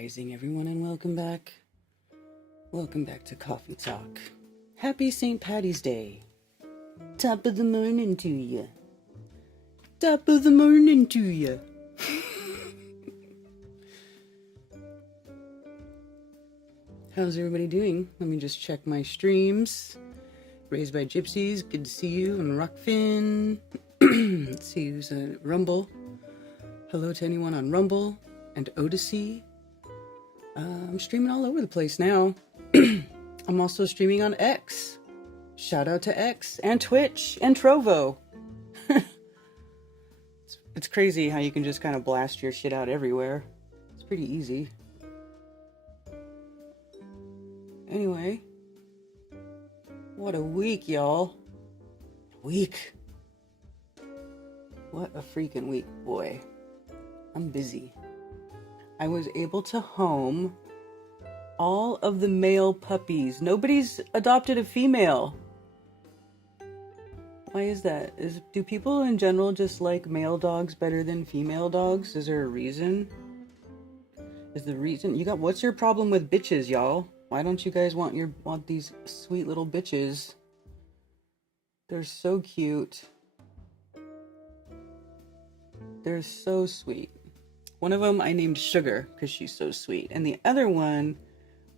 Rising, everyone, and welcome back. Welcome back to Coffee Talk. Happy St. Patty's Day. Top of the morning to you. Top of the morning to you. How's everybody doing? Let me just check my streams. Raised by Gypsies, good to see you. And Rockfin. Let's see who's on Rumble. Hello to anyone on Rumble and Odyssey. I'm streaming all over the place now. I'm also streaming on X. Shout out to X and Twitch and Trovo. It's crazy how you can just kind of blast your shit out everywhere. It's pretty easy. Anyway, what a week, y'all. Week. What a freaking week, boy. I'm busy. I was able to home all of the male puppies. Nobody's adopted a female. Why is that? Do people in general just like male dogs better than female dogs? Is there a reason? Is the reason what's your problem with bitches, y'all? Why don't you guys want these sweet little bitches? They're so cute. They're so sweet. One of them I named Sugar because she's so sweet. And the other one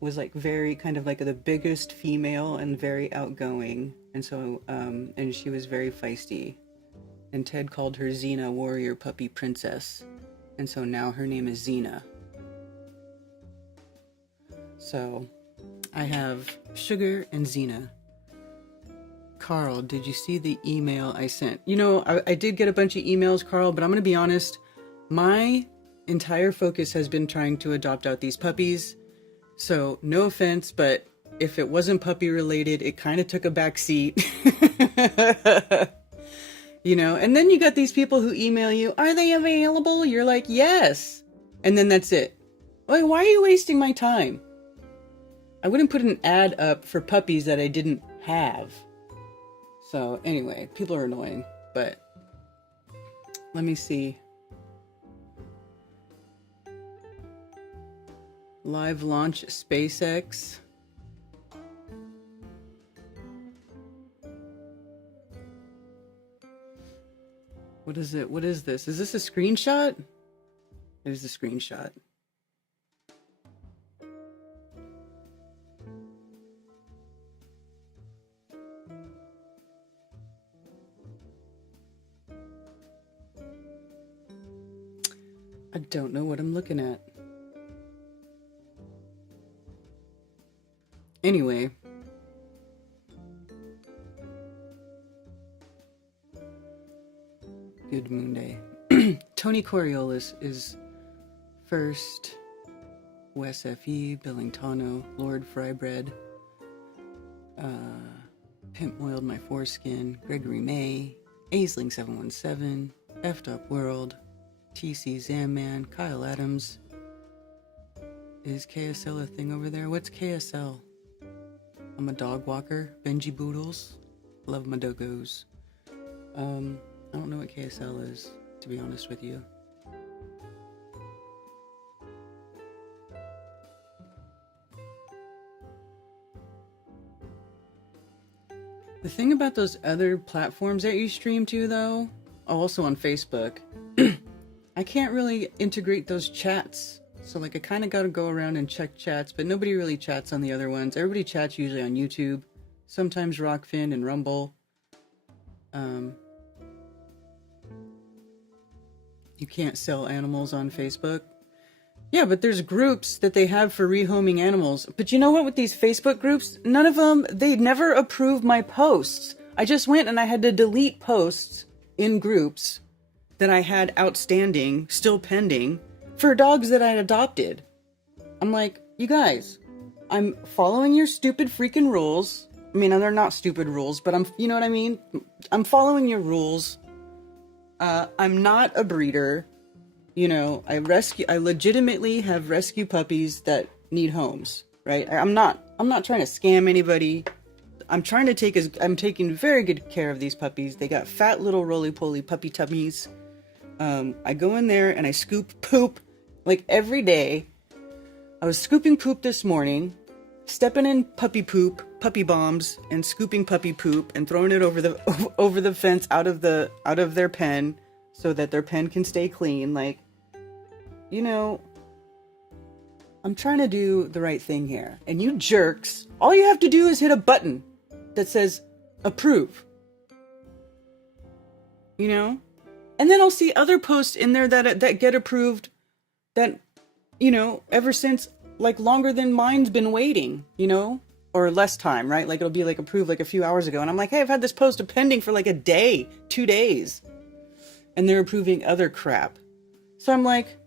was like very kind of like the biggest female and very outgoing. And so, and she was very feisty. And Ted called her Xena, Warrior Puppy Princess. And so now her name is Xena. So I have Sugar and Xena. Carl, did you see the email I sent? You know, I did get a bunch of emails, Carl, but I'm going to be honest. My entire focus has been trying to adopt out these puppies. So no offense, but if it wasn't puppy related, it kind of took a back seat. You know, and then you got these people who email you, are they available? You're like, yes. And then that's it. Like, why are you wasting my time? I wouldn't put an ad up for puppies that I didn't have. So anyway, people are annoying, but let me see. Live launch SpaceX. What is it? What is this? Is this a screenshot? It is a screenshot. I don't know what I'm looking at. Anyway. Good Moonday. Tony Coriolis is first. Wes F.E., Billingtano, Lord Frybread, Pimp Moiled My Foreskin, Gregory May, Aisling717, F'd Up World, TC Zamman, Kyle Adams. Is KSL a thing over there? What's KSL? I'm a dog walker. Benji Boodles. Love my doggos. I don't know what KSL is, to be honest with you. The thing about those other platforms that you stream to, though, also on Facebook, I can't really integrate those chats. So, like, I kind of got to go around and check chats, but nobody really chats on the other ones. Everybody chats usually on YouTube, sometimes Rockfin and Rumble. You can't sell animals on Facebook. Yeah, but there's groups that they have for rehoming animals. But you know what, with these Facebook groups, none of them, they never approve my posts. I just went and I had to delete posts in groups that I had outstanding, still pending, for dogs that I'd adopted. I'm like, you guys, I'm following your stupid freaking rules. I mean, they're not stupid rules, but you know what I mean? I'm following your rules. I'm not a breeder. You know, I legitimately have rescue puppies that need homes, right? I'm not trying to scam anybody. I'm taking very good care of these puppies. They got fat little roly-poly puppy tummies. I go in there and I scoop poop like every day. I was scooping poop this morning, stepping in puppy poop, puppy bombs, and scooping puppy poop and throwing it over the over the fence out of their pen so that their pen can stay clean. Like, you know, I'm trying to do the right thing here. And you jerks, all you have to do is hit a button that says approve. You know? And then I'll see other posts in there that get approved that, you know, ever since, like, longer than mine's been waiting, you know? Or less time, right? Like, it'll be, like, approved, like, a few hours ago. And I'm like, hey, I've had this post pending for, like, a day, 2 days. And they're approving other crap. So I'm like,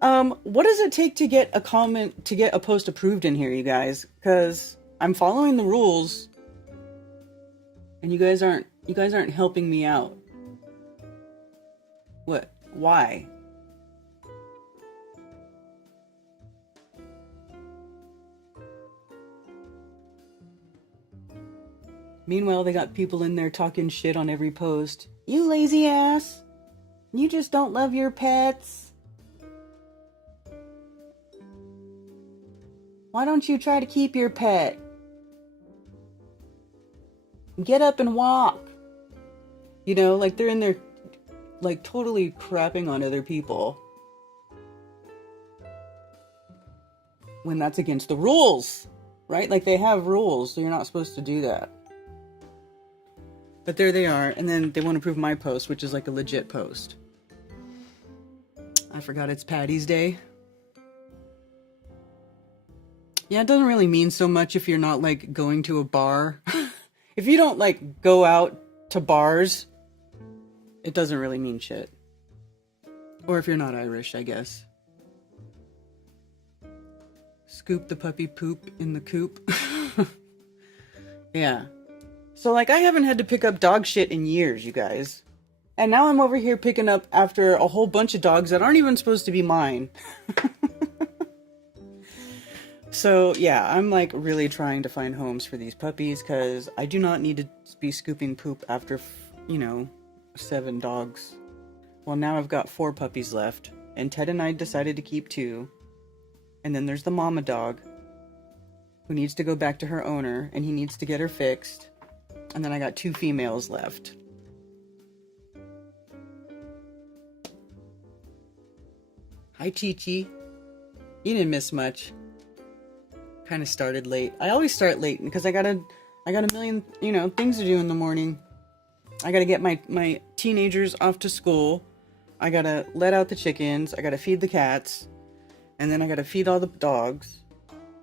what does it take to get a post approved in here, you guys? Because I'm following the rules. And you guys aren't helping me out. What? Why? Meanwhile, they got people in there talking shit on every post. You lazy ass. You just don't love your pets. Why don't you try to keep your pet? Get up and walk. You know, like they're in there, like totally crapping on other people. When that's against the rules, right? Like they have rules, so you're not supposed to do that. But there they are, and then they want to prove my post, which is like a legit post. I forgot it's Patty's Day. Yeah, it doesn't really mean so much if you're not like going to a bar. If you don't like go out to bars, it doesn't really mean shit. Or if you're not Irish, I guess. Scoop the puppy poop in the coop. Yeah. So, like, I haven't had to pick up dog shit in years, you guys. And now I'm over here picking up after a whole bunch of dogs that aren't even supposed to be mine. So, yeah, I'm, like, really trying to find homes for these puppies, because I do not need to be scooping poop after, 7 dogs. Well, now I've got 4 puppies left, and Ted and I decided to keep 2. And then there's the mama dog, who needs to go back to her owner, and he needs to get her fixed. And then I got 2 females left. Hi, Chi-Chi. You didn't miss much. Kind of started late. I always start late because I got a million, things to do in the morning. I got to get my teenagers off to school. I got to let out the chickens. I got to feed the cats. And then I got to feed all the dogs.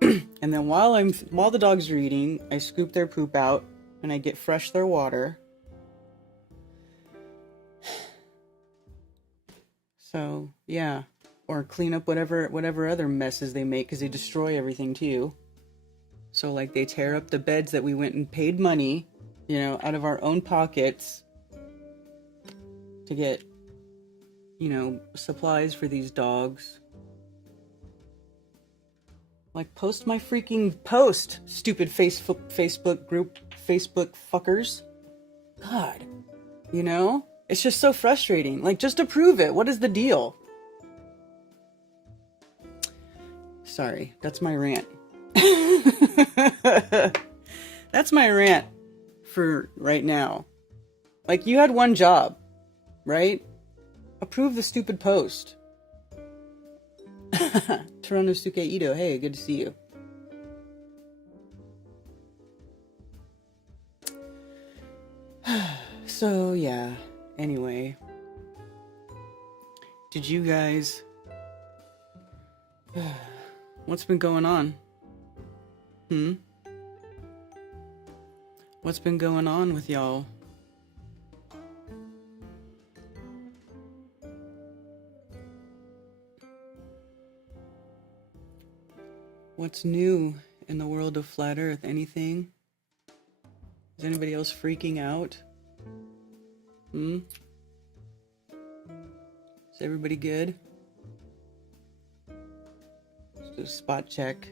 And then while the dogs are eating, I scoop their poop out. And I get fresh their water. So, yeah. Or clean up whatever other messes they make, because they destroy everything too. So, like, they tear up the beds that we went and paid money, out of our own pockets to get, supplies for these dogs. Like, post my freaking post, stupid Facebook group, Facebook fuckers. God. It's just so frustrating. Like, just approve it. What is the deal? Sorry, that's my rant. That's my rant for right now. Like, you had one job, right? Approve the stupid post. Torondosuke Ito, hey, good to see you. So, yeah. Anyway. Did you guys... What's been going on? What's been going on with y'all? What's new in the world of Flat Earth? Anything? Is anybody else freaking out? Is everybody good? Just a spot check.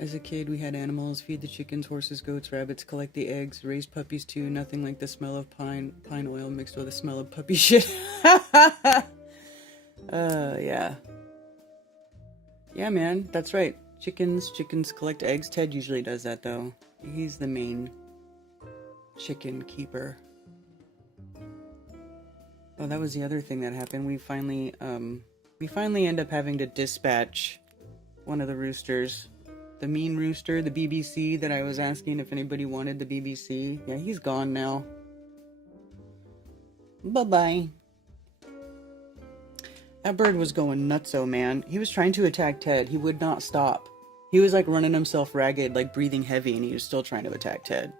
As a kid, we had animals, feed the chickens, horses, goats, rabbits, collect the eggs, raise puppies too. Nothing like the smell of pine oil mixed with the smell of puppy shit. Yeah. Yeah, man, that's right. Chickens collect eggs. Ted usually does that, though. He's the main chicken keeper. Oh, that was the other thing that happened. We finally end up having to dispatch one of the roosters. The mean rooster, the BBC that I was asking if anybody wanted the BBC. Yeah, he's gone now. Bye-bye. That bird was going nutso, man. He was trying to attack Ted. He would not stop. He was like running himself ragged, like breathing heavy, and he was still trying to attack Ted.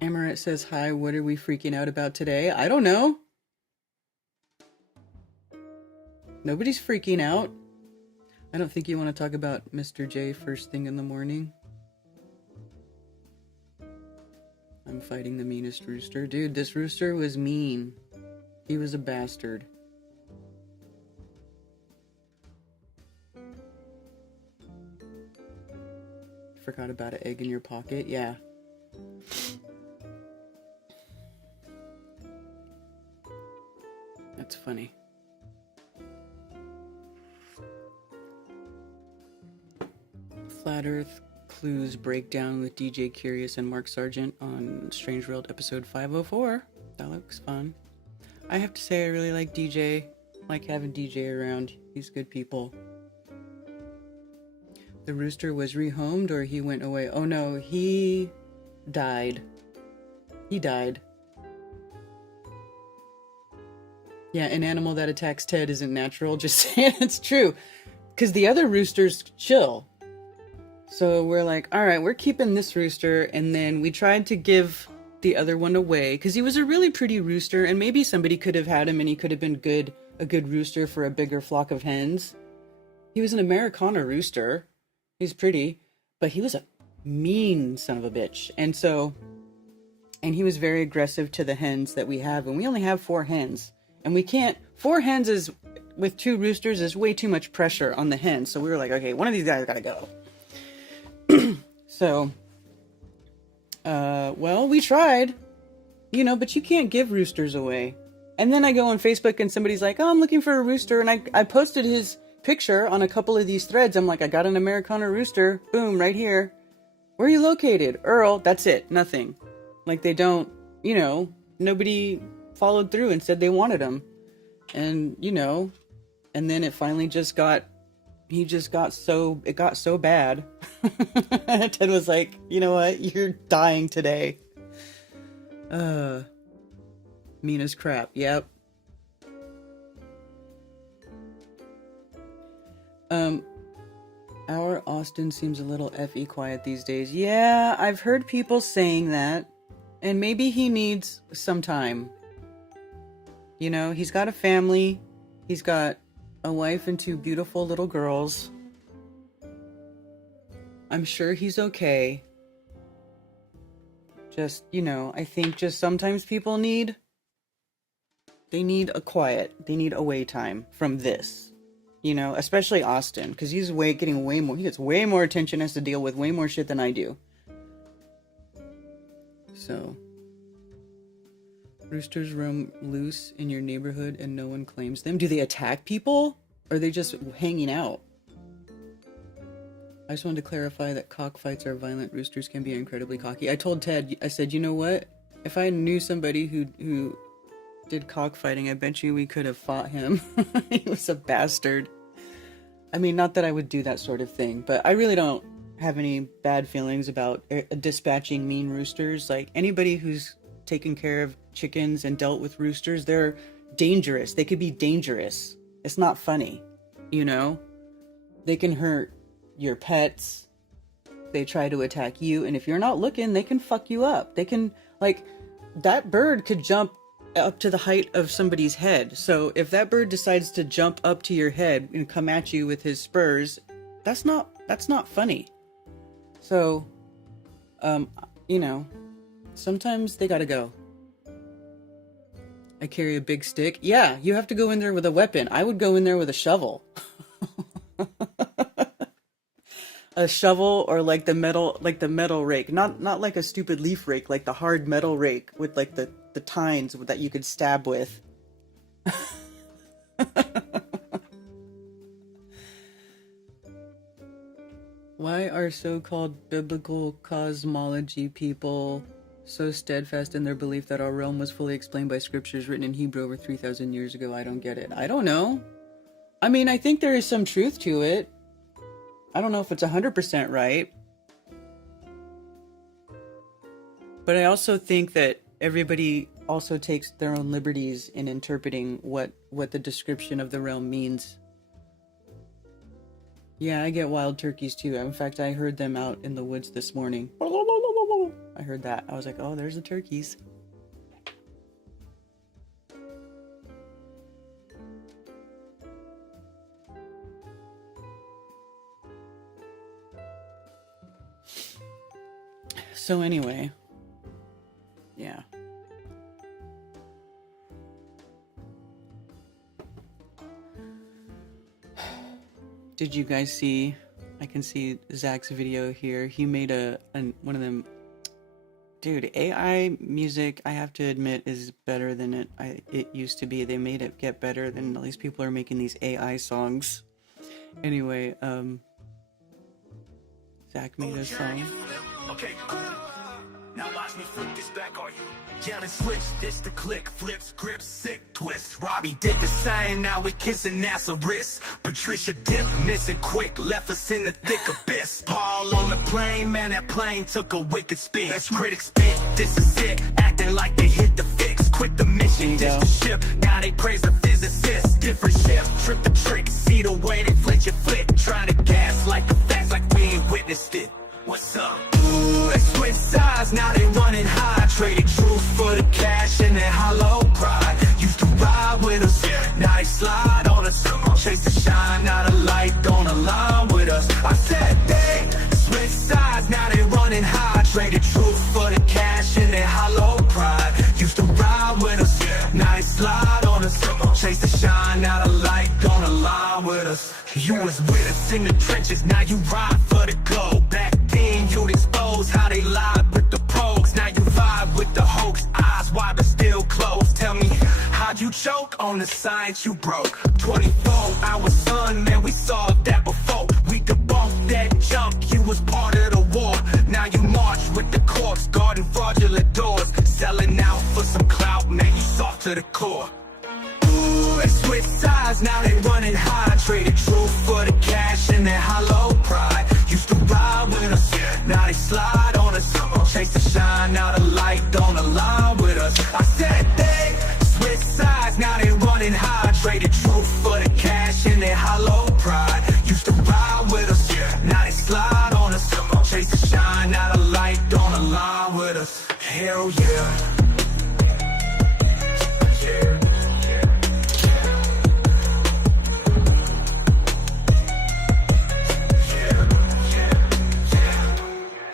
Amaret says, hi, what are we freaking out about today? I don't know. Nobody's freaking out. I don't think you want to talk about Mr. J first thing in the morning. I'm fighting the meanest rooster. Dude, this rooster was mean. He was a bastard. Forgot about an egg in your pocket? Yeah. That's funny. Flat Earth Clues Breakdown with DJ Curious and Mark Sargent on Strange World episode 504. That looks fun. I have to say I really like DJ. Like having DJ around. He's good people. The rooster was rehomed or he went away? Oh no, he died. He died. Yeah, an animal that attacks Ted isn't natural. Just saying, it's true. Because the other roosters chill. So we're like, all right, we're keeping this rooster. And then we tried to give the other one away. Because he was a really pretty rooster. And maybe somebody could have had him and he could have been a good rooster for a bigger flock of hens. He was an Americana rooster. He's pretty. But he was a mean son of a bitch. And he was very aggressive to the hens that we have. And we only have 4 hens. And we can't, 4 hens is, with 2 roosters, is way too much pressure on the hens. So we were like, okay, one of these guys gotta go. So, well, we tried, but you can't give roosters away. And then I go on Facebook and somebody's like, oh, I'm looking for a rooster. And I posted his picture on a couple of these threads. I'm like, I got an Americana rooster. Boom, right here. Where are you located? Earl. That's it. Nothing. Like they don't, nobody followed through and said they wanted him. And, and then it finally it got so bad. Ted was like, you know what? You're dying today. Mean as crap. Yep. Our Austin seems a little FE quiet these days. Yeah, I've heard people saying that. And maybe he needs some time. He's got a family. He's got a wife and 2 beautiful little girls. I'm sure he's okay. Just, I think just sometimes people need a quiet. They need away time from this. Especially Austin, because he's getting way more. He gets way more attention, has to deal with way more shit than I do. So, roosters roam loose in your neighborhood and no one claims them. Do they attack people? Or are they just hanging out? I just wanted to clarify that cockfights are violent. Roosters can be incredibly cocky. I told Ted, I said, you know what? If I knew somebody who did cockfighting, I bet you we could have fought him. He was a bastard. I mean, not that I would do that sort of thing, but I really don't have any bad feelings about dispatching mean roosters. Like, anybody who's taken care of chickens and dealt with roosters, they're dangerous. They could be dangerous. It's not funny, They can hurt your pets. They try to attack you, and if you're not looking, they can fuck you up. They can, that bird could jump up to the height of somebody's head. So if that bird decides to jump up to your head and come at you with his spurs, that's not funny. So, sometimes they gotta go. I carry a big stick. Yeah, you have to go in there with a weapon. I would go in there with a shovel. a shovel or like the metal rake, not like a stupid leaf rake, like the hard metal rake with like the tines that you could stab with. Why are so-called biblical cosmology people so steadfast in their belief that our realm was fully explained by scriptures written in Hebrew over 3,000 years ago? I don't get it. I don't know. I mean, I think there is some truth to it. I don't know if it's 100% right. But I also think that everybody also takes their own liberties in interpreting what the description of the realm means. Yeah, I get wild turkeys too. In fact, I heard them out in the woods this morning. I heard that. I was like, oh, there's the turkeys. So anyway, yeah. Did you guys see? I can see Zach's video here. He made one of them. Dude, AI music, I have to admit, is better than it used to be. They made it get better than all these people are making these AI songs. Anyway, Zach made a song. Okay. Now watch me flip this back on you. Jam and switch, this the click, flips, grip, sick, twist. Robbie did the same, now we kissing NASA wrist. Patricia dip, missing quick, left us in the thick abyss. Paul on the plane, man, that plane took a wicked spin. That's critics spit, this is it, acting like they hit the fix. Quit the mission, ditch the ship, now they praise the physicists. Different ship, trip the trick, see the way they flinch your flick. Trying to gas like the facts, like we ain't witnessed it. What's up? Ooh, they switch sides, now they running high. Traded truth for the cash and that hollow pride. Used to ride with us, now they slide on us. Chase the shine, now the light don't align with us. I said they switch sides, now they running high. Traded truth for the cash and that hollow pride. Used to ride with us, now they slide on us. Chase the shine, now the light don't align with us. You was with us in the trenches, now you ride for the glow. Back then you'd expose how they lied with the pros. Now you vibe with the hoax, eyes wide but still closed. Tell me, how'd you choke on the science you broke? 24-hour sun, man, we saw that before. We debunked that junk, you was part of the war. Now you march with the corpse, guarding fraudulent doors. Selling out for some clout, man, you soft to the core. Ooh, they switch sides, now they running high. Traded truth for the cash and that hollow pride. Used to ride with us, now they slide on us. Chase the shine, now the light don't align with us. I said they switch sides, now they running high. Traded truth for the cash and that hollow pride. Used to ride with us, now they slide on us. Chase the shine, now the light don't align with us. Hell yeah.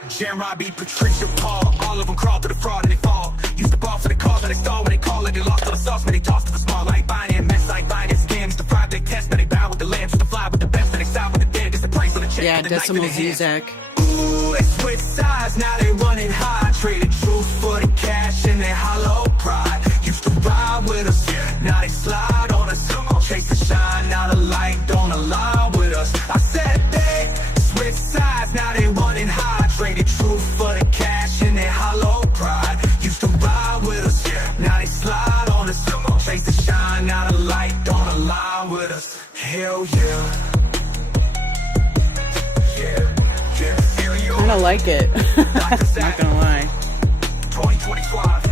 Jan, Robbie, Patricia, Paul, all of them crawl to the fraud and they fall. Used to ball for the call that they stall when they call it. They lost all the sauce, but they tossed to the small like buying mess like buying scams. The fried they test, but they bow with the lambs. With the fly with the best, but they side with the dead. It's the price of the check. Yeah, Decimal Z, Zach. Ooh, they switch sides, now they running high. Traded truth for the cash and that hollow pride. Used to ride with us, now they slide on us. Chase the shine, now the light don't align with us. I said they switch sides, now they running high. Traded truth for the cash and that hollow pride. Used to ride with us, now they slide on us. Chase the shine, now the light don't align with us. Hell yeah. Kinda like it. Not gonna lie. 2025.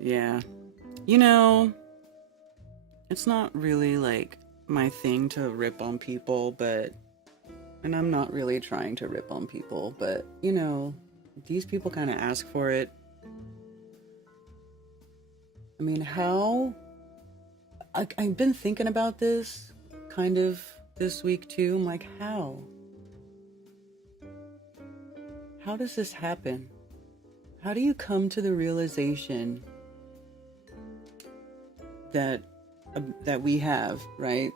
Yeah. You know, it's not really like my thing to rip on people, and I'm not really trying to rip on people, but you know, these people kind of ask for it. I mean, how? I've been thinking about this kind of this week too. I'm like, how? How does this happen? How do you come to the realization that we have, right?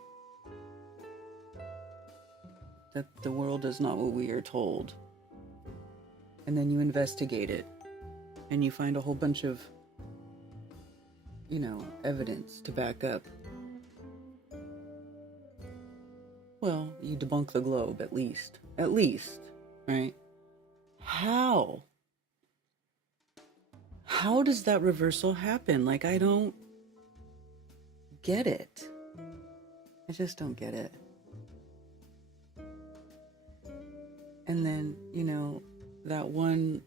That the world is not what we are told. And then you investigate it, and you find a whole bunch of, evidence to back up. Well, you debunk the globe, at least, right? How does that reversal happen? Like, I don't get it. I just don't get it. And then, that one,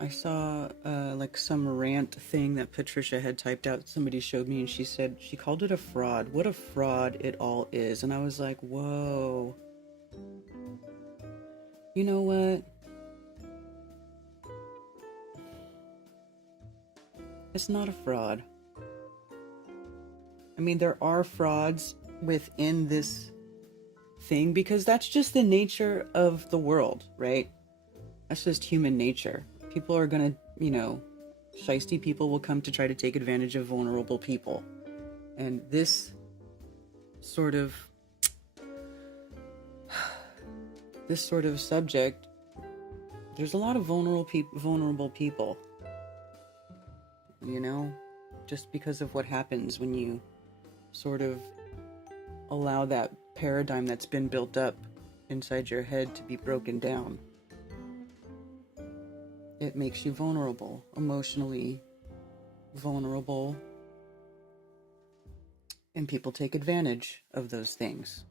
I saw like some rant thing that Patricia had typed out. Somebody showed me, and she called it a fraud. What a fraud it all is. And I was like, whoa. You know what? It's not a fraud. I mean, there are frauds within this thing because that's just the nature of the world, right? That's just human nature. People are gonna, shiesty people will come to try to take advantage of vulnerable people. And this sort of subject, there's a lot of vulnerable people, just because of what happens when you sort of allow that paradigm that's been built up inside your head to be broken down. It makes you vulnerable, emotionally vulnerable, and people take advantage of those things.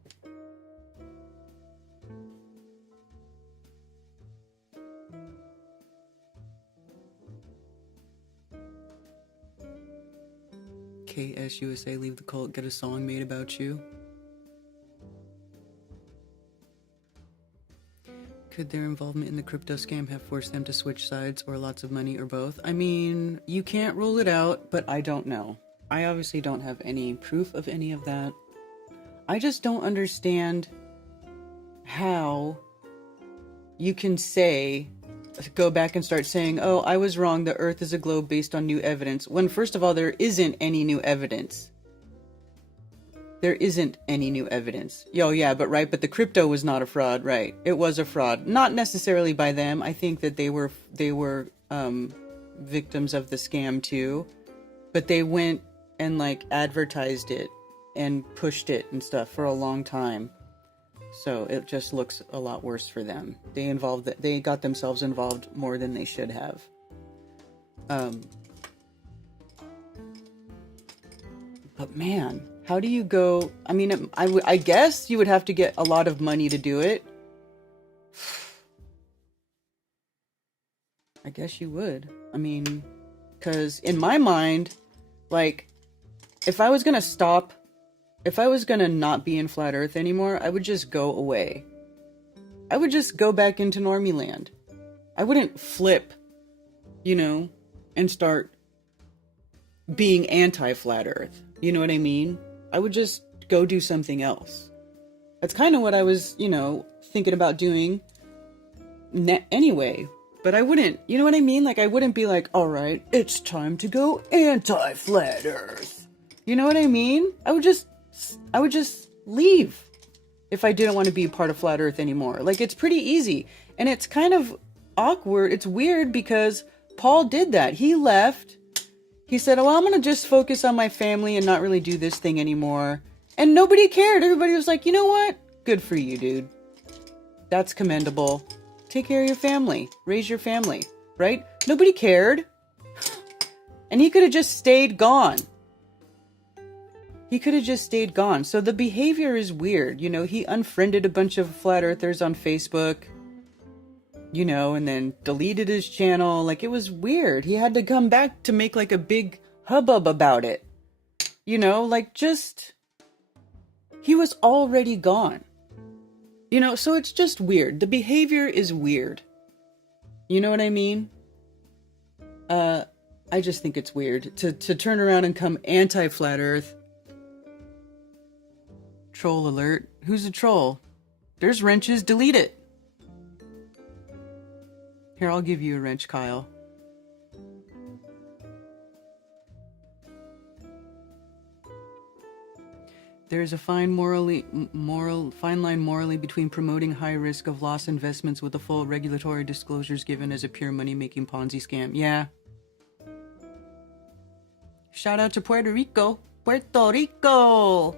KSUSA, leave the cult, get a song made about you. Could their involvement in the crypto scam have forced them to switch sides, or lots of money, or both? I mean, you can't rule it out, but I don't know. I obviously don't have any proof of any of that. I just don't understand how you can go back and start saying, oh, I was wrong, the earth is a globe based on new evidence, when first of all, there isn't any new evidence. There isn't any new evidence. Yeah, but the crypto was not a fraud, right? It was a fraud. Not necessarily by them. I think that they were victims of the scam too. But they went and advertised it and pushed it and stuff for a long time. So it just looks a lot worse for them. They got themselves involved more than they should have. But man, how do you go? I mean, I guess you would have to get a lot of money to do it. I guess you would. I mean, because in my mind, if I was going to not be in Flat Earth anymore, I would just go away. I would just go back into Normie Land. I wouldn't flip, and start being anti-Flat Earth. You know what I mean? I would just go do something else. That's kind of what I was, thinking about doing anyway. But I wouldn't, you know what I mean? I wouldn't be like, all right, it's time to go anti-Flat Earth. You know what I mean? I would just leave if I didn't want to be part of Flat Earth anymore. It's pretty easy. And it's kind of awkward. It's weird because Paul did that. He left. He said, oh, I'm going to just focus on my family and not really do this thing anymore. And nobody cared. Everybody was like, you know what? Good for you, dude. That's commendable. Take care of your family. Raise your family. Right? Nobody cared. And he could have just stayed gone. So the behavior is weird. He unfriended a bunch of flat earthers on Facebook. And then deleted his channel. It was weird. He had to come back to make a big hubbub about it. He was already gone. So it's just weird. The behavior is weird. You know what I mean? I just think it's weird to turn around and come anti-Flat Earth. Troll alert. Who's a troll? There's wrenches. Delete it. Here, I'll give you a wrench, Kyle. There's a fine line morally between promoting high risk of loss investments with the full regulatory disclosures given as a pure money-making Ponzi scam. Yeah. Shout out to Puerto Rico. Puerto Rico!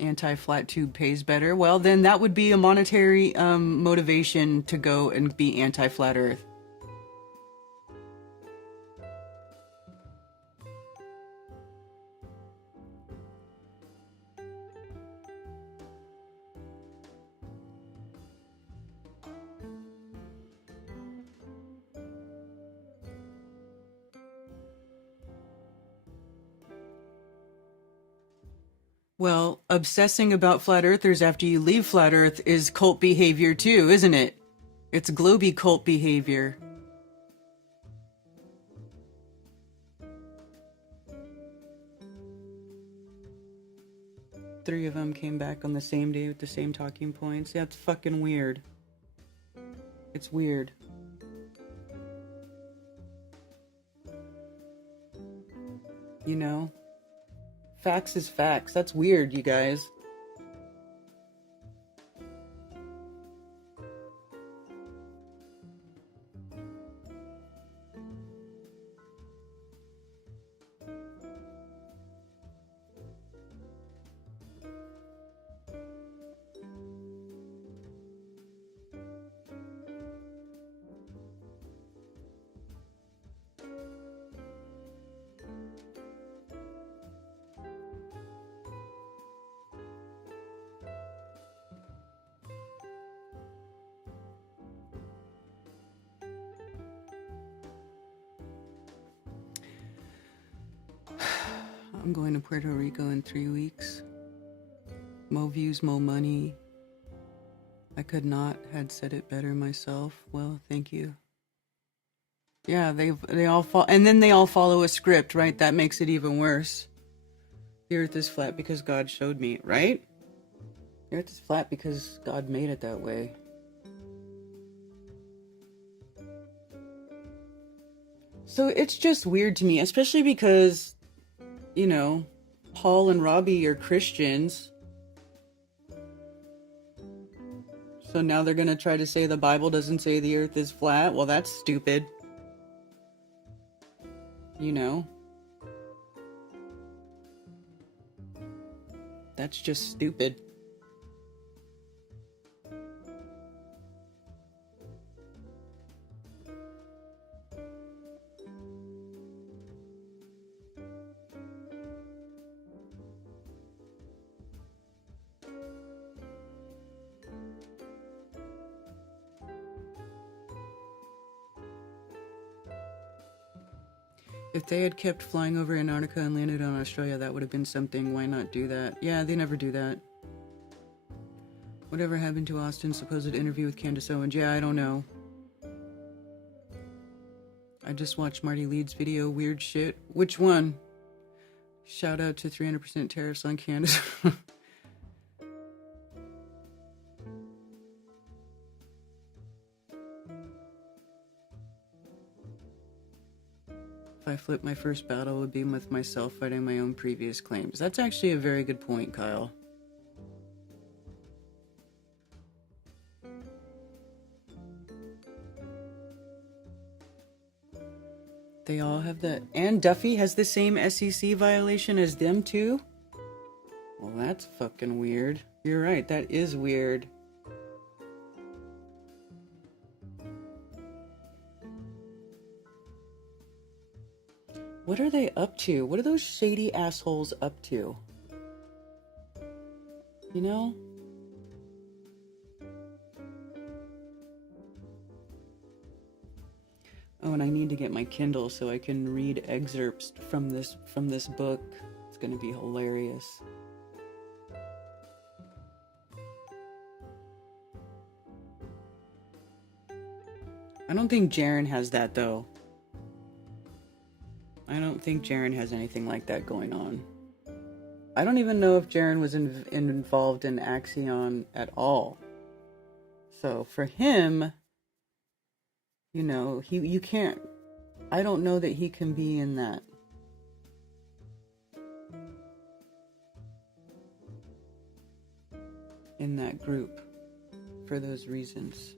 Anti-flat tube pays better. Well, then that would be a monetary motivation to go and be anti-flat earth. Well, obsessing about flat earthers after you leave flat earth is cult behavior too, isn't it? It's globy cult behavior. Three of them came back on the same day with the same talking points. Yeah, it's fucking weird. It's weird. You know? Facts is facts. That's weird, you guys. I'm going to Puerto Rico in 3 weeks. Mo views, mo money. I could not had said it better myself. Well, thank you. Yeah, they all and then they all follow a script, right? That makes it even worse. The earth is flat because God showed me, right? The earth is flat because God made it that way. So it's just weird to me, especially because, you know, Paul and Robbie are Christians. So now they're going to try to say the Bible doesn't say the earth is flat. Well, that's stupid. You know? That's just stupid. If they had kept flying over Antarctica and landed on Australia, that would have been something. Why not do that? Yeah, they never do that. Whatever happened to Austin's supposed interview with Candace Owens? Yeah, I don't know. I just watched Marty Leeds' video. Weird shit. Which one? Shout out to 300% tariffs on Candace. If I flip, my first battle would be with myself fighting my own previous claims. That's actually a very good point, Kyle. They all have that. And Duffy has the same SEC violation as them too? Well, that's fucking weird. You're right, that is weird. What are they up to? What are those shady assholes up to? You know? Oh, and I need to get my Kindle so I can read excerpts from this book. It's going to be hilarious. I don't think Jaren has that though. I don't think Jaren has anything like that going on. I don't even know if Jaren was involved in Axion at all. So for him, you know, you can't I don't know that he can be in that group for those reasons.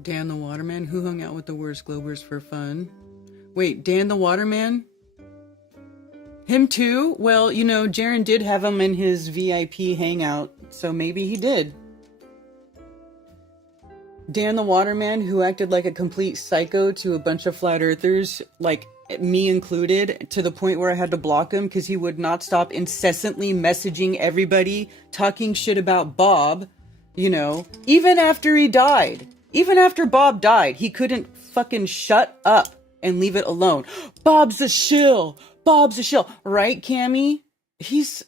Dan the Waterman, who hung out with the worst Globers for fun. Wait, Dan the Waterman? Him too? Well, you know, Jaren did have him in his VIP hangout, so maybe he did. Dan the Waterman, who acted like a complete psycho to a bunch of flat earthers, like me included, to the point where I had to block him because he would not stop incessantly messaging everybody, talking shit about Bob, you know, even after he died. Even after Bob died, he couldn't fucking shut up and leave it alone. Bob's a shill. Bob's a shill. Right, Cammy? He's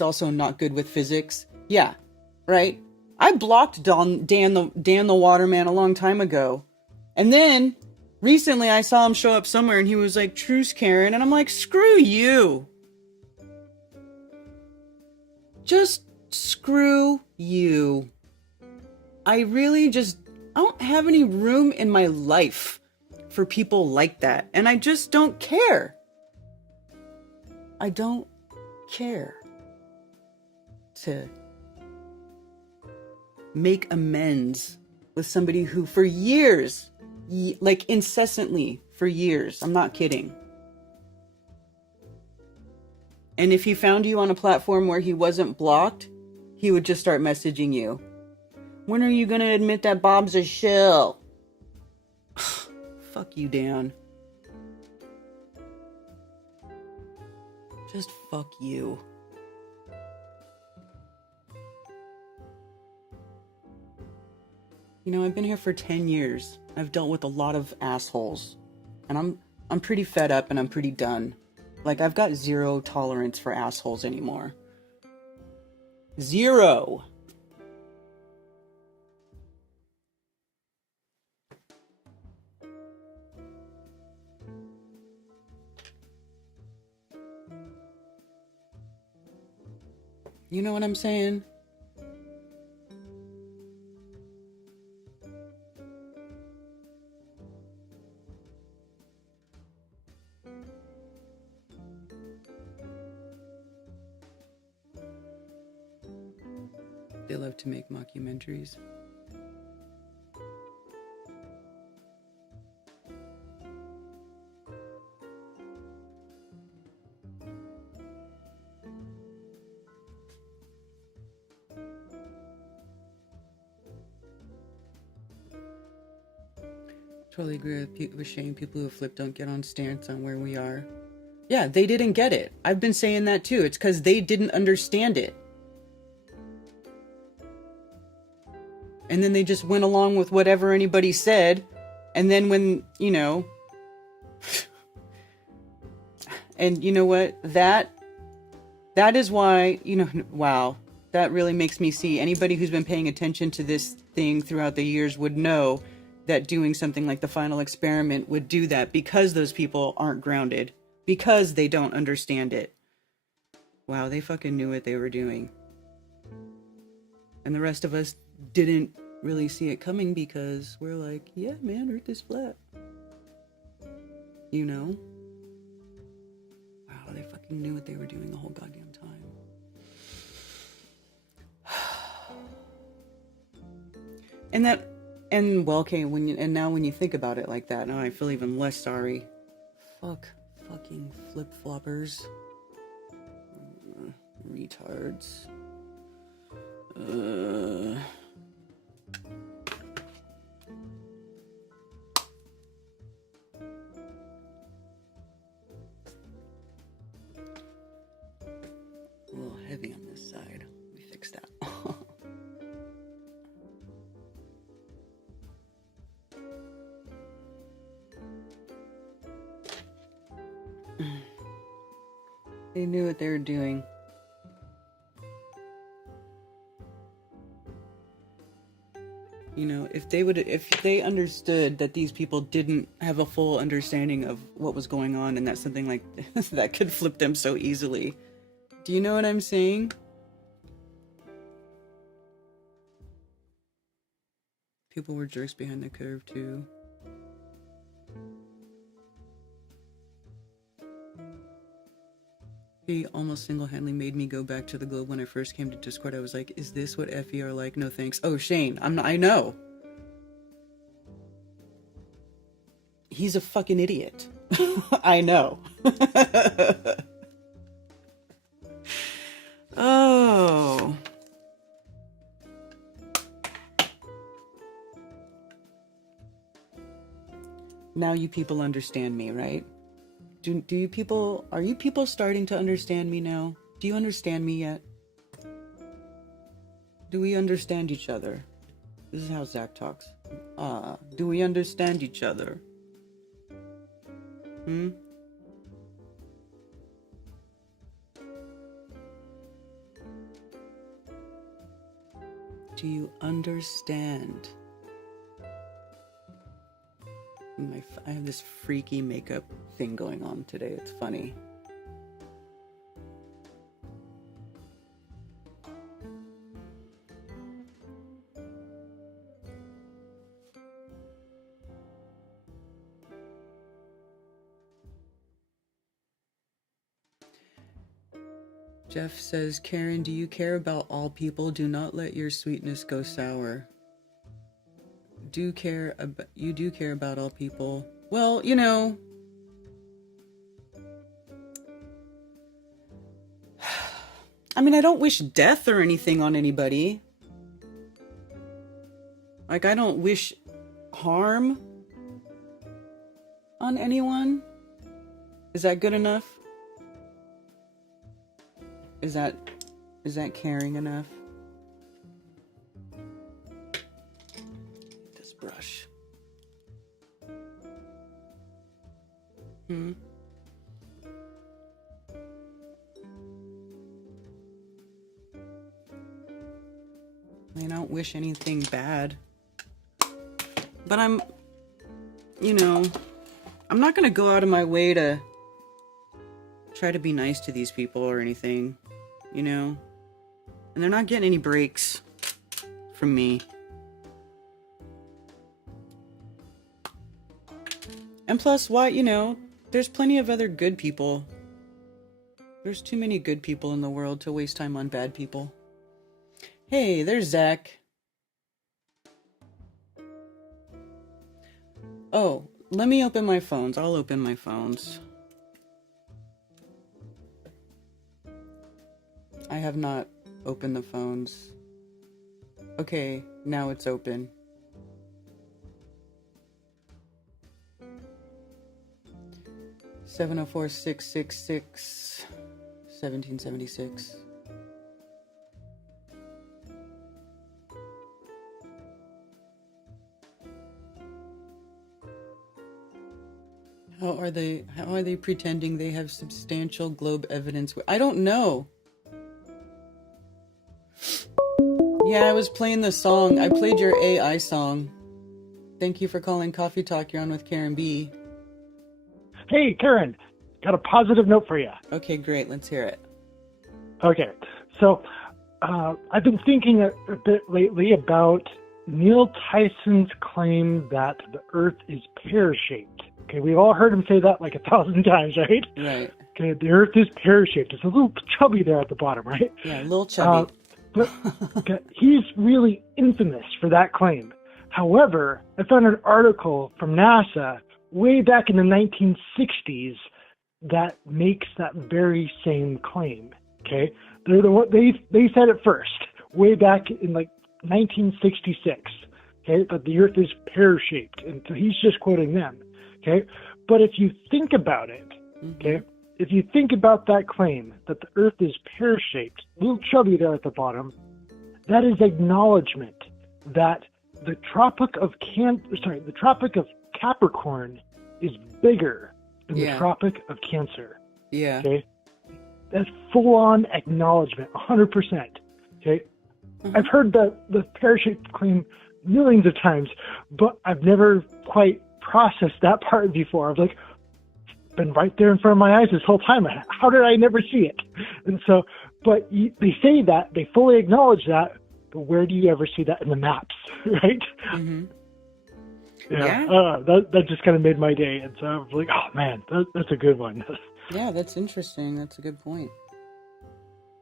also not good with physics. Yeah, right? I blocked Dan the Waterman a long time ago. And then, recently I saw him show up somewhere and he was like, "Truce, Karen." And I'm like, screw you. Just screw you. I don't have any room in my life for people like that. And I just don't care. I don't care to make amends with somebody who for years, like incessantly for years, I'm not kidding. And if he found you on a platform where he wasn't blocked, he would just start messaging you. When are you going to admit that Bob's a shill? Fuck you, Dan. Just fuck you. You know, I've been here for 10 years. I've dealt with a lot of assholes. And I'm pretty fed up and I'm pretty done. Like, I've got zero tolerance for assholes anymore. Zero. You know what I'm saying? They love to make mockumentaries. Totally agree with Shane. People who flip don't get on stance on where we are. Yeah, they didn't get it. I've been saying that too. It's because they didn't understand it. And then they just went along with whatever anybody said. And then when, you know... and you know what? That is why, you know, wow. That really makes me see. Anybody who's been paying attention to this thing throughout the years would know that doing something like the final experiment would do that because those people aren't grounded. Because they don't understand it. Wow, they fucking knew what they were doing. And the rest of us didn't really see it coming because we're like, yeah, man, Earth is flat. You know? Wow, they fucking knew what they were doing the whole goddamn time. And well, okay, now when you think about it like that, now I feel even less sorry. Fucking flip-floppers. Retards. A little heavy on this side. Let me fix that. They knew what they were doing. You know, if they understood that these people didn't have a full understanding of what was going on, and that something like that could flip them so easily. Do you know what I'm saying? People were jerks behind the curve too. He almost single-handedly made me go back to the globe when I first came to Discord. I was like, is this what FE are like? No thanks. Oh, Shane, I know. He's a fucking idiot. I know. Oh. Now you people understand me, right? Are you people starting to understand me now? Do you understand me yet? Do we understand each other? This is how Zach talks. Do we understand each other? Do you understand? I have this freaky makeup thing going on today. It's funny. Jeff says, Karen, do you care about all people? Do not let your sweetness go sour. You do care about all people. Well, you know, I mean, I don't wish death or anything on anybody. Like, I don't wish harm on anyone. Is that good enough? Is that caring enough? This brush. I mean, I don't wish anything bad. But I'm not gonna go out of my way to try to be nice to these people or anything, you know? And they're not getting any breaks from me. And plus, why, there's plenty of other good people. There's too many good people in the world to waste time on bad people. Hey, there's Zach. Oh, let me open my phones. I'll open my phones. I have not opened the phones. Okay, now it's open. Seven oh four 666 1776. How are they pretending they have substantial globe evidence? I don't know. Yeah, I was playing the song. I played your AI song. Thank you for calling Coffee Talk. You're on with Karen B. Hey, Karen. Got a positive note for you. Okay, great. Let's hear it. Okay. So, I've been thinking a bit lately about Neil Tyson's claim that the Earth is pear-shaped. Okay, we've all heard him say that like 1,000 times, right? Right. Okay, the Earth is pear-shaped. It's a little chubby there at the bottom, right? Yeah, a little chubby. But okay, he's really infamous for that claim. However, I found an article from NASA way back in the 1960s that makes that very same claim. Okay, they're the one, they said it first, way back in like 1966. Okay, that the Earth is pear-shaped, and so he's just quoting them. Okay, but if you think about it, okay, if you think about that claim that the Earth is pear-shaped, a little chubby there at the bottom, that is acknowledgement that the Tropic of Capricorn is bigger in the Yeah. Tropic of Cancer. Yeah. Okay, that's full-on acknowledgement, 100%. Okay, I've heard the pear-shaped claim millions of times, but I've never quite processed that part before. I was like, it's been right there in front of my eyes this whole time. How did I never see it? And so, but they say that, they fully acknowledge that, but where do you ever see that in the maps, right? Mm-hmm. Yeah. Yeah. That just kind of made my day. And so I was like, oh man, that's a good one. Yeah, that's interesting. That's a good point.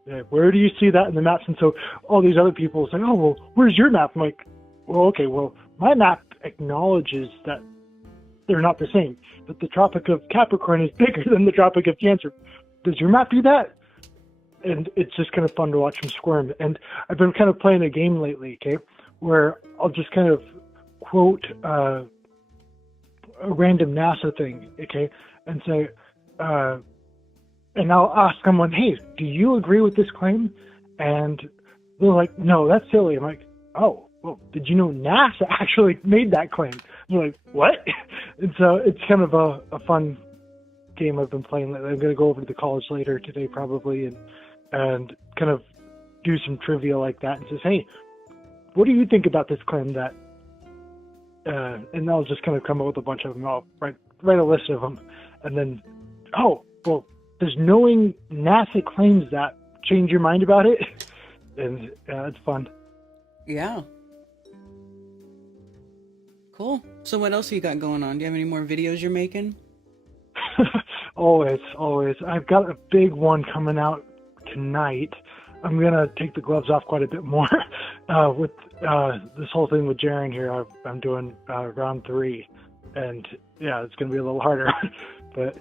Yeah, where do you see that in the maps? And so all these other people say, oh, well, where's your map? I'm like, well, okay, well, my map acknowledges that they're not the same, but the Tropic of Capricorn is bigger than the Tropic of Cancer. Does your map do that? And it's just kind of fun to watch them squirm. And I've been kind of playing a game lately, okay, where I'll just kind of quote a random NASA thing, okay, and say, and I'll ask someone, hey, do you agree with this claim? And they're like, no, that's silly. I'm like, oh, well, did you know NASA actually made that claim? I'm like, what? And so it's kind of a fun game I've been playing lately. I'm going to go over to the college later today probably and kind of do some trivia like that and says, hey, what do you think about this claim that, and I'll just kind of come up with a bunch of them. I'll write a list of them. And then, oh, well, does knowing NASA claims that change your mind about it? And it's fun. Yeah. Cool. So what else you got going on? Do you have any more videos you're making? Always. I've got a big one coming out tonight. I'm going to take the gloves off quite a bit more with this whole thing with Jaren here. I'm doing round 3. And yeah, it's going to be a little harder. But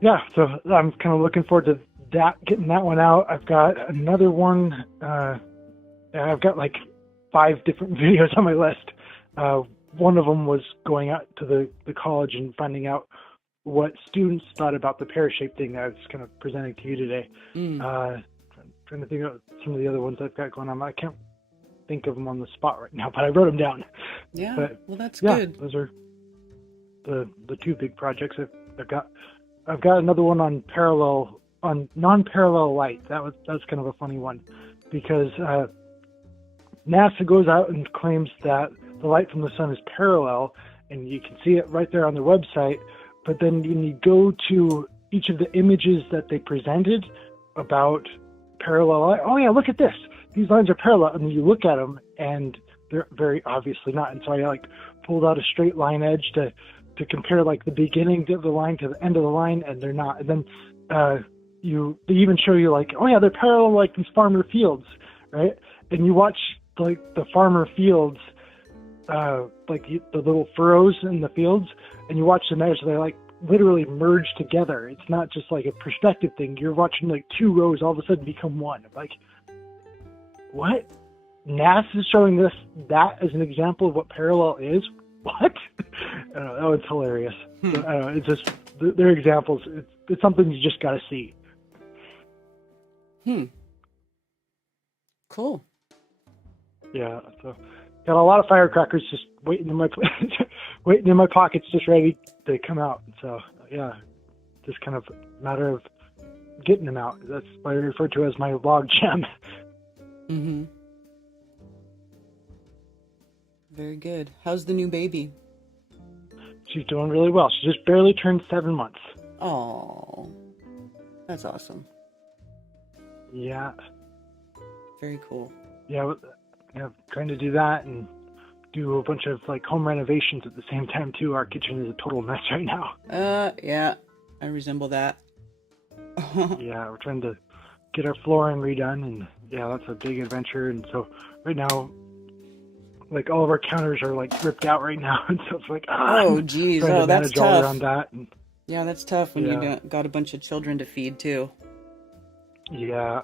yeah, so I'm kind of looking forward to that, getting that one out. I've got another one. I've got like 5 different videos on my list. One of them was going out to the college and finding out what students thought about the pear-shaped thing that I was kind of presenting to you today. Trying to think of some of the other ones I've got going on. I can't think of them on the spot right now, but I wrote them down. Yeah, but, well, that's yeah, good. Those are the 2 big projects I've got. I've got another one on non-parallel light. That's kind of a funny one because NASA goes out and claims that the light from the sun is parallel, and you can see it right there on their website. But then when you go to each of the images that they presented about parallel light, oh yeah, look at this. These lines are parallel, and then you look at them, and they're very obviously not. And so I pulled out a straight line edge to compare like the beginning of the line to the end of the line, and they're not. And then they even show you like, oh yeah, they're parallel like these farmer fields, right? And you watch like the farmer fields, like the little furrows in the fields, and you watch them as they like literally merge together. It's not just like a perspective thing. You're watching like 2 rows all of a sudden become one. Like, what? NASA's showing that as an example of what parallel is? What? I don't know. Oh, it's hilarious. So, I don't know. It's just they're examples. It's something you just got to see. Cool. Yeah. So got a lot of firecrackers just waiting in my pockets, just ready to come out. So yeah, just kind of a matter of getting them out. That's what I refer to as my log jam. Mm-hmm. Very good. How's the new baby? She's doing really well. She just barely turned 7 months. Oh, that's awesome. Yeah. Very cool. Yeah, trying to do that and do a bunch of like home renovations at the same time too. Our kitchen is a total mess right now. Yeah, I resemble that. Yeah, we're trying to get our flooring redone, and yeah, that's a big adventure. And so right now, like all of our counters are like ripped out right now, and so it's like, oh geez, trying to that's manage all tough. around that. And, yeah, that's tough when you got a bunch of children to feed too. Yeah.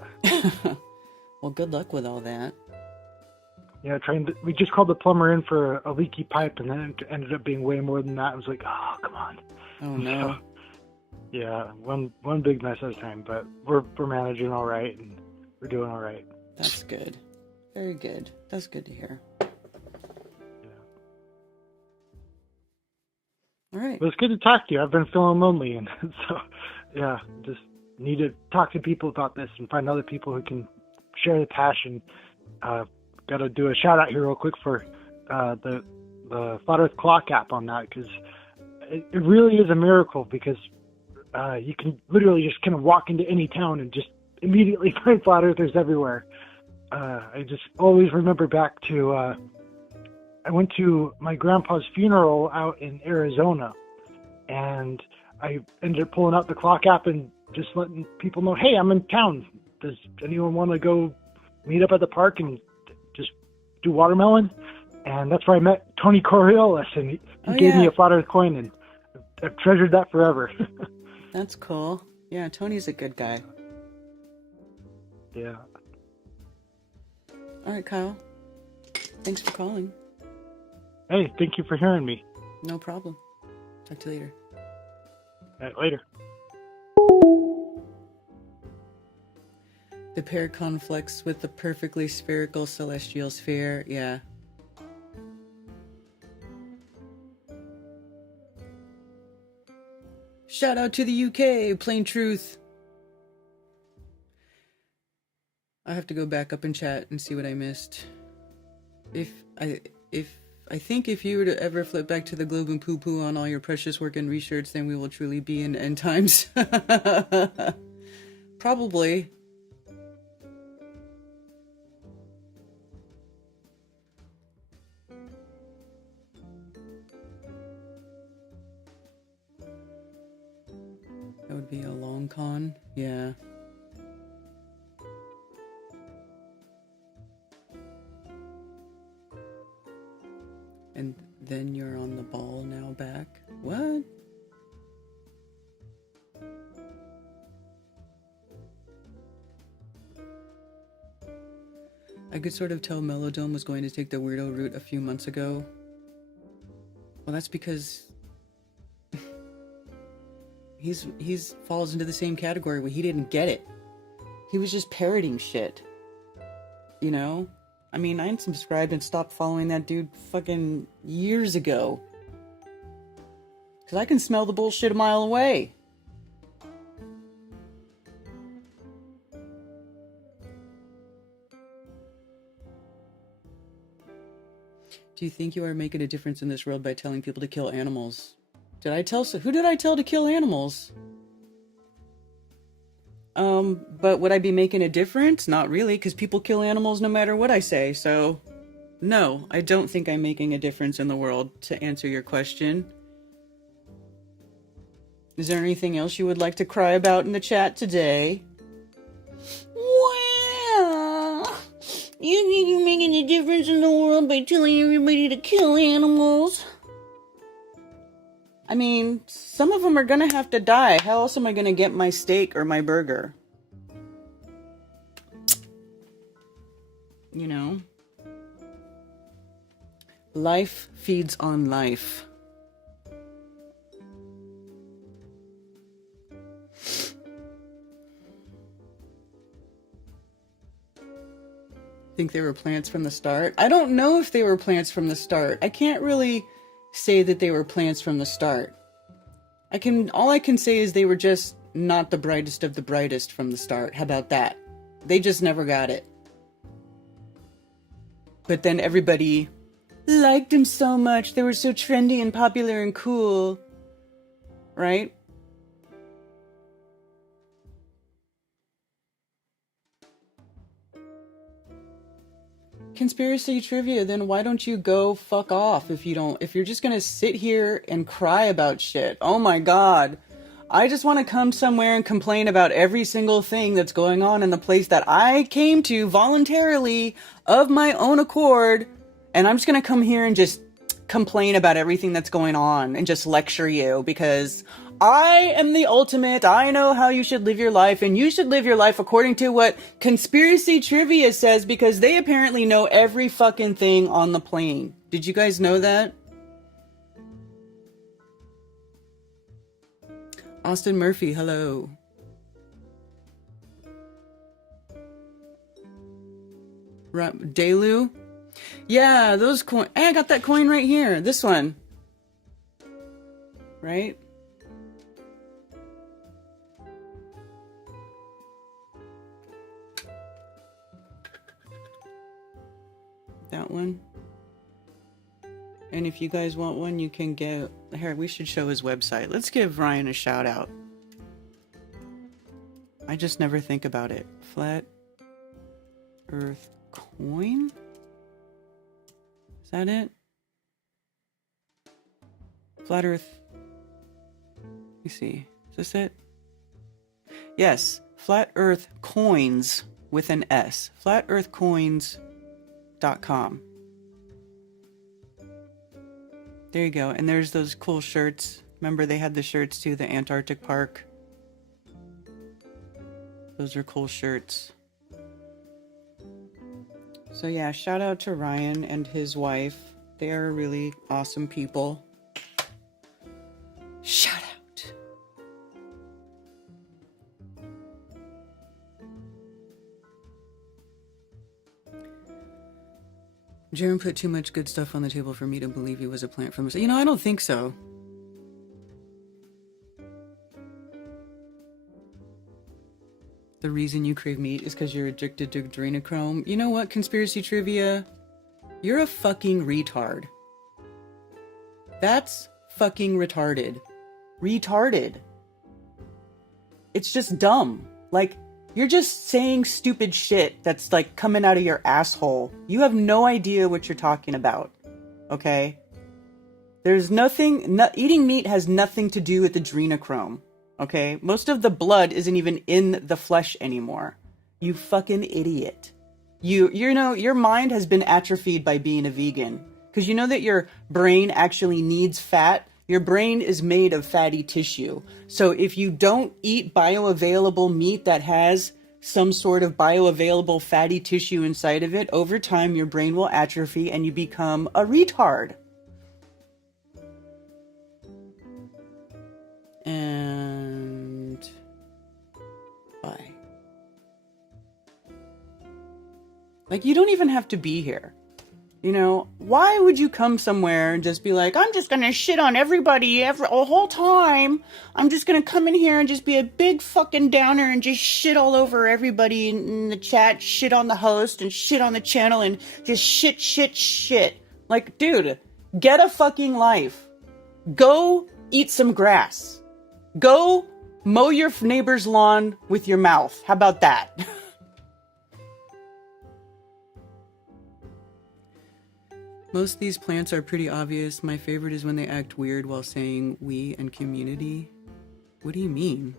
Well, good luck with all that. Yeah, we just called the plumber in for a leaky pipe, and then it ended up being way more than that. I was like, oh, come on. Oh no. So, yeah, one big mess at a time, but we're managing all right, and we're doing all right. That's good. Very good. That's good to hear. Yeah. All right. right. It was good to talk to you. I've been feeling lonely, and so yeah, just need to talk to people about this and find other people who can share the passion. Got to do a shout out here real quick for the Flat Earth Clock app on that, because it really is a miracle, because you can literally just kind of walk into any town and just immediately find flat earthers everywhere. I just always remember back to I went to my grandpa's funeral out in Arizona, and I ended up pulling out the clock app and just letting people know, hey, I'm in town. Does anyone want to go meet up at the park and just do watermelon? And that's where I met Tony Coriolis, and he gave me a flat earth coin, and I've treasured that forever. That's cool. Yeah, Tony's a good guy. Yeah. All right, Kyle. Thanks for calling. Hey, thank you for hearing me. No problem. Talk to you later. All right, later. The pair conflicts with the perfectly spherical celestial sphere. Yeah. Shout out to the UK, plain truth. I have to go back up and chat and see what I missed. I think if you were to ever flip back to the globe and poo-poo on all your precious work and research, then we will truly be in end times. Probably. That would be a long con. Yeah. And then you're on the ball now back. What? I could sort of tell Melodome was going to take the weirdo route a few months ago. Well, that's because he's falls into the same category where he didn't get it. He was just parroting shit. You know? I mean, I unsubscribed and stopped following that dude fucking years ago. Because I can smell the bullshit a mile away. Do you think you are making a difference in this world by telling people to kill animals? Who did I tell to kill animals? But would I be making a difference? Not really, because people kill animals no matter what I say, so... No, I don't think I'm making a difference in the world, to answer your question. Is there anything else you would like to cry about in the chat today? Well, you think you're making a difference in the world by telling everybody to kill animals? I mean, some of them are gonna have to die. How else am I gonna get my steak or my burger? You know? Life feeds on life. Think they were plants from the start? I don't know if they were plants from the start. I can't really say that they were plants from the start. All I can say is they were just not the brightest of the brightest from the start. How about that? They just never got it. But then everybody liked them so much. They were so trendy and popular and cool. Right? Conspiracy trivia, then why don't you go fuck off if you're just gonna sit here and cry about shit? Oh my god. I just want to come somewhere and complain about every single thing that's going on in the place that I came to voluntarily of my own accord, and I'm just gonna come here and just complain about everything that's going on and just lecture you because I am the ultimate. I know how you should live your life, and you should live your life according to what conspiracy trivia says because they apparently know every fucking thing on the plane. Did you guys know that? Austin Murphy, hello. Delu? Yeah, those coins. Hey, I got that coin right here. This one. right? That one. And if you guys want one, you can get... Here, we should show his website. Let's give Ryan a shout out. I just never think about it. Flat Earth Coin? Is that it? Flat Earth... Let me see. Is this it? Yes. Flat Earth Coins with an S. FlatEarthCoins.com. There you go. And there's those cool shirts. Remember they had the shirts too, the Antarctic Park. Those are cool shirts. So yeah, shout out to Ryan and his wife. They are really awesome people. Shout out. Jaron put too much good stuff on the table for me to believe he was a plant from... You know, I don't think so. The reason you crave meat is because you're addicted to adrenochrome. You know what, conspiracy trivia? You're a fucking retard. That's fucking retarded. Retarded. It's just dumb. Like, you're just saying stupid shit that's like coming out of your asshole. You have no idea what you're talking about. Okay? There's nothing... eating meat has nothing to do with adrenochrome. Okay? Most of the blood isn't even in the flesh anymore. You fucking idiot. You know, your mind has been atrophied by being a vegan. Because you know that your brain actually needs fat? Your brain is made of fatty tissue. So if you don't eat bioavailable meat that has some sort of bioavailable fatty tissue inside of it, over time your brain will atrophy and you become a retard. And bye. Like, you don't even have to be here. You know, why would you come somewhere and just be like, I'm just gonna shit on everybody a whole time. I'm just gonna come in here and just be a big fucking downer and just shit all over everybody in the chat, shit on the host and shit on the channel and just shit. Like, dude, get a fucking life. Go eat some grass. Go mow your neighbor's lawn with your mouth. How about that? Most of these plants are pretty obvious. My favorite is when they act weird while saying we and community. What do you mean?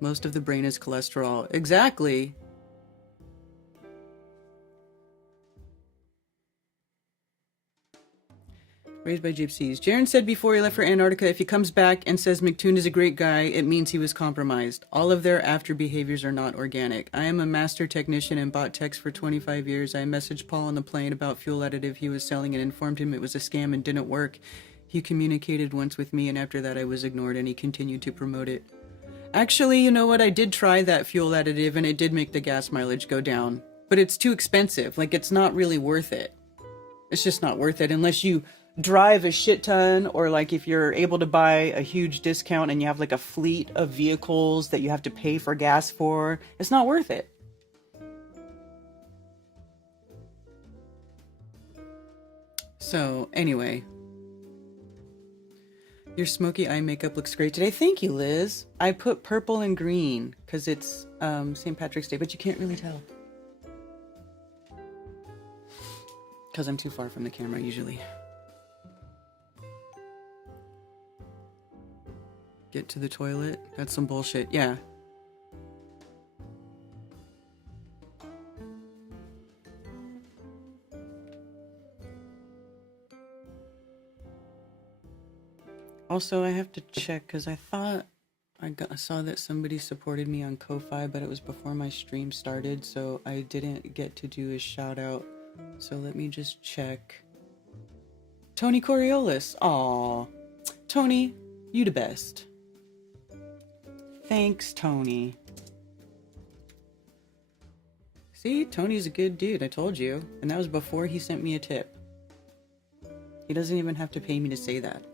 Most of the brain is cholesterol. Exactly. Raised by gypsies. Jaron said before he left for Antarctica, if he comes back and says McToon is a great guy, it means he was compromised. All of their after behaviors are not organic. I am a master technician and bought techs for 25 years. I messaged Paul on the plane about fuel additive he was selling and informed him it was a scam and didn't work. He communicated once with me and after that I was ignored and he continued to promote it. Actually, you know what? I did try that fuel additive and it did make the gas mileage go down. But it's too expensive. Like, it's not really worth it. It's just not worth it unless you drive a shit ton, or like if you're able to buy a huge discount and you have like a fleet of vehicles that you have to pay for gas for. It's not worth it. So anyway, your smoky eye makeup looks great today. Thank you, Liz. I put purple and green because it's St. Patrick's Day, but you can't really tell because I'm too far from the camera usually. Get to the toilet? That's some bullshit. Yeah. Also, I have to check because I thought I saw that somebody supported me on Ko-Fi, but it was before my stream started, so I didn't get to do a shout out. So let me just check. Tony Coriolis. Aw. Tony, you the best. Thanks, Tony. See, Tony's a good dude, I told you. And that was before he sent me a tip. He doesn't even have to pay me to say that.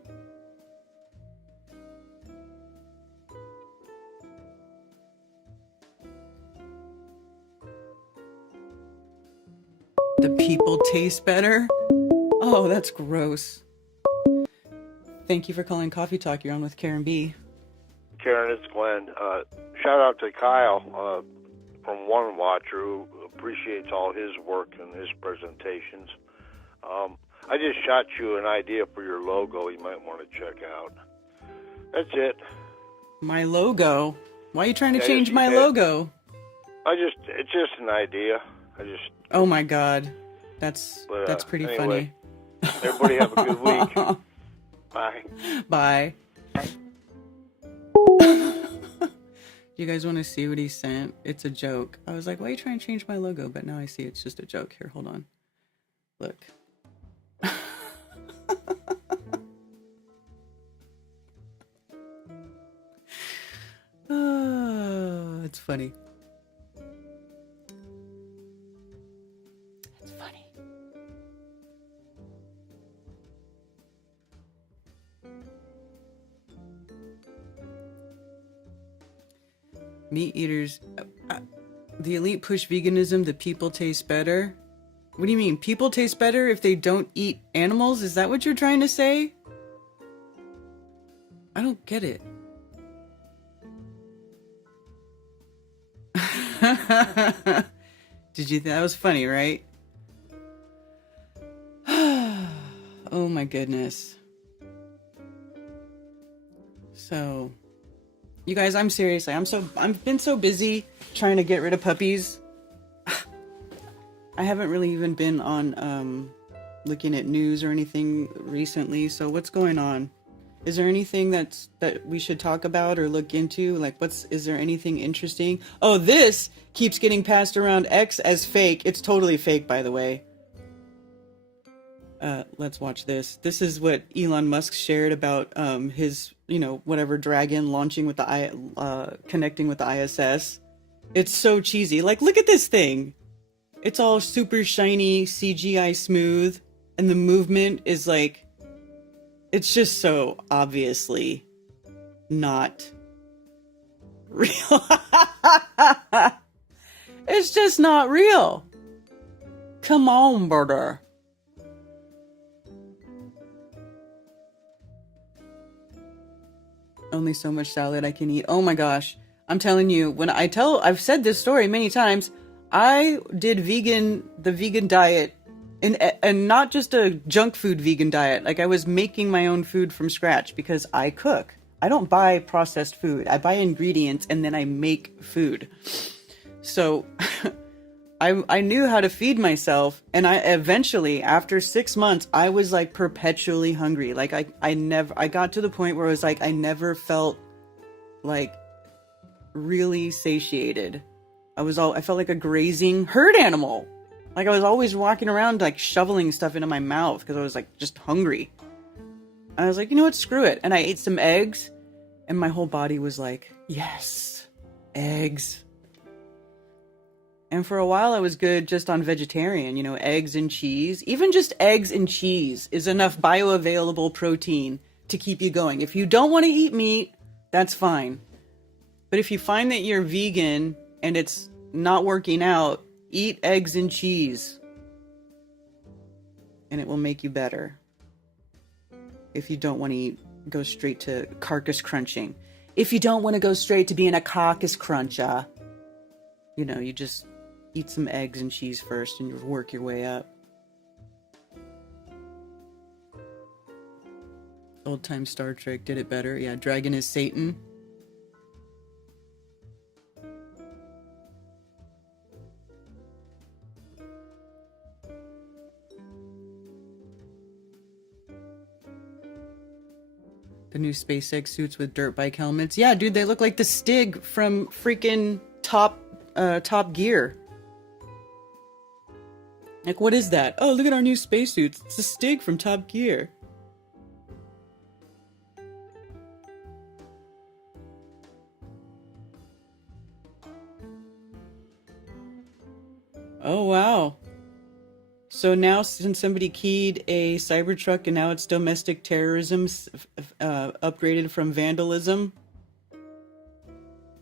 The people taste better? Oh, that's gross. Thank you for calling Coffee Talk. You're on with Karen B. Karen, it's Glenn. Shout out to Kyle from One Watcher, who appreciates all his work and his presentations. I just shot you an idea for your logo you might want to check out. That's it. My logo? Why are you trying to change my logo? It's just an idea. Oh my God. That's pretty anyway, funny. Everybody have a good week. Bye. Bye. You guys want to see what he sent? It's a joke. I was like, why are you trying to change my logo? But now I see it's just a joke. Here, hold on. Look. Oh, it's funny. It's funny. Meat eaters. The elite push veganism. The people taste better. What do you mean? People taste better if they don't eat animals? Is that what you're trying to say? I don't get it. Did you think that was funny, right? Oh my goodness. So, you guys, I'm seriously, I've been so busy trying to get rid of puppies. I haven't really even been on looking at news or anything recently. So what's going on? Is there anything that we should talk about or look into? Like, is there anything interesting? Oh, this keeps getting passed around X as fake. It's totally fake, by the way. Let's watch this. This is what Elon Musk shared about his, whatever dragon launching with the connecting with the ISS. It's so cheesy. Like, look at this thing. It's all super shiny, CGI smooth, and the movement is like, it's just so obviously not real. It's just not real. Come on, brother. Only so much salad I can eat. Oh my gosh. I'm telling you, I've said this story many times. I did the vegan diet, and not just a junk food vegan diet. Like, I was making my own food from scratch because I cook. I don't buy processed food. I buy ingredients and then I make food. So I knew how to feed myself, and I eventually, after 6 months, I was like perpetually hungry. Like I got to the point where I was like, I never felt like really satiated. I felt like a grazing herd animal. Like, I was always walking around like shoveling stuff into my mouth because I was like just hungry. And I was like, you know what, screw it. And I ate some eggs and my whole body was like, yes, eggs. And for a while I was good just on vegetarian, eggs and cheese. Even just eggs and cheese is enough bioavailable protein to keep you going. If you don't want to eat meat, that's fine. But if you find that you're vegan and it's not working out, eat eggs and cheese. And it will make you better. If you don't want to go straight to carcass crunching. If you don't want to go straight to being a carcass cruncher, you just eat some eggs and cheese first and you work your way up. Old time Star Trek did it better. Yeah, dragon is Satan. The new SpaceX suits with dirt bike helmets. Yeah, dude, they look like the Stig from freaking Top Gear. Like, what is that? Oh, look at our new spacesuits. It's the Stig from Top Gear. Oh, wow. So now, since somebody keyed a Cybertruck and now it's domestic terrorism, upgraded from vandalism,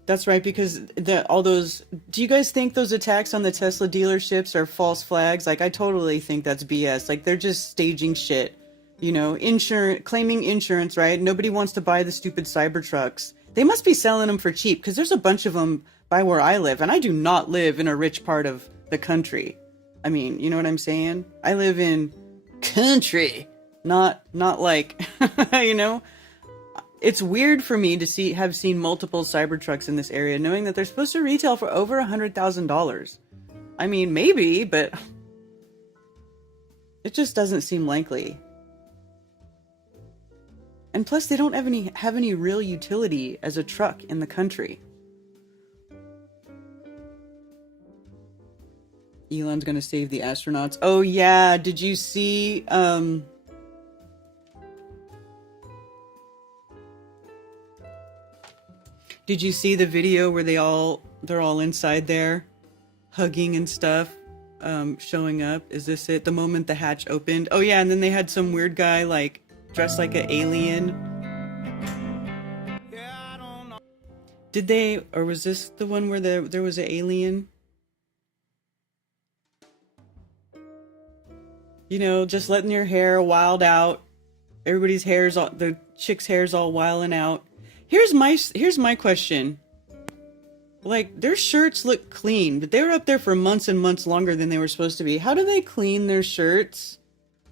That's right, because all those. Do you guys think those attacks on the Tesla dealerships are false flags? Like, I totally think that's BS. Like, they're just staging shit. You know, claiming insurance, right? Nobody wants to buy the stupid Cybertrucks. They must be selling them for cheap, because there's a bunch of them by where I live, and I do not live in a rich part of the country. I mean, you know what I'm saying? I live in country, not like, you know? It's weird for me to have seen multiple Cybertrucks in this area, knowing that they're supposed to retail for over $100,000. I mean, maybe, but it just doesn't seem likely. And plus, they don't have any real utility as a truck in the country. Elon's gonna save the astronauts. Oh yeah, did you see? Did you see the video where they're all inside there, hugging and stuff, showing up? Is this it? The moment the hatch opened? Oh yeah, and then they had some weird guy like dressed like an alien. Did they, or was this the one where there was an alien? You know, just letting your hair wild out. Everybody's hair's all, the chick's hair's all wilding out. Here's my question. Like, their shirts look clean, but they were up there for months and months longer than they were supposed to be. How do they clean their shirts?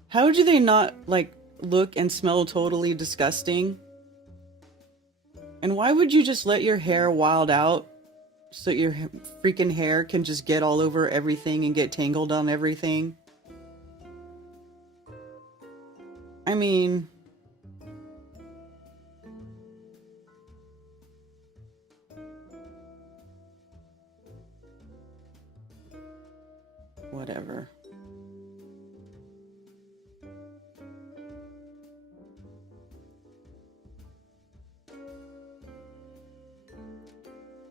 How do they not, like, look and smell totally disgusting? And why would you just let your hair wild out so your freaking hair can just get all over everything and get tangled on everything? I mean, whatever.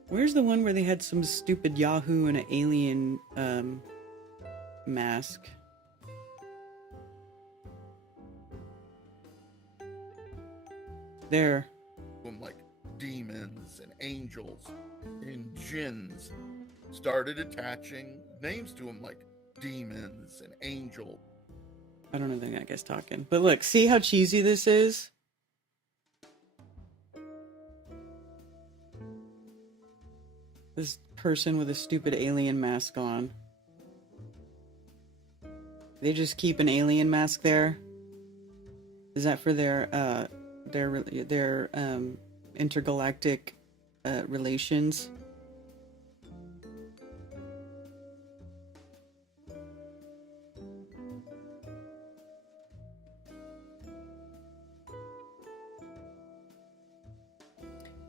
Where's the one where they had some stupid Yahoo and an alien mask? There. Like demons and angels and jinns started attaching names to them like demons and angels. I don't know the that guy's talking. But look, see how cheesy this is? This person with a stupid alien mask on. They just keep an alien mask there? Is that for their intergalactic relations?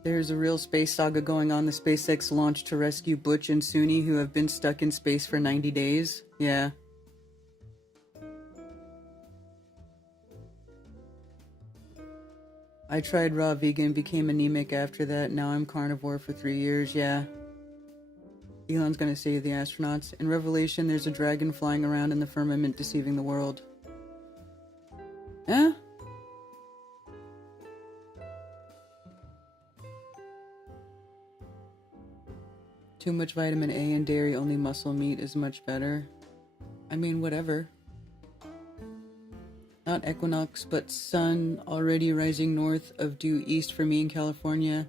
There's a real space saga going on. The SpaceX launched to rescue Butch and Suni, who have been stuck in space for 90 days. Yeah. I tried raw vegan, became anemic after that. Now I'm carnivore for 3 years. Yeah. Elon's gonna save the astronauts. In Revelation, there's a dragon flying around in the firmament deceiving the world. Eh? Too much vitamin A in dairy, only muscle meat is much better. I mean, whatever. Not equinox, but sun already rising north of due east for me in California.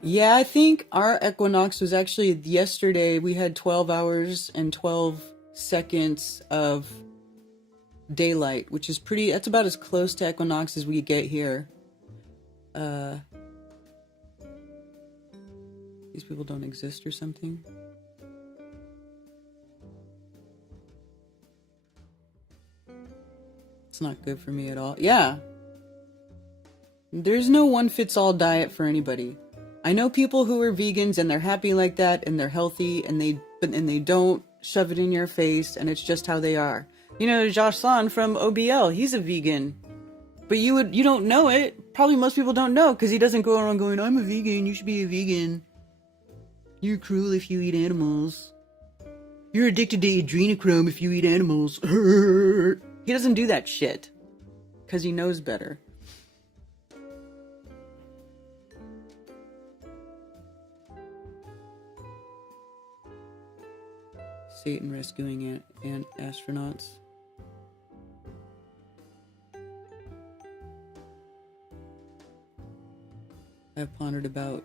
Yeah, I think our equinox was actually yesterday. We had 12 hours and 12 seconds of daylight, which is that's about as close to equinox as we get here. These people don't exist or something. It's not good for me at all. Yeah. There's no one-fits-all diet for anybody. I know people who are vegans and they're happy like that and they're healthy and they don't shove it in your face and it's just how they are. You know, Josh San from OBL, he's a vegan. But you don't know it. Probably most people don't know because he doesn't go around going, I'm a vegan, you should be a vegan. You're cruel if you eat animals. You're addicted to adrenochrome if you eat animals. He doesn't do that shit. Because he knows better. Satan rescuing astronauts. I've pondered about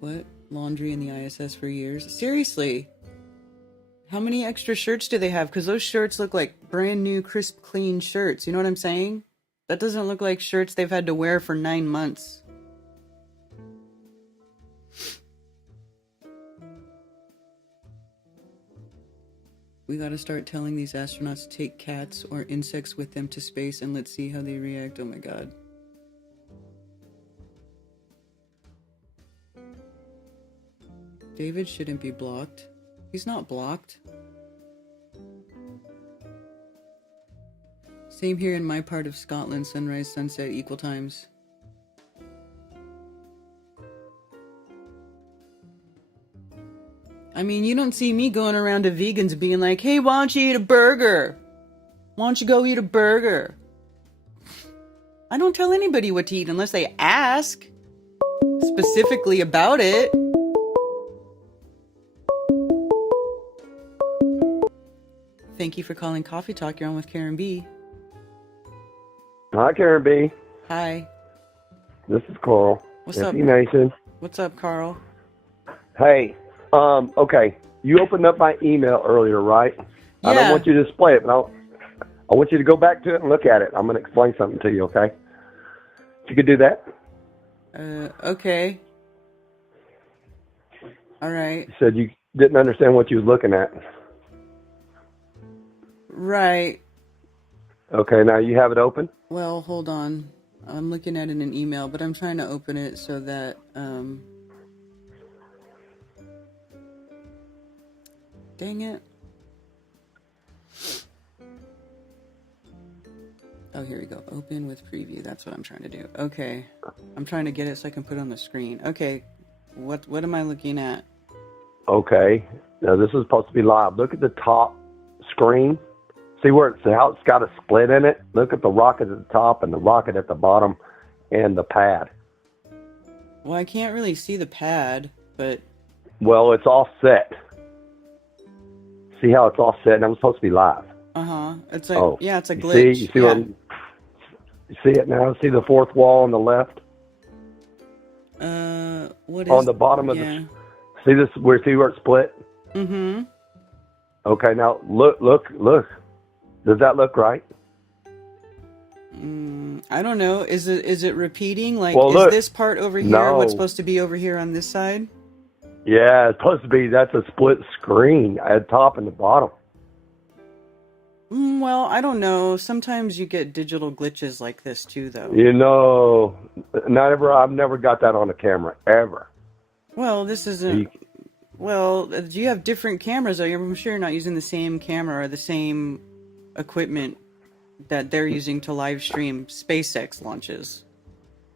what? Laundry in the ISS for years. Seriously? How many extra shirts do they have? Because those shirts look like brand new, crisp, clean shirts. You know what I'm saying? That doesn't look like shirts they've had to wear for 9 months. We gotta start telling these astronauts to take cats or insects with them to space and let's see how they react. Oh my god. David shouldn't be blocked. He's not blocked. Same here in my part of Scotland, sunrise, sunset, equal times. I mean, you don't see me going around to vegans being like, hey, why don't you eat a burger? Why don't you go eat a burger? I don't tell anybody what to eat unless they ask specifically about it. Thank you for calling Coffee Talk. You're on with Karen B. Hi, Karen B. Hi. This is Carl. What's up? Nation. What's up, Carl? Hey, okay. You opened up my email earlier, right? Yeah. I don't want you to display it, but I want you to go back to it and look at it. I'm going to explain something to you, okay? If you could do that. Okay. All right. You said you didn't understand what you was looking at. Right. Okay, now you have it open? Well, hold on. I'm looking at it in an email, but I'm trying to open it so that, dang it. Oh, here we go. Open with preview. That's what I'm trying to do. Okay. I'm trying to get it so I can put it on the screen. Okay. What am I looking at? Okay. Now, this is supposed to be live. Look at the top screen. See where how it's got a split in it? Look at the rocket at the top and the rocket at the bottom and the pad. Well, I can't really see the pad, but... Well, it's offset. See how it's offset? And I'm supposed to be live. Uh-huh. It's like, yeah, it's a glitch. You see what you see it now? See the fourth wall on the left? What is... On the bottom of the... See this? See where it's split? Mm-hmm. Okay, now look. Does that look right? I don't know. Is it repeating? Like, well, is this part over here what's supposed to be over here on this side? Yeah, it's supposed to be. That's a split screen at top and the bottom. Well, I don't know. Sometimes you get digital glitches like this too, though. You know, I've never got that on a camera ever. Well, this isn't. Well, do you have different cameras? I'm sure you're not using the same camera or the same equipment that they're using to live stream SpaceX launches.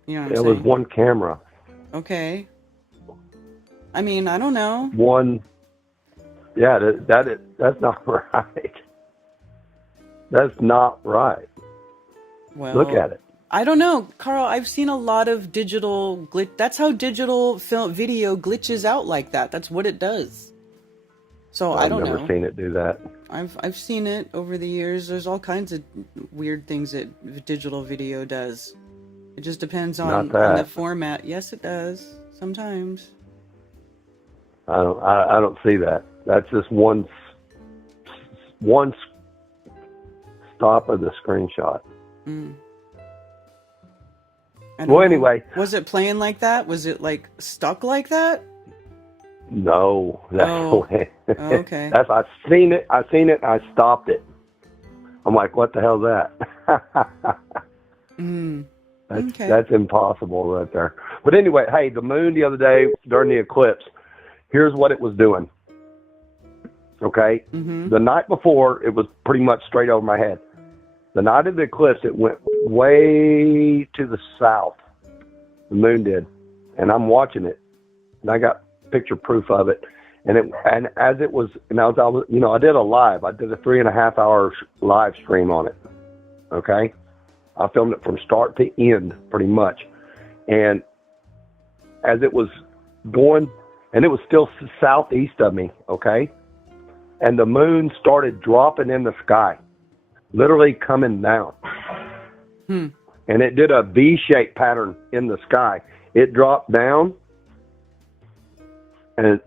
You know what I'm saying? It was one camera. Okay. I mean, I don't know. One. Yeah, that's not right. That's not right. Well, look at it. I don't know, Carl. I've seen a lot of digital glitch. That's how digital video glitches out like that. That's what it does. So I don't know. I've never seen it do that. I've seen it over the years. There's all kinds of weird things that digital video does. It just depends on the format. Yes, it does. Sometimes. I don't see that. That's just one stop of the screenshot. Well, anyway. Was it playing like that? Was it like stuck like that? No. Okay. I've seen it. I stopped it. I'm like, what the hell's that? That's impossible right there. But anyway, hey, the moon the other day during the eclipse, here's what it was doing. Okay? The night before, it was pretty much straight over my head. The night of the eclipse, it went way to the south. The moon did. And I'm watching it. And I got picture proof of it. And as I was, I did a live. I did a 3.5 hour live stream on it. Okay? I filmed it from start to end, pretty much. And as it was going, and it was still southeast of me, okay? and the moon started dropping in the sky, literally coming down. And it did a V-shaped pattern in the sky. It dropped down and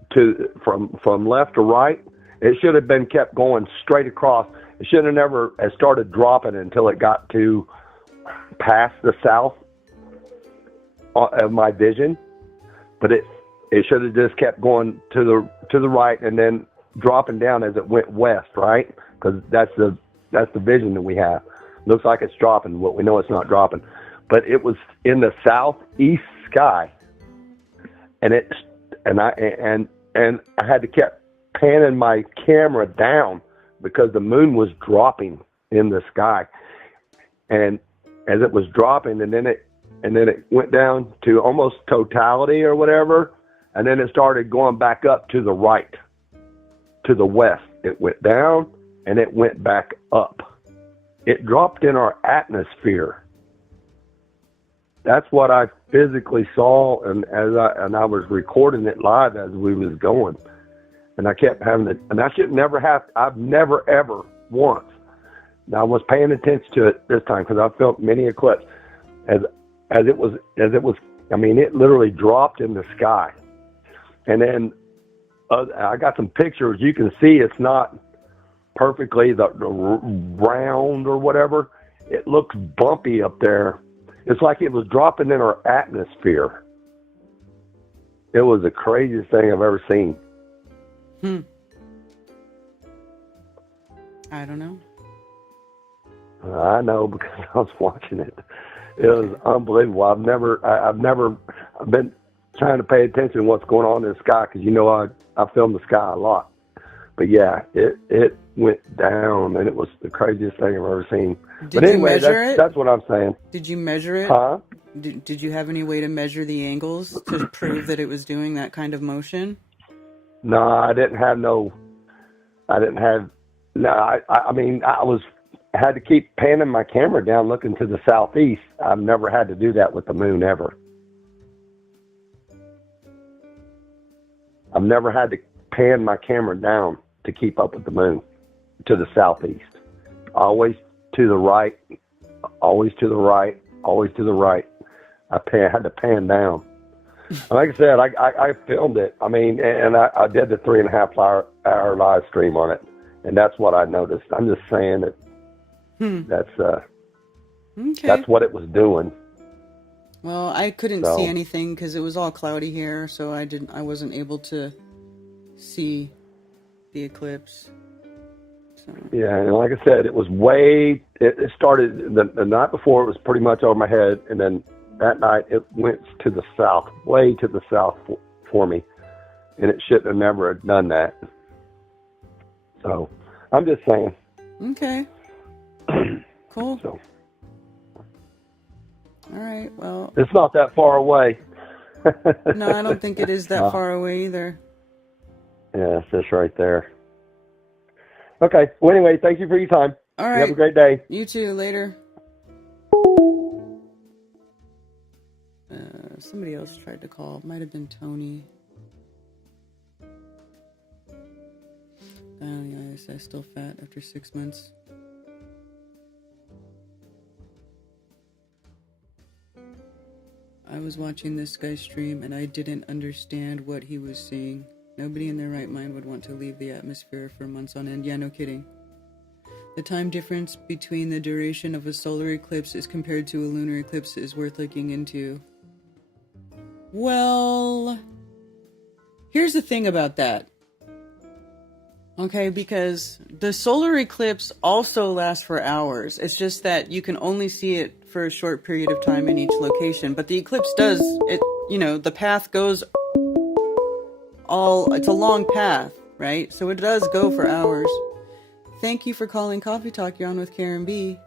from left to right. It should have been kept going straight across. It should have never started dropping until it got to past the south of my vision. But it should have just kept going to the right and then dropping down as it went west, right? Because that's the vision that we have. Looks like it's dropping, but we know it's not dropping. But it was in the southeast sky, and I had to keep panning my camera down because the moon was dropping in the sky, and as it was dropping, and then it went down to almost totality or whatever, and then it started going back up to the right, to the west. It went down and it went back up. It dropped in our atmosphere. That's what I physically saw, and I was recording it live as we was going, and I kept having it. And I should never have. I've never ever once. Now I was paying attention to it this time because I felt many eclipses as it was. I mean, it literally dropped in the sky, and then I got some pictures. You can see it's not perfectly the round or whatever. It looks bumpy up there. It's like it was dropping in our atmosphere. It was the craziest thing I've ever seen. I don't know. I know because I was watching it. It was unbelievable. I've been trying to pay attention to what's going on in the sky because I film the sky a lot. But yeah, it went down, and it was the craziest thing I've ever seen. But anyway, that's what I'm saying. Did you measure it? Huh? Did you have any way to measure the angles to prove that it was doing that kind of motion? No, I didn't have. I mean, I had to keep panning my camera down, looking to the southeast. I've never had to do that with the moon ever. I've never had to pan my camera down to keep up with the moon to the southeast. Always to the right, always to the right, always to the right. I had to pan down. Like I said, I filmed it. I mean, and I did the 3.5 hour live stream on it, and that's what I noticed. I'm just saying that that's what it was doing. Well, I couldn't see anything because it was all cloudy here, so I wasn't able to see the eclipse. So. Yeah, and like I said, it was it started the night before. It was pretty much over my head, and then that night it went to the south, way to the south for me, and it shouldn't have never done that. So I'm just saying. Okay. Cool. So. All right. Well. It's not that far away. No, I don't think it is that far away either. Yeah, it's just right there. Okay. Well, anyway, thank you for your time. All right. You have a great day. You too. Later. Somebody else tried to call. Might have been Tony. Yeah, I still fat after 6 months. I was watching this guy stream and I didn't understand what he was seeing. Nobody in their right mind would want to leave the atmosphere for months on end. Yeah, no kidding. The time difference between the duration of a solar eclipse as compared to a lunar eclipse is worth looking into. Well, here's the thing about that. Okay, because the solar eclipse also lasts for hours. It's just that you can only see it for a short period of time in each location. But the eclipse does, the path goes it's a long path, right? So it does go for hours. Thank you for calling Coffee Talk. You're on with Karen B.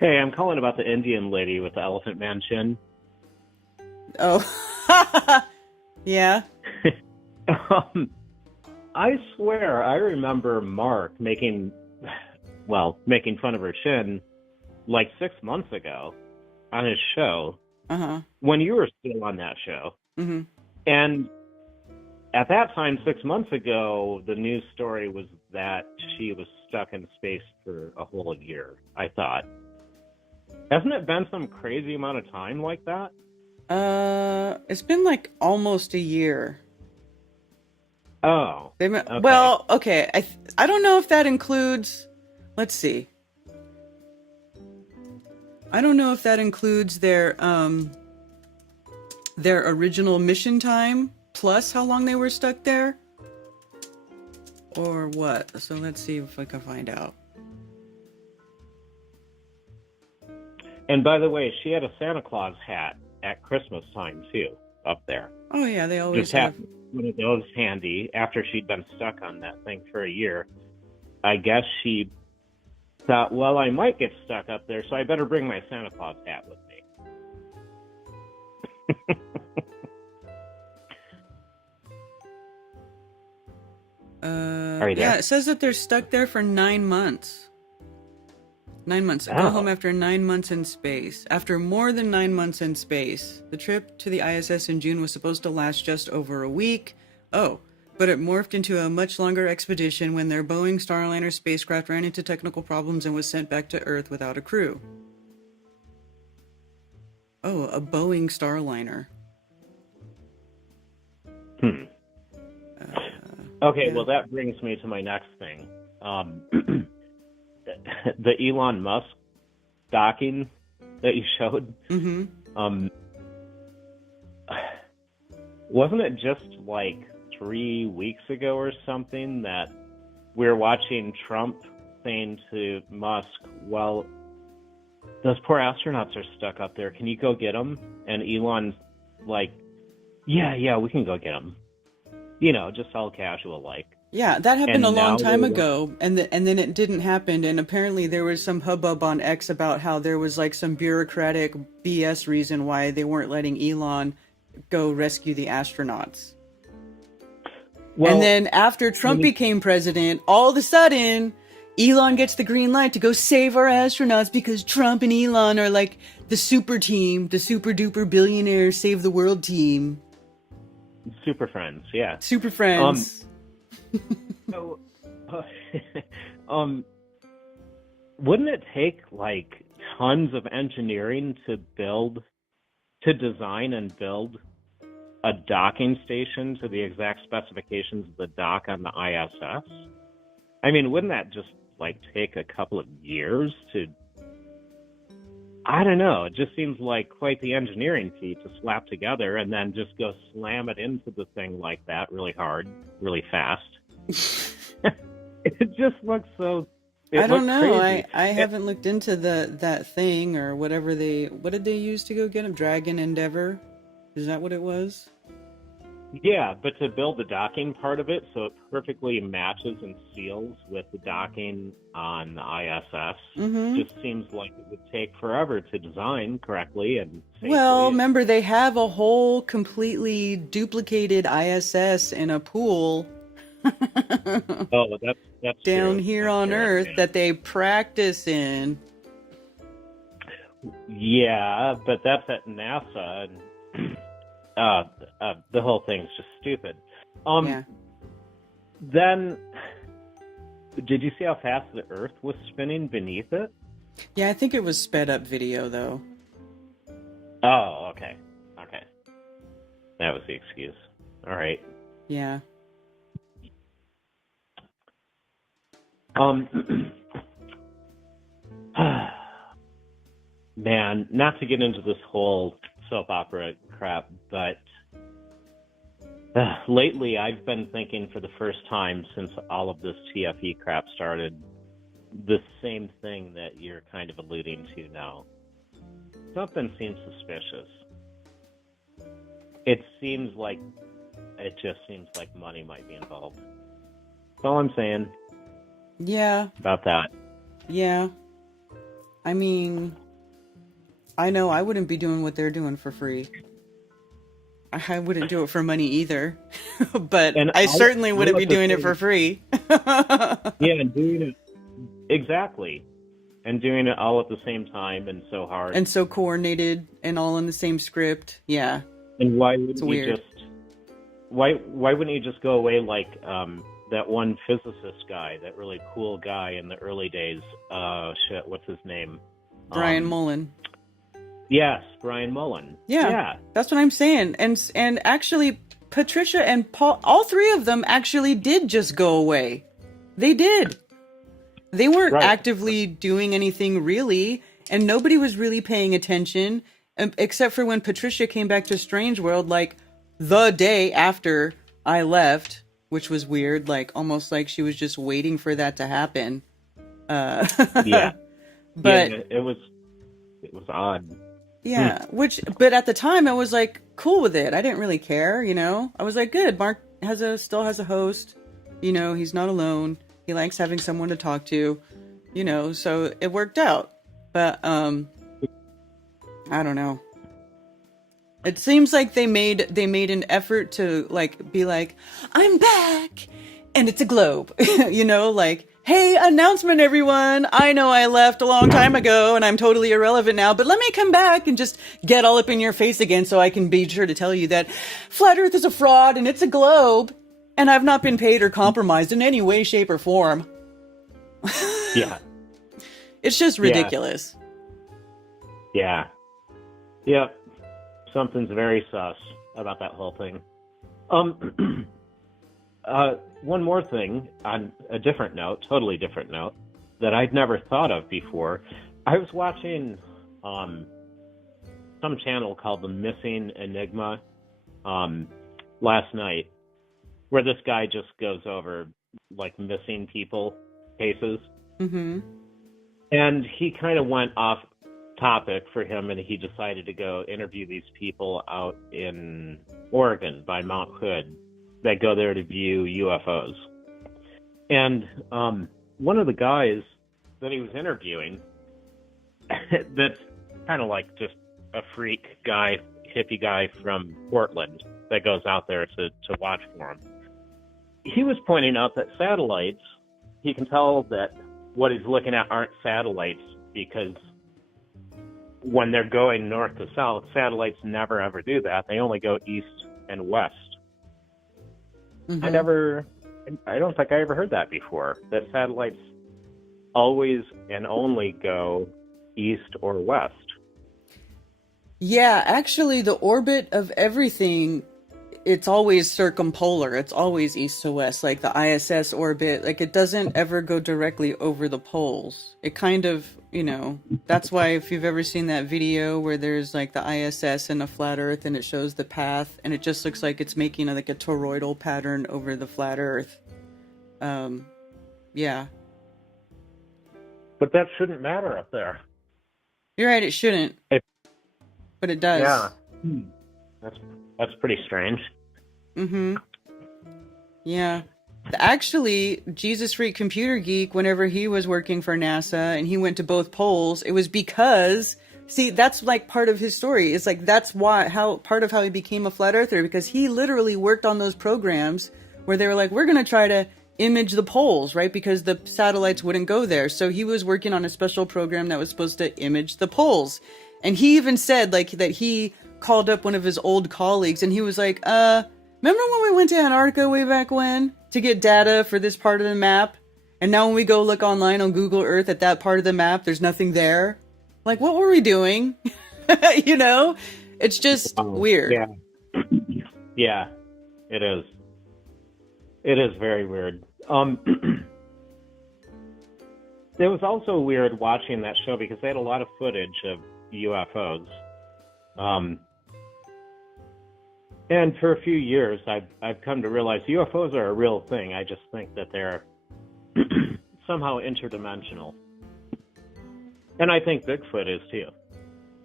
Hey, I'm calling about the Indian lady with the elephant man chin. Oh, yeah. I swear I remember Mark making fun of her chin like 6 months ago on his show when you were still on that show. Mm-hmm. And at that time, 6 months ago, the news story was that she was stuck in space for a whole year, I thought. Hasn't it been some crazy amount of time like that? It's been like almost a year. Oh. Okay. Well, okay. I don't know if that includes. Let's see. I don't know if that includes their original mission time plus how long they were stuck there, or what. So let's see if I can find out. And by the way, she had a Santa Claus hat at Christmas time too, up there. Oh yeah, they always Just had have. one of those handy after she'd been stuck on that thing for a year. I guess she thought, well, I might get stuck up there, so I better bring my Santa Claus hat with me. Yeah, it says that they're stuck there for 9 months. 9 months. Oh. Go home after 9 months in space. After more than 9 months in space. The trip to the ISS in June was supposed to last just over a week. Oh, but it morphed into a much longer expedition when their Boeing Starliner spacecraft ran into technical problems and was sent back to Earth without a crew. Oh, a Boeing Starliner. Okay, Yeah. well, that brings me to my next thing. The Elon Musk docking that you showed. Mm-hmm. Wasn't it just like 3 weeks ago or something that we were watching Trump saying to Musk, well, those poor astronauts are stuck up there. Can you go get them? And Elon's like, yeah, we can go get them. You know, just all casual like. Yeah, that happened And a long now time they're- ago, and then it didn't happen. And apparently there was some hubbub on X about how there was like some bureaucratic BS reason why they weren't letting Elon go rescue the astronauts. Well, And then after Trump became president, all of a sudden, Elon gets the green light to go save our astronauts because Trump and Elon are like the super team, the super duper billionaire save the world team. super friends, yeah. Super friends. So, wouldn't it take like tons of engineering to design and build a docking station to the exact specifications of the dock on the ISS? I mean, wouldn't that just like take a couple of years to? I don't know. It just seems like quite the engineering feat to slap together and then just go slam it into the thing like that really hard, really fast. It just looks so. I don't know. Crazy. I haven't looked into that thing or whatever what did they use to go get him? Dragon Endeavor? Is that what it was? Yeah, but to build the docking part of it so it perfectly matches and seals with the docking on the ISS just seems like it would take forever to design correctly and safely. Well, remember they have a whole completely duplicated ISS in a pool Oh, that's down true. here That's on true. Earth Yeah. that they practice in. Yeah, but that's at NASA, and the whole thing's just stupid. Yeah. Then, did you see how fast the Earth was spinning beneath it? Yeah, I think it was sped up video though. Oh, okay. That was the excuse. All right. Yeah. Man, not to get into this whole soap opera crap, but lately I've been thinking for the first time since all of this TFE crap started, the same thing that you're kind of alluding to now. Something seems suspicious. It just seems like money might be involved. That's all I'm saying Yeah. about that. Yeah. I mean, I know I wouldn't be doing what they're doing for free. I wouldn't do it for money either. But And I certainly I wouldn't be like to doing it think- for free. Yeah, and doing it exactly, and doing it all at the same time and so hard. And so coordinated and all in the same script. Yeah. And why would It's we weird. just why wouldn't you just go away like that one physicist guy, that really cool guy in the early days? What's his name? Brian Mullen. Yes, Brian Mullen. Yeah, that's what I'm saying. And actually, Patricia and Paul, all three of them actually did just go away. They did. They weren't actively doing anything really, and nobody was really paying attention, except for when Patricia came back to Strange World, like the day after I left, which was weird, like almost like she was just waiting for that to happen. Yeah, but it was odd. Yeah, but at the time I was like cool with it. I didn't really care, you know. I was like, good. Mark still has a host, you know. He's not alone. He likes having someone to talk to, you know. So it worked out. But I don't know. It seems like they made an effort to like be like, I'm back, and it's a globe, you know, like. Hey, announcement, everyone. I know I left a long time ago and I'm totally irrelevant now, but let me come back and just get all up in your face again so I can be sure to tell you that Flat Earth is a fraud and it's a globe and I've not been paid or compromised in any way, shape, or form. Yeah. It's just ridiculous. Yeah. Yep. Something's very sus about that whole thing. One more thing on a different note, totally different note, that I'd never thought of before. I was watching some channel called The Missing Enigma last night, where this guy just goes over like missing people cases. Mm-hmm. And he kind of went off topic for him, and he decided to go interview these people out in Oregon by Mount Hood that go there to view UFOs. And one of the guys that he was interviewing, that's kind of like just a freak guy, hippie guy from Portland that goes out there to watch for him. He was pointing out that satellites, he can tell that what he's looking at aren't satellites because when they're going north to south, satellites never ever do that. They only go east and west. Mm-hmm. I don't think I ever heard that before, that satellites always and only go east or west. Yeah, actually the orbit of everything, it's always circumpolar. It's always east to west, like the ISS orbit. Like it doesn't ever go directly over the poles. It kind of, you know, that's why if you've ever seen that video where there's like the ISS and a flat Earth and it shows the path and it just looks like it's making like a toroidal pattern over the flat Earth. Yeah. But that shouldn't matter up there. You're right, it shouldn't. But it does. Yeah. That's pretty strange. Mm-hmm. Yeah. Actually, Jesus Freak Computer Geek, whenever he was working for NASA and he went to both poles, it was because, see, that's like part of his story. It's like that's part of how he became a flat earther, because he literally worked on those programs where they were like, we're going to try to image the poles, right? Because the satellites wouldn't go there. So he was working on a special program that was supposed to image the poles. And he even said like that he called up one of his old colleagues and he was like, remember when we went to Antarctica way back when to get data for this part of the map? And now when we go look online on Google Earth at that part of the map, there's nothing there. Like, what were we doing? You know, it's just weird. Yeah. Yeah, it is. It is very weird. It was also weird watching that show because they had a lot of footage of UFOs. And for a few years, I've come to realize UFOs are a real thing. I just think that they're somehow interdimensional. And I think Bigfoot is too.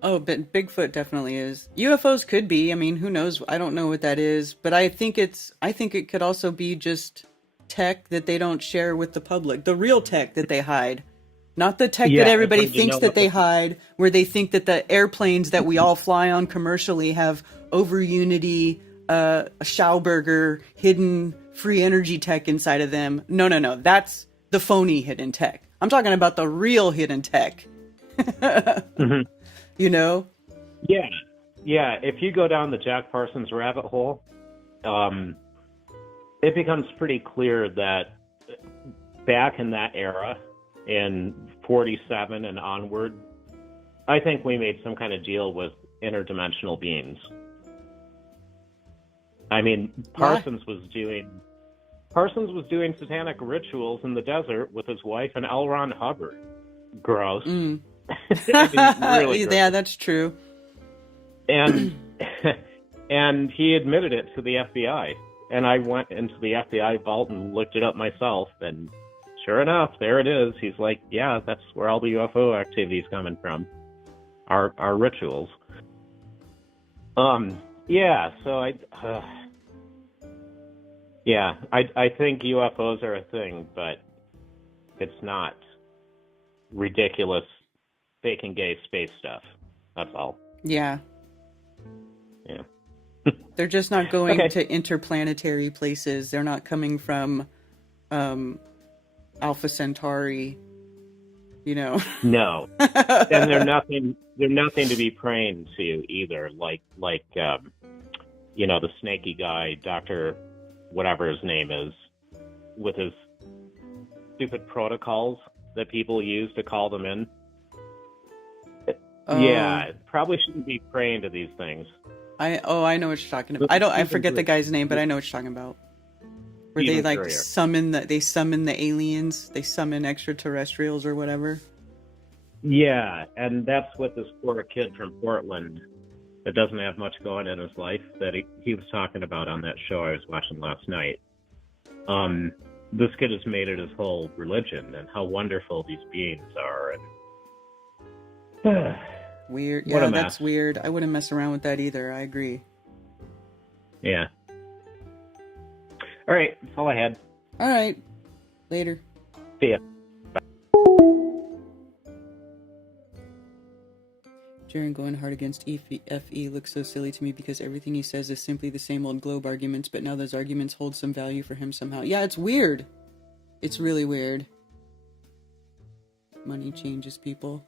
Oh, but Bigfoot definitely is. UFOs could be. I mean, who knows? I don't know what that is, but I think it could also be just tech that they don't share with the public. The real tech that they hide. Not the tech that everybody thinks that they hide, where they think that the airplanes that we all fly on commercially have over Unity, a Schauberger, hidden free energy tech inside of them. No. That's the phony hidden tech. I'm talking about the real hidden tech. Mm-hmm. You know? Yeah. Yeah. If you go down the Jack Parsons rabbit hole, it becomes pretty clear that back in that era, in 47 and onward, I think we made some kind of deal with interdimensional beings. I mean, Parsons was doing satanic rituals in the desert with his wife and L. Ron Hubbard. Gross. I mean, really gross. Yeah, that's true. And and he admitted it to the FBI. And I went into the FBI vault and looked it up myself, and sure enough, there it is. He's like, yeah, that's where all the UFO activity is coming from. Our rituals. Yeah, so I think UFOs are a thing, but it's not ridiculous fake and gay space stuff. That's all. Yeah. Yeah. They're just not going to interplanetary places. They're not coming from Alpha Centauri, No. And they're nothing to be praying to either. Like the snaky guy, Dr. whatever his name is, with his stupid protocols that people use to call them in. Yeah, probably shouldn't be praying to these things. I know what you're talking about. I forget the guy's name, but I know what you're talking about. Where they summon the aliens, they summon extraterrestrials or whatever. Yeah, and that's what this poor kid from Portland that doesn't have much going in his life that he was talking about on that show I was watching last night. This kid has made it his whole religion and how wonderful these beings are. And weird. Yeah, that's weird. I wouldn't mess around with that either. I agree. Yeah. All right, that's all I had. All right. Later. See ya. Jaron going hard against FE looks so silly to me because everything he says is simply the same old globe arguments, but now those arguments hold some value for him somehow. Yeah, it's weird. It's really weird. Money changes people.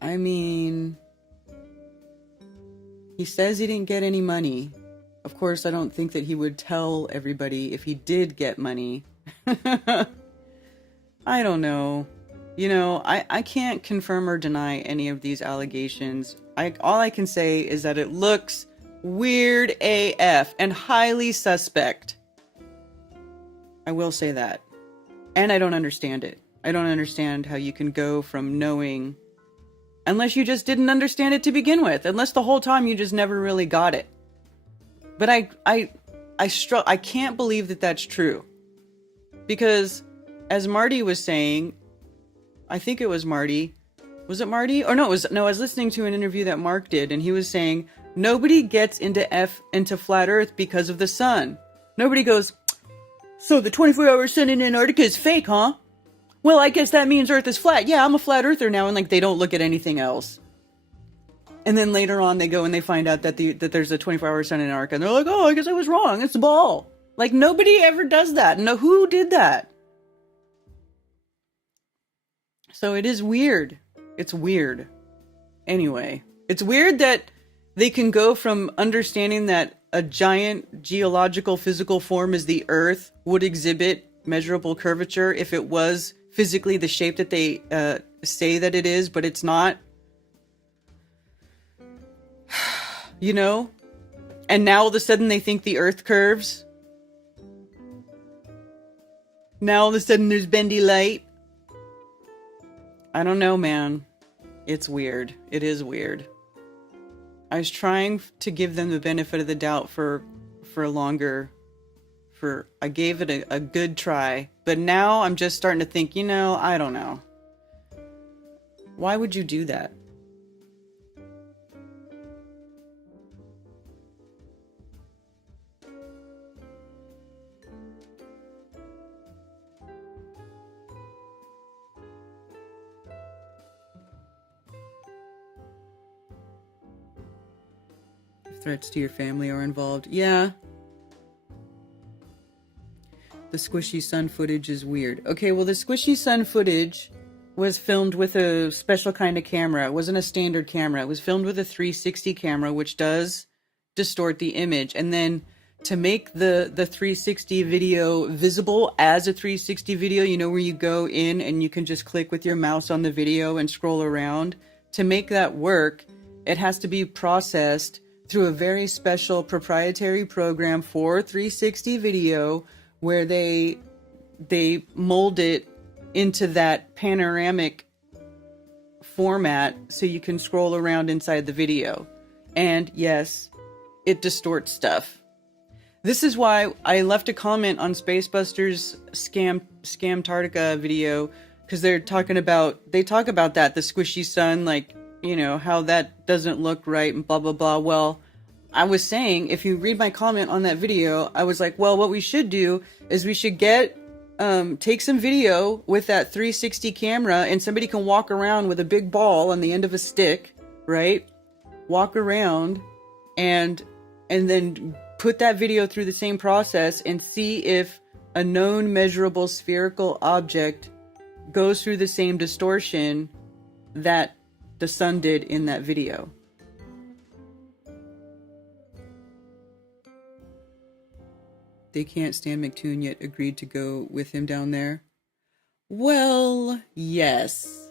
I mean, he says he didn't get any money. Of course, I don't think that he would tell everybody if he did get money. I don't know. I can't confirm or deny any of these allegations. All I can say is that it looks weird AF and highly suspect. I will say that. And I don't understand it. I don't understand how you can go from knowing, unless you just didn't understand it to begin with, unless the whole time you just never really got it. But I can't believe that that's true. Because as Marty was saying, I think it was Marty. Was it Marty? Or no, I was listening to an interview that Mark did, and he was saying, nobody gets into flat Earth because of the sun. Nobody goes, so the 24-hour sun in Antarctica is fake, huh? Well, I guess that means Earth is flat. Yeah, I'm a flat earther now, and they don't look at anything else. And then later on, they go and they find out that there's a 24-hour sun in Antarctica, and they're like, oh, I guess I was wrong. It's a ball. Nobody ever does that. No, who did that? So it is weird. It's weird. Anyway, it's weird that they can go from understanding that a giant geological physical form as the Earth would exhibit measurable curvature if it was physically the shape that they say that it is, but it's not. And now all of a sudden they think the Earth curves. Now all of a sudden there's bendy light. I don't know, man. It's weird. It is weird. I was trying to give them the benefit of the doubt for longer. I gave it a good try. But now I'm just starting to think, I don't know. Why would you do that? Threats to your family are involved. Yeah. The squishy sun footage is weird. Okay, well, the squishy sun footage was filmed with a special kind of camera. It wasn't a standard camera. It was filmed with a 360 camera, which does distort the image. And then to make the 360 video visible as a 360 video, you know, where you go in and you can just click with your mouse on the video and scroll around. To make that work, it has to be processed through a very special proprietary program for 360 video, where they mold it into that panoramic format so you can scroll around inside the video. And yes, it distorts stuff. This is why I left a comment on Spacebuster's Scamtartica video, because they talk about that, the squishy sun, like, you know, how that doesn't look right and blah, blah, blah. Well, I was saying, if you read my comment on that video, I was like, well, what we should do is we should take some video with that 360 camera, and somebody can walk around with a big ball on the end of a stick, right? Walk around and then put that video through the same process and see if a known measurable spherical object goes through the same distortion that the sun did in that video. They can't stand McToon yet agreed to go with him down there. Well, yes.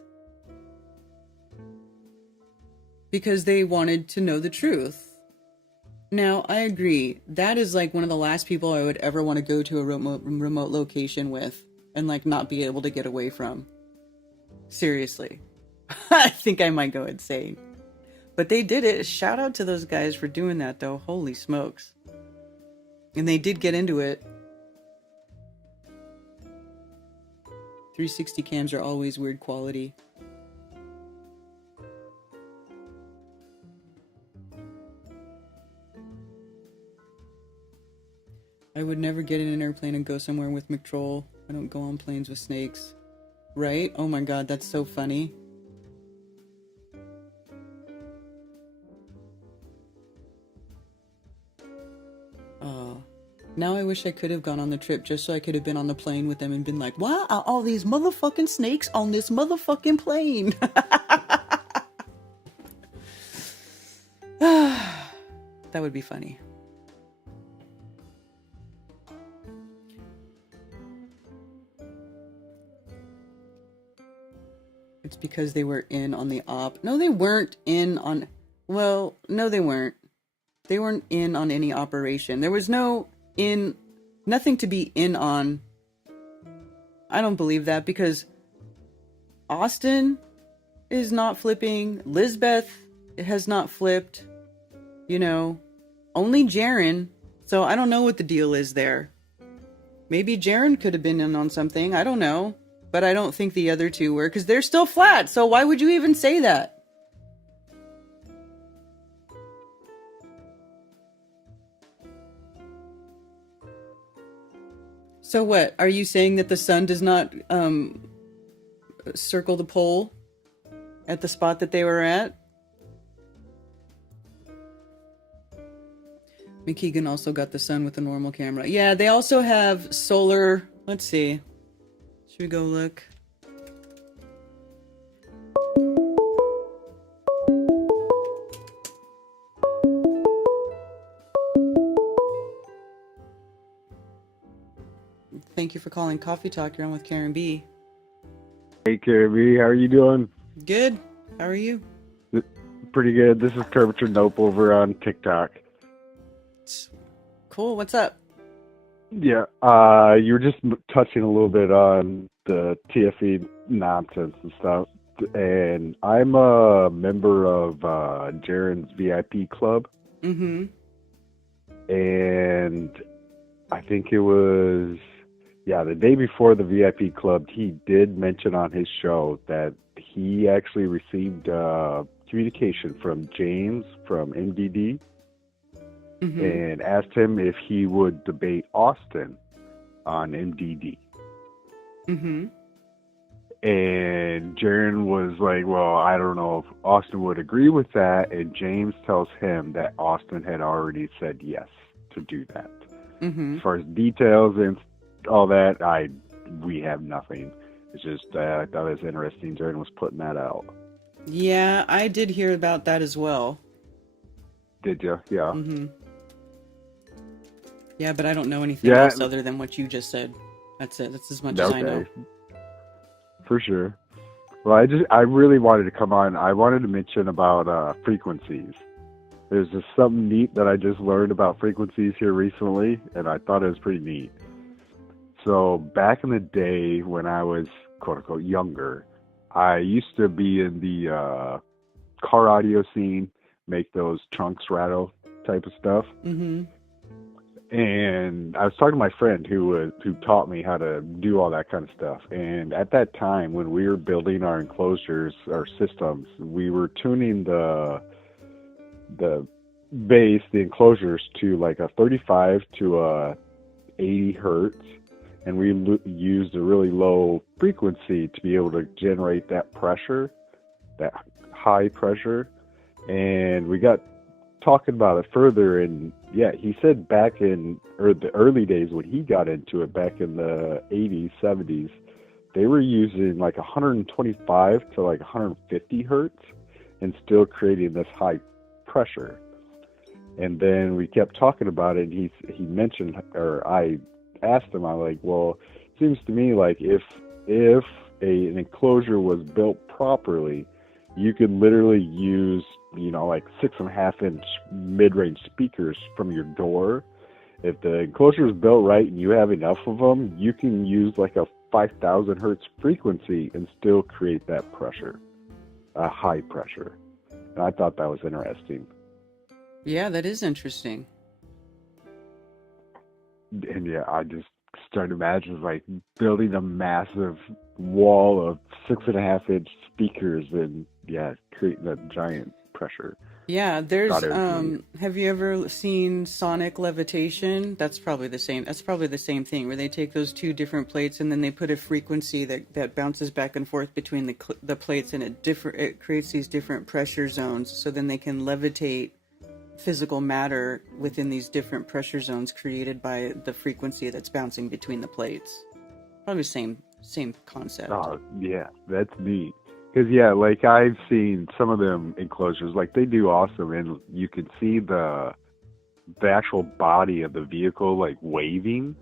Because they wanted to know the truth. Now, I agree. That is like one of the last people I would ever want to go to a remote location with and like not be able to get away from. Seriously. I think I might go insane. But they did it. Shout out to those guys for doing that, though. Holy smokes. And they did get into it. 360 cams are always weird quality. I would never get in an airplane and go somewhere with McTroll. I don't go on planes with snakes. Right? Oh my god, that's so funny. Now I wish I could have gone on the trip just so I could have been on the plane with them and been like, why are all these motherfucking snakes on this motherfucking plane? That would be funny. It's because they were in on the op. No, they weren't in on... Well, no, they weren't. They weren't in on any operation. There was nothing to be in on. I don't believe that, because Austin is not flipping. Lisbeth has not flipped. You know, only Jaren. So I don't know what the deal is there. Maybe Jaren could have been in on something. I don't know. But I don't think the other two were, because they're still flat. So why would you even say that? So what? Are you saying that the sun does not circle the pole at the spot that they were at? McKeegan also got the sun with a normal camera. Yeah, they also have solar... Let's see. Should we go look? Thank you for calling Coffee Talk. You're on with Karen B. Hey, Karen B. How are you doing? Good. How are you? Pretty good. This is Curvature Nope over on TikTok. Cool. What's up? Yeah. You were just touching a little bit on the TFE nonsense and stuff. And I'm a member of Jaren's VIP club. Mm-hmm. And I think it was... Yeah, the day before the VIP club, he did mention on his show that he actually received communication from James from MDD and asked him if he would debate Austin on MDD. Mm-hmm. And Jaren was like, well, I don't know if Austin would agree with that. And James tells him that Austin had already said yes to do that. Mm-hmm. As far as details and all that, we have nothing. It's just I thought it was interesting. Jordan was putting that out. Yeah, I did hear about that as well. Did you? Yeah. Mm-hmm. Yeah, but I don't know anything Yeah. else other than what you just said. That's it. That's as much as I know. Okay. For sure. Well, I really wanted to come on. I wanted to mention about frequencies. There's just something neat that I just learned about frequencies here recently, and I thought it was pretty neat. So back in the day when I was quote unquote younger, I used to be in the car audio scene, make those trunks rattle type of stuff. Mm-hmm. And I was talking to my friend who taught me how to do all that kind of stuff. And at that time, when we were building our enclosures, our systems, we were tuning the base, the enclosures to like a 35 to a 80 hertz, and we used a really low frequency to be able to generate that pressure, that high pressure. And we got talking about it further, and yeah, he said back in the early days when he got into it back in the 80s, 70s, they were using like 125 to like 150 hertz and still creating this high pressure. And then we kept talking about it, and he mentioned, or I asked him, I'm like, well, it seems to me like if an enclosure was built properly, you could literally use, like 6.5-inch mid-range speakers from your door. If the enclosure is built right and you have enough of them, you can use like a 5,000 hertz frequency and still create that pressure, a high pressure. And I thought that was interesting. Yeah, that is interesting. And yeah, I just started imagining like building a massive wall of 6.5-inch speakers and creating a giant pressure. Yeah, there's have you ever seen sonic levitation? That's probably the same thing, where they take those two different plates and then they put a frequency that bounces back and forth between the plates, and it creates these different pressure zones, so then they can levitate physical matter within these different pressure zones created by the frequency that's bouncing between the plates. Probably same concept. Oh, yeah, that's neat. Because, yeah, like I've seen some of them enclosures, like they do awesome, and you can see the actual body of the vehicle like waving.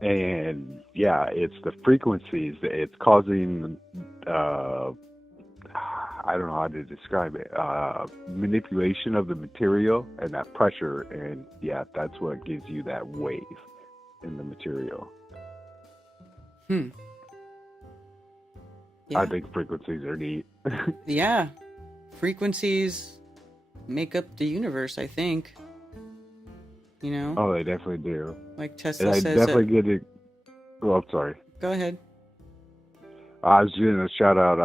And, yeah, it's the frequencies. It's causing, I don't know how to describe it, manipulation of the material and that pressure. And, yeah, that's what gives you that wave in the material. Yeah. I think frequencies are neat. Yeah. Frequencies make up the universe, I think. Oh, they definitely do. Like Tesla and I says. definitely get it. Oh, I'm sorry. Go ahead. I was doing a shout out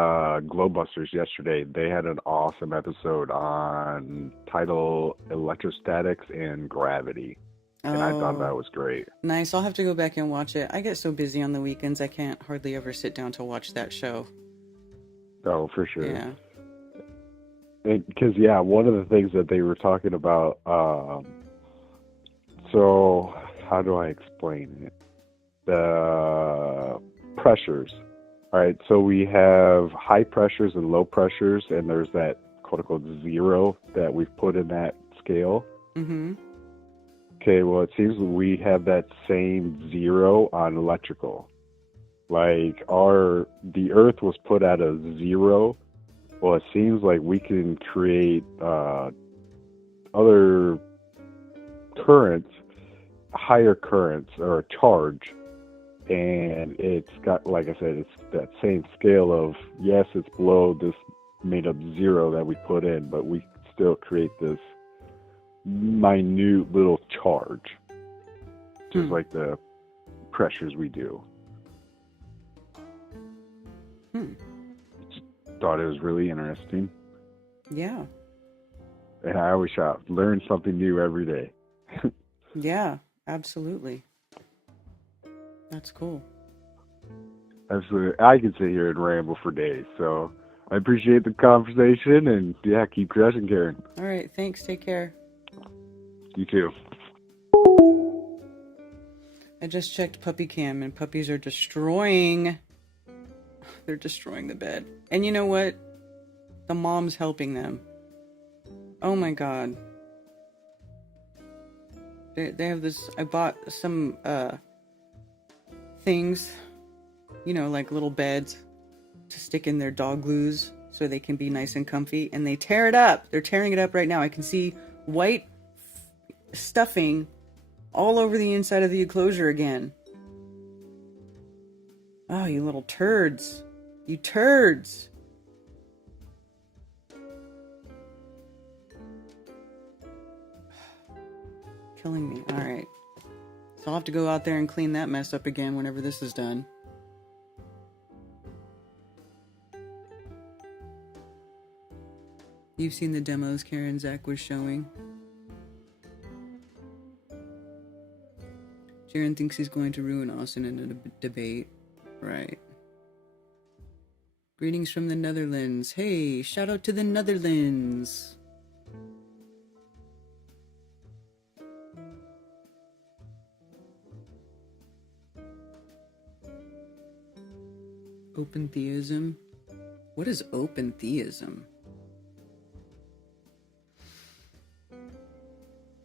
Glowbusters yesterday. They had an awesome episode on tidal electrostatics and gravity. And I thought that was great. Nice. I'll have to go back and watch it. I get so busy on the weekends, I can't hardly ever sit down to watch that show. Oh, for sure. Yeah. Because, one of the things that they were talking about, so how do I explain it? The pressures. All right, so we have high pressures and low pressures, and there's that quote-unquote zero that we've put in that scale. Mm-hmm. Okay, well, it seems we have that same zero on electrical. Like, the Earth was put at a zero. Well, it seems like we can create other currents, higher currents, or a charge. And it's got, like I said, it's that same scale of, yes, it's below this made up zero that we put in, but we still create this minute little charge, just like the pressures we do. Just thought it was really interesting. Yeah. And I always learn something new every day. Yeah, absolutely. That's cool. Absolutely. I could sit here and ramble for days, so I appreciate the conversation, and keep crushing, Karen. All right, thanks. Take care. You too. I just checked puppy cam, and puppies are destroying. They're destroying the bed. And you know what? The mom's helping them. Oh my god. They have this, I bought some things, you know, like little beds to stick in their dog glues so they can be nice and comfy, and they tear it up. They're tearing it up right now. I can see white stuffing all over the inside of the enclosure again. Oh, you little turds. You turds. Killing me. Alright. So I'll have to go out there and clean that mess up again whenever this is done. You've seen the demos Karen Zach was showing. Jaron thinks he's going to ruin Austin in a debate. Right. Greetings from the Netherlands. Hey, shout out to the Netherlands. Open theism? What is open theism?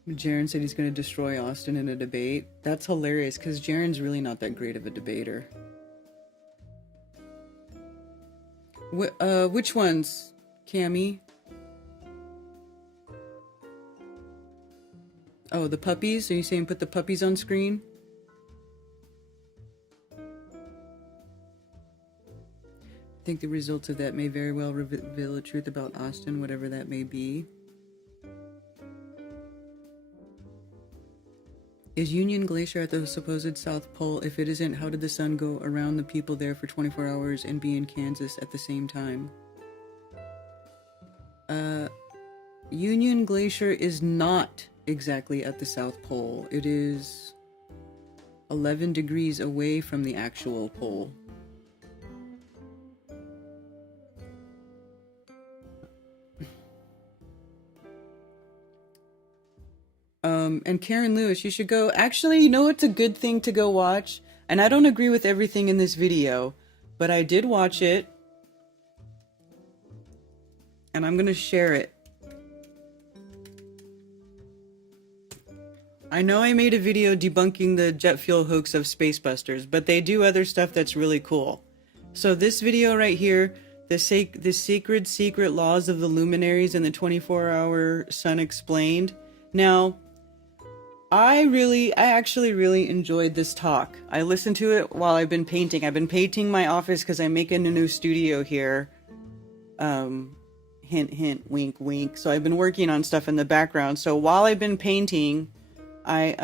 Jaron said he's going to destroy Austin in a debate. That's hilarious, because Jaron's really not that great of a debater. Which ones, Cammy? Oh, the puppies? Are you saying put the puppies on screen? I think the results of that may very well reveal the truth about Austin, whatever that may be. Is Union Glacier at the supposed South Pole? If it isn't, how did the sun go around the people there for 24 hours and be in Kansas at the same time? Union Glacier is not exactly at the South Pole. It is 11 degrees away from the actual pole. And Karen Lewis, you should go. Actually, you know what's a good thing to go watch? And I don't agree with everything in this video, but I did watch it. And I'm going to share it. I know I made a video debunking the jet fuel hoax of Spacebusters, but they do other stuff that's really cool. So this video right here, the sacred secret laws of the luminaries and the 24-hour sun explained. Now, I actually really enjoyed this talk. I listened to it while I've been painting. I've been painting my office because I'm making a new studio here. Hint, hint, wink, wink. So I've been working on stuff in the background. So while I've been painting, I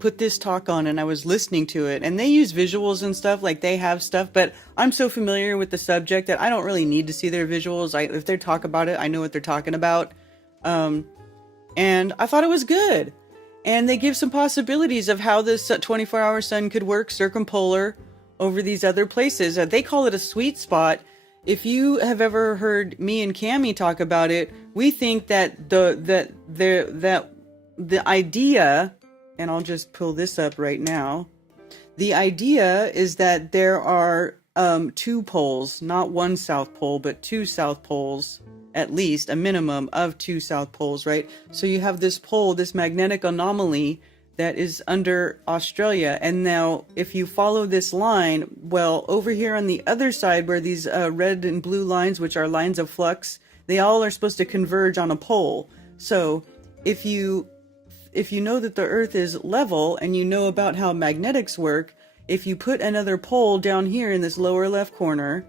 put this talk on and I was listening to it. And they use visuals and stuff, like they have stuff. But I'm so familiar with the subject that I don't really need to see their visuals. If they talk about it, I know what they're talking about. And I thought it was good. And they give some possibilities of how this 24-hour sun could work circumpolar over these other places. They call it a sweet spot. If you have ever heard me and Cammie talk about it, we think that the idea, and I'll just pull this up right now. The idea is that there are two poles, not one South Pole, but two South Poles. At least a minimum of two South Poles, right? So you have this pole, this magnetic anomaly that is under Australia. And now if you follow this line, well, over here on the other side where these red and blue lines, which are lines of flux, they all are supposed to converge on a pole. So if you know that the Earth is level and you know about how magnetics work, if you put another pole down here in this lower left corner,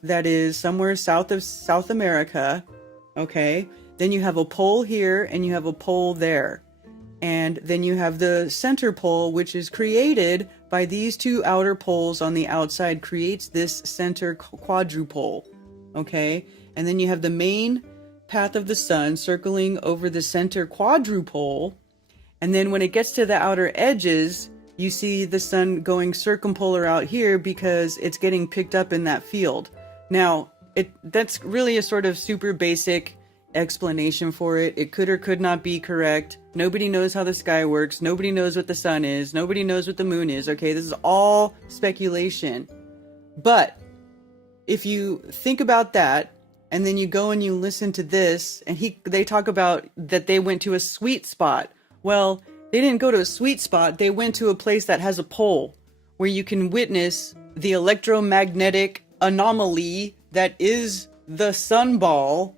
that is somewhere south of South America, okay? Then you have a pole here and you have a pole there. And then you have the center pole, which is created by these two outer poles on the outside, creates this center quadrupole, okay? And then you have the main path of the sun circling over the center quadrupole. And then when it gets to the outer edges, you see the sun going circumpolar out here because it's getting picked up in that field. Now, that's really a sort of super basic explanation for it. It could or could not be correct. Nobody knows how the sky works. Nobody knows what the sun is. Nobody knows what the moon is. Okay, this is all speculation. But if you think about that, And then you go and you listen to this, and they talk about that they went to a sweet spot. Well, they didn't go to a sweet spot. They went to a place that has a pole where you can witness the electromagnetic anomaly that is the sunball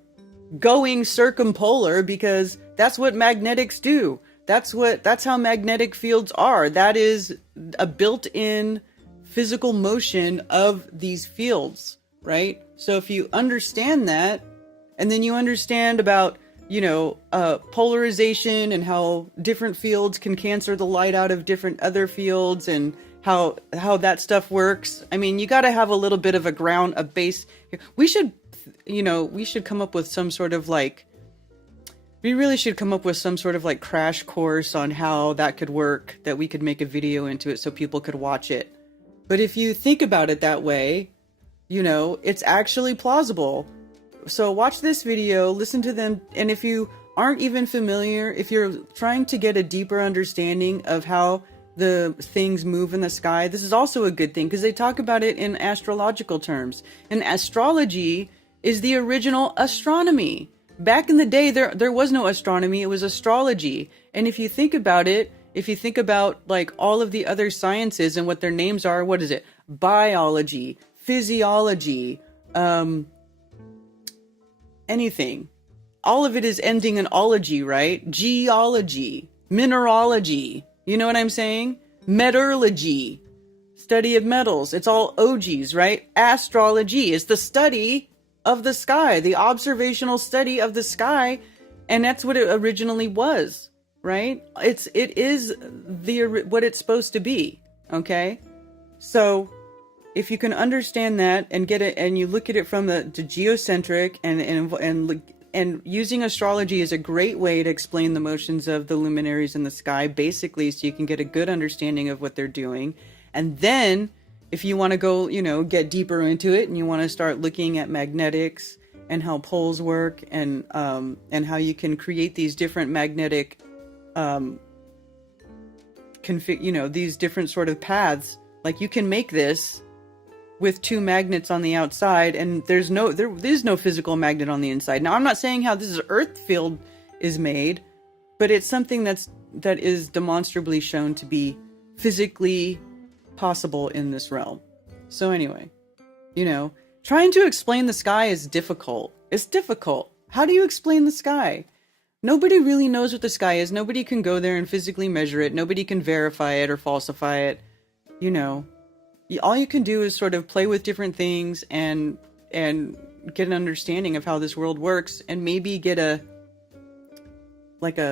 going circumpolar, because that's what magnetics do. That's how magnetic fields are. That is a built-in physical motion of these fields, right? So if you understand that, and then you understand about, polarization and how different fields can cancel the light out of different other fields, and how that stuff works. I mean, you got to have a little bit of a base. We should come up with some sort of we really should come up with some sort of crash course on how that could work, that we could make a video into it so people could watch it. But if you think about it that way, it's actually plausible. So watch this video, listen to them, and if you aren't even familiar, if you're trying to get a deeper understanding of how the things move in the sky, this is also a good thing, because they talk about it in astrological terms. And astrology is the original astronomy. Back in the day, there was no astronomy, it was astrology. And if you think about it, if you think about all of the other sciences and what their names are, what is it? Biology, physiology, anything. All of it is ending in ology, right? Geology, mineralogy. You know what I'm saying? Metallurgy, study of metals. It's all OGs, right? Astrology is the study of the sky, the observational study of the sky. And that's what it originally was, right? It is what it's supposed to be. Okay. So if you can understand that and get it, and you look at it from the geocentric and using astrology is a great way to explain the motions of the luminaries in the sky, basically, so you can get a good understanding of what they're doing. And then if you want to go, get deeper into it, and you want to start looking at magnetics and how poles work, and how you can create these different magnetic, these different sort of paths. You can make this with two magnets on the outside, and there is no physical magnet on the inside. Now, I'm not saying how this Earth field is made, but it's something that is demonstrably shown to be physically possible in this realm. So anyway, trying to explain the sky is difficult. It's difficult. How do you explain the sky? Nobody really knows what the sky is. Nobody can go there and physically measure it. Nobody can verify it or falsify it. All you can do is sort of play with different things and get an understanding of how this world works, and maybe get a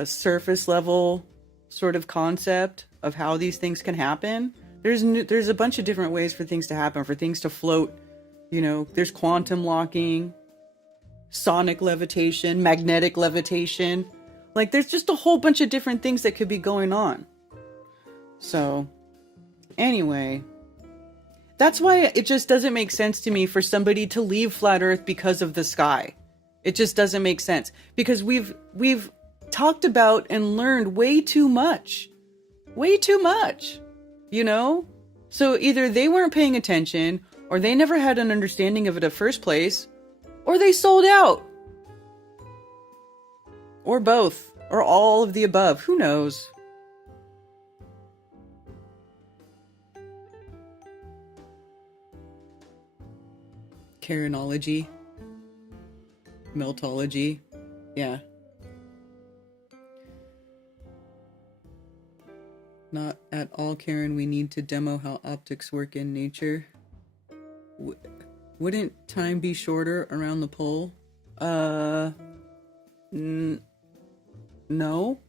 surface level sort of concept of how these things can happen. There's a bunch of different ways for things to happen, for things to float. There's quantum locking, sonic levitation, magnetic levitation. There's just a whole bunch of different things that could be going on. So anyway, that's why it just doesn't make sense to me for somebody to leave flat Earth because of the sky. It just doesn't make sense, because we've talked about and learned way too much. So either they weren't paying attention, or they never had an understanding of it in the first place, or they sold out, or both, or all of the above. Who knows? Karenology, meltology, yeah. Not at all, Karen. We need to demo how optics work in nature. Wouldn't time be shorter around the pole? No.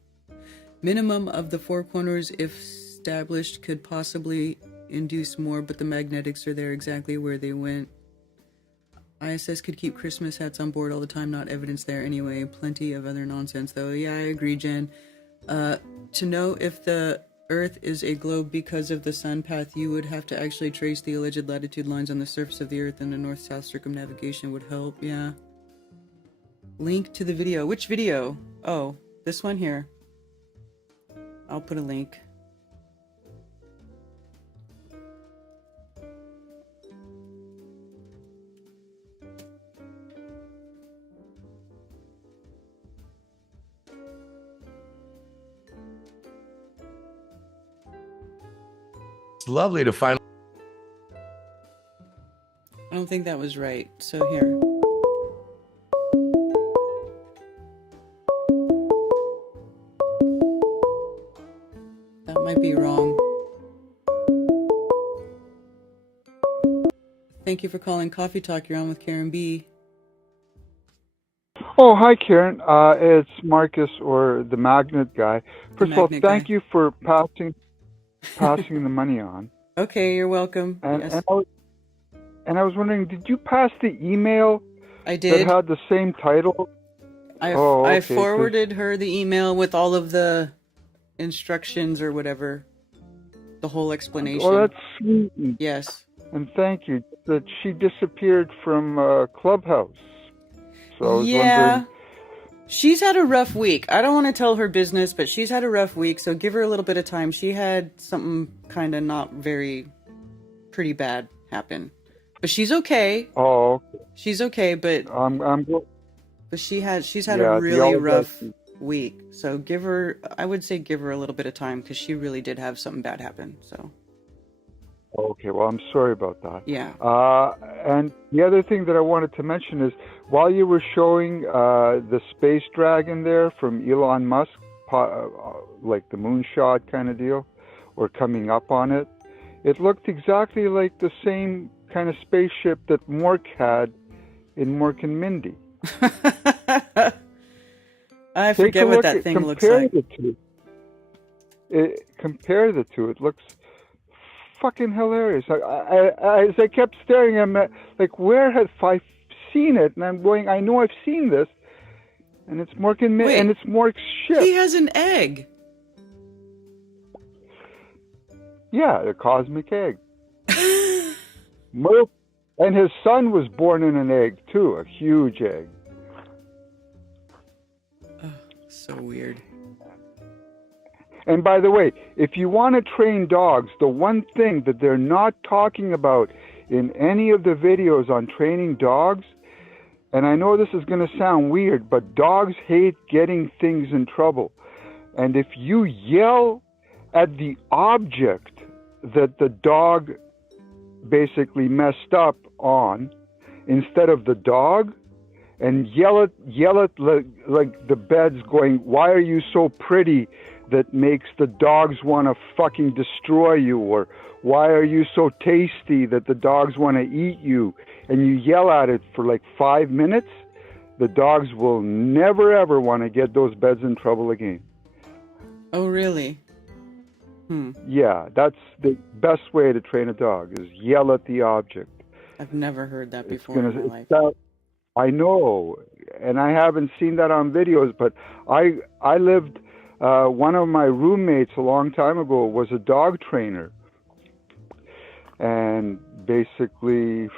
Minimum of the four corners, if established, could possibly induce more, but the magnetics are there exactly where they went. ISS could keep Christmas hats on board all the time, not evidence there anyway. Plenty of other nonsense, though. Yeah, I agree, Jen. To know if the Earth is a globe because of the sun path, you would have to actually trace the alleged latitude lines on the surface of the Earth, and the north-south circumnavigation would help, yeah. Link to the video. Which video? Oh, this one here. I'll put a link. It's lovely to finally. I don't think that was right. So here. That might be wrong. Thank you for calling Coffee Talk. You're on with Karen B. Oh, hi, Karen. It's Marcus, or the Magnet guy. First of all, thank you for passing the money on. Okay, you're welcome. And, Yes. and I was wondering, did you pass the email I did. that had the same title? I forwarded her the email with all of the instructions or whatever, the whole explanation. Oh, that's sweet. Yes. And thank you. That she disappeared from Clubhouse. So I was wondering. She's had a rough week. I don't want to tell her business, but she's had a rough week, so give her a little bit of time. She had something kind of not very pretty bad happen. But she's okay. Oh, okay. She's okay, but but she's had a really rough week. So I would say give her a little bit of time, because she really did have something bad happen. So okay, well, I'm sorry about that. Yeah. And the other thing that I wanted to mention is, while you were showing the space dragon there from Elon Musk, like the moonshot kind of deal, or coming up on it, it looked exactly like the same kind of spaceship that Mork had in Mork and Mindy. I forget what that thing looks like. Compare the two. It looks fucking hilarious. As I kept staring at him, like, where have I seen it? And I'm going, I know I've seen this. And it's Mork and Mindy, and it's Mork's ship. He has an egg. Yeah, the cosmic egg. Mork, and his son was born in an egg too, a huge egg. Oh, so weird. And by the way, if you want to train dogs, the one thing that they're not talking about in any of the videos on training dogs, and I know this is going to sound weird, but dogs hate getting things in trouble. And if you yell at the object that the dog basically messed up on, instead of the dog, and yell at like the bed's going, why are you so pretty, that makes the dogs want to fucking destroy you, or why are you so tasty that the dogs want to eat you, and you yell at it for like 5 minutes, the dogs will never ever want to get those beds in trouble again. Oh, really? Yeah, that's the best way to train a dog, is yell at the object. I've never heard that before in my life. I know, and I haven't seen that on videos, but I lived, one of my roommates a long time ago was a dog trainer. And basically,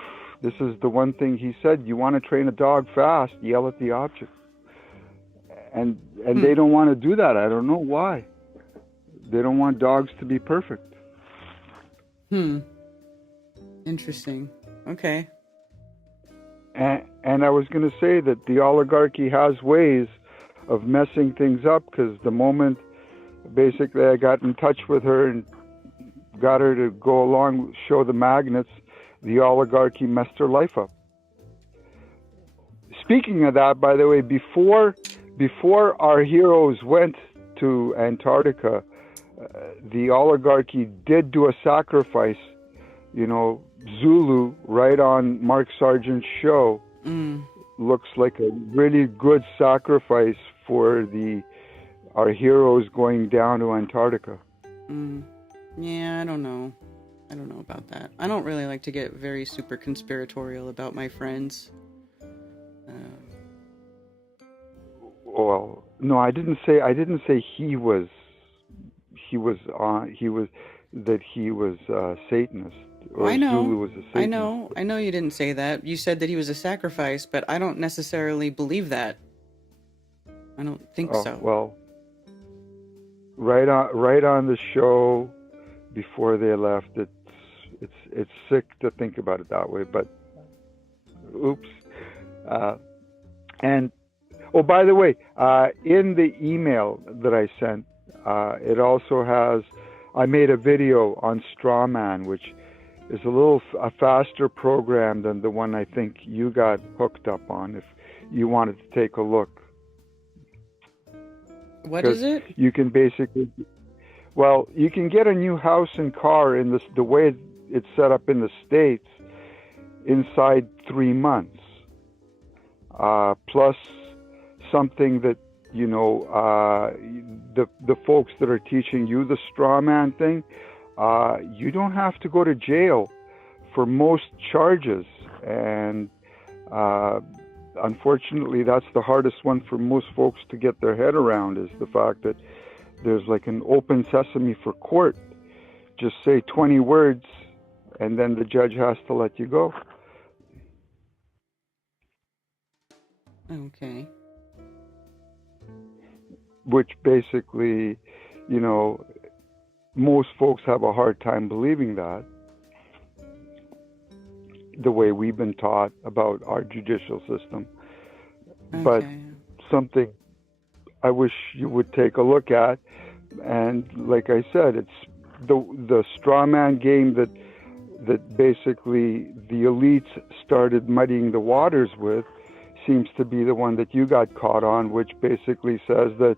this is the one thing he said: you want to train a dog fast, yell at the object. And they don't want to do that. I don't know why. They don't want dogs to be perfect. Interesting. Okay. And I was going to say that the oligarchy has ways of messing things up, because the moment basically I got in touch with her and got her to go along, show the magnets, the oligarchy messed her life up. Speaking of that, by the way, before our heroes went to Antarctica, the oligarchy did do a sacrifice, Zulu, right on Mark Sargent's show. Looks like a really good sacrifice for our heroes going down to Antarctica. Yeah, I don't know about that. I don't really like to get very super conspiratorial about my friends. Well, no, I didn't say he was Satanist. Or I know. Zulu was a Satanist. I know you didn't say that. You said that he was a sacrifice, but I don't necessarily believe that. I don't think so. Well, right on the show before they left, it's sick to think about it that way, but oops. And by the way, in the email that I sent, it also has I made a video on Strawman, which is a faster program than the one I think you got hooked up on. If you wanted to take a look, What is it? you can basically, well, you can get a new house and car in the way it's set up in the States inside 3 months, plus something that, you know, the folks that are teaching you the straw man thing, you don't have to go to jail for most charges. And unfortunately, that's the hardest one for most folks to get their head around, is the fact that there's like an open sesame for court. Just say 20 words and then the judge has to let you go. Okay. Which basically, you know, most folks have a hard time believing that, the way we've been taught about our judicial system. Okay. But something I wish you would take a look at, and like I said, it's the straw man game that basically the elites started muddying the waters with, seems to be the one that you got caught on, which basically says that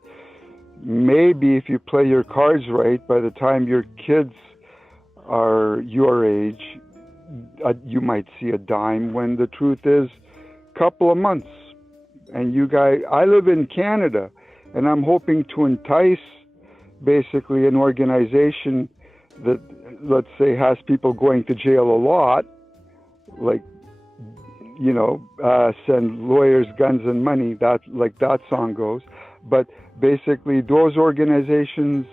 maybe if you play your cards right, by the time your kids are your age, you might see a dime, when the truth is a couple of months. And you guys, I live in Canada, and I'm hoping to entice basically an organization that, let's say, has people going to jail a lot, like, you know, send lawyers, guns, and money, that, like that song goes. But basically, those organizations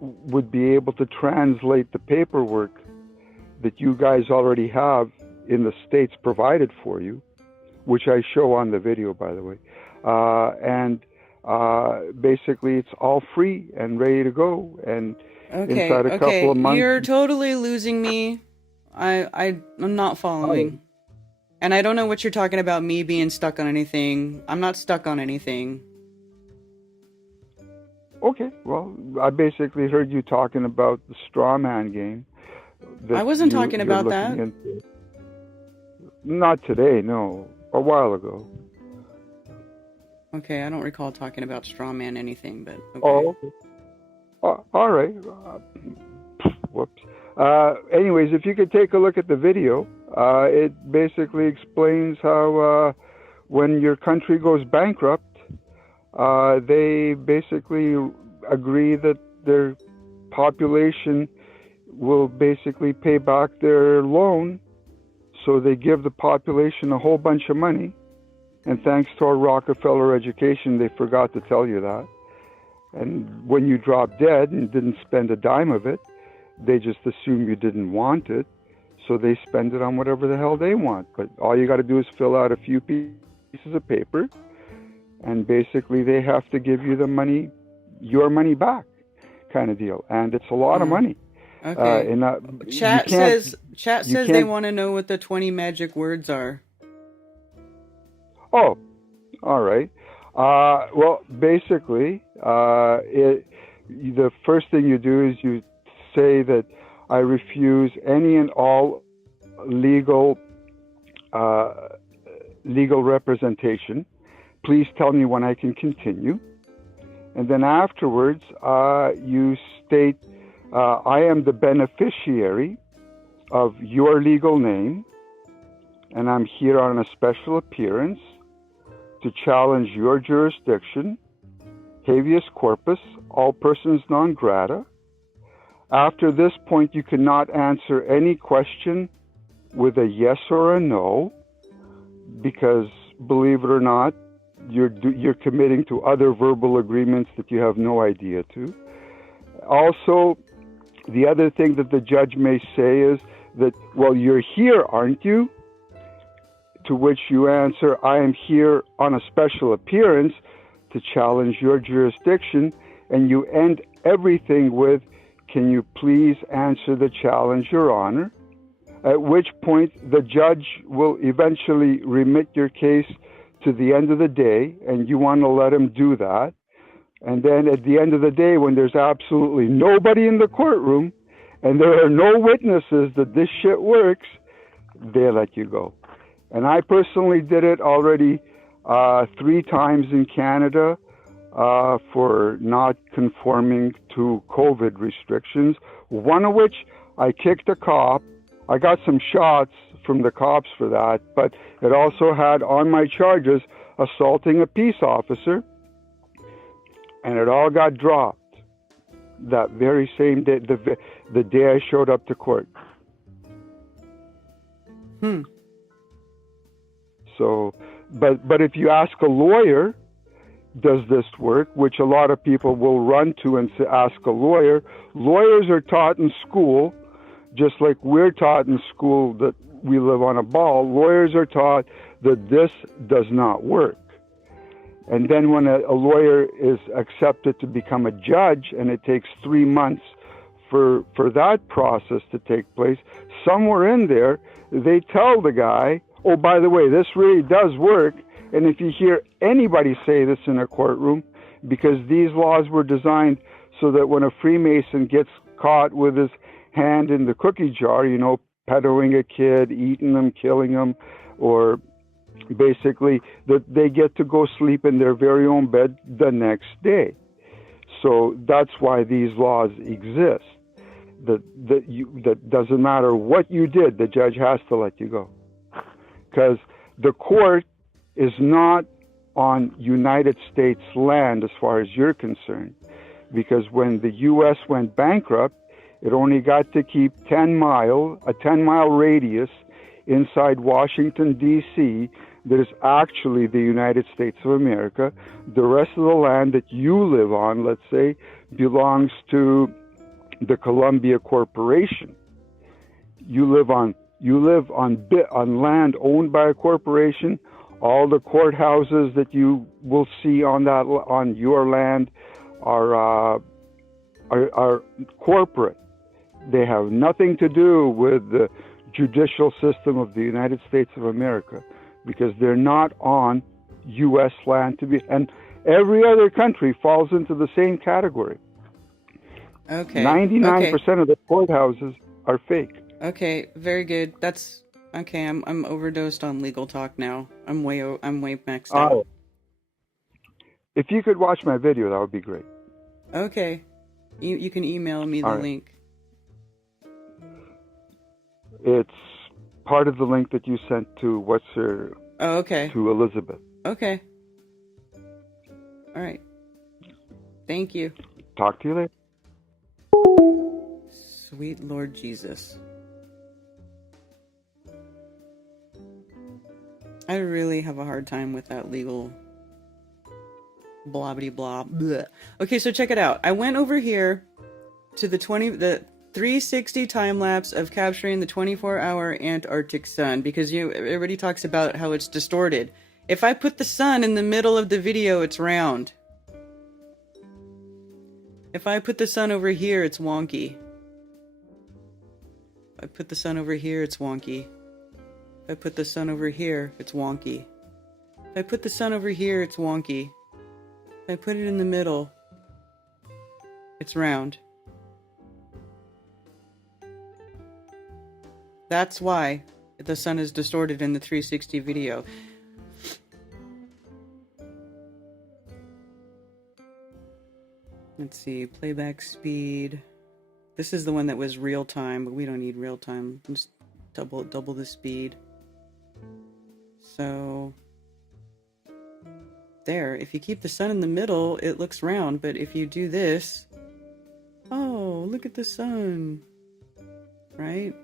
would be able to translate the paperwork that you guys already have in the States provided for you, which I show on the video, by the way. And basically, it's all free and ready to go. And inside a couple of months... You're totally losing me. I'm not following. And I don't know what you're talking about, me being stuck on anything. I'm not stuck on anything. Okay, well, I basically heard you talking about the straw man game. I wasn't talking about that. Into. Not today, no. A while ago. Okay, I don't recall talking about straw man anything, but okay. Oh, okay. All right. Whoops. Anyways, if you could take a look at the video, it basically explains how when your country goes bankrupt, they basically agree that their population will basically pay back their loan. So they give the population a whole bunch of money. And thanks to our Rockefeller education, they forgot to tell you that. And when you drop dead and didn't spend a dime of it, they just assume you didn't want it. So they spend it on whatever the hell they want. But all you got to do is fill out a few pieces of paper, and basically they have to give you the money, your money back, kind of deal. And it's a lot of money. Okay. Chat says they want to know what the 20 magic words are. Oh, all right. Well, basically, the first thing you do is you say that I refuse any and all legal representation. Please tell me when I can continue. And then afterwards, you state, I am the beneficiary of your legal name, and I'm here on a special appearance to challenge your jurisdiction, habeas corpus, all persons non grata. After this point, you cannot answer any question with a yes or a no, because, believe it or not, you're committing to other verbal agreements that you have no idea to. Also, the other thing that the judge may say is that, well, you're here, aren't you? To which you answer, I am here on a special appearance to challenge your jurisdiction, and you end everything with, can you please answer the challenge, Your Honor? At which point the judge will eventually remit your case to the end of the day, and you want to let him do that. And then at the end of the day, when there's absolutely nobody in the courtroom and there are no witnesses that this shit works, they let you go. And I personally did it already 3 times in Canada for not conforming to COVID restrictions, one of which I kicked a cop. I got some shots from the cops for that, but it also had on my charges assaulting a peace officer, and it all got dropped that very same day, the day I showed up to court. So, but if you ask a lawyer, does this work, which a lot of people will run to and ask a lawyer, lawyers are taught in school, just like we're taught in school that we live on a ball, lawyers are taught that this does not work. And then when a lawyer is accepted to become a judge, and it takes 3 months for that process to take place, somewhere in there, they tell the guy, oh, by the way, this really does work. And if you hear anybody say this in a courtroom, because these laws were designed so that when a Freemason gets caught with his hand in the cookie jar, you know, peddling a kid, eating them, killing them, or basically that they get to go sleep in their very own bed the next day. So that's why these laws exist. That doesn't matter what you did, the judge has to let you go. Because the court is not on United States land as far as you're concerned. Because when the U.S. went bankrupt, it only got to keep a 10-mile radius inside Washington, D.C., that is actually the United States of America. The rest of the land that you live on, let's say, belongs to the Columbia Corporation. You live on land owned by a corporation. All the courthouses that you will see on your land are corporate. They have nothing to do with the judicial system of the United States of America, because they're not on U.S. land to be. And every other country falls into the same category. Okay. 99% of the courthouses are fake. Okay, very good. That's okay. I'm overdosed on legal talk now. I'm way maxed out. Oh. If you could watch my video, that would be great. Okay. You can email me the link. It's part of the link that you sent to to Elizabeth. Okay. All right. Thank you. Talk to you later. Sweet Lord Jesus. I really have a hard time with that legal blah blah blah. Okay, so check it out. I went over here to the 360 time lapse of capturing the 24-hour Antarctic sun, because everybody talks about how it's distorted. If I put the sun in the middle of the video, it's round. If I put the sun over here, it's wonky. If I put the sun over here, it's wonky. If I put the sun over here, it's wonky. If I put the sun over here, it's wonky. If I put it in the middle, it's round. That's why the sun is distorted in the 360 video. Let's see, playback speed. This is the one that was real time, but we don't need real time. Just double the speed. So there, if you keep the sun in the middle, it looks round, but if you do this, oh, look at the sun, right?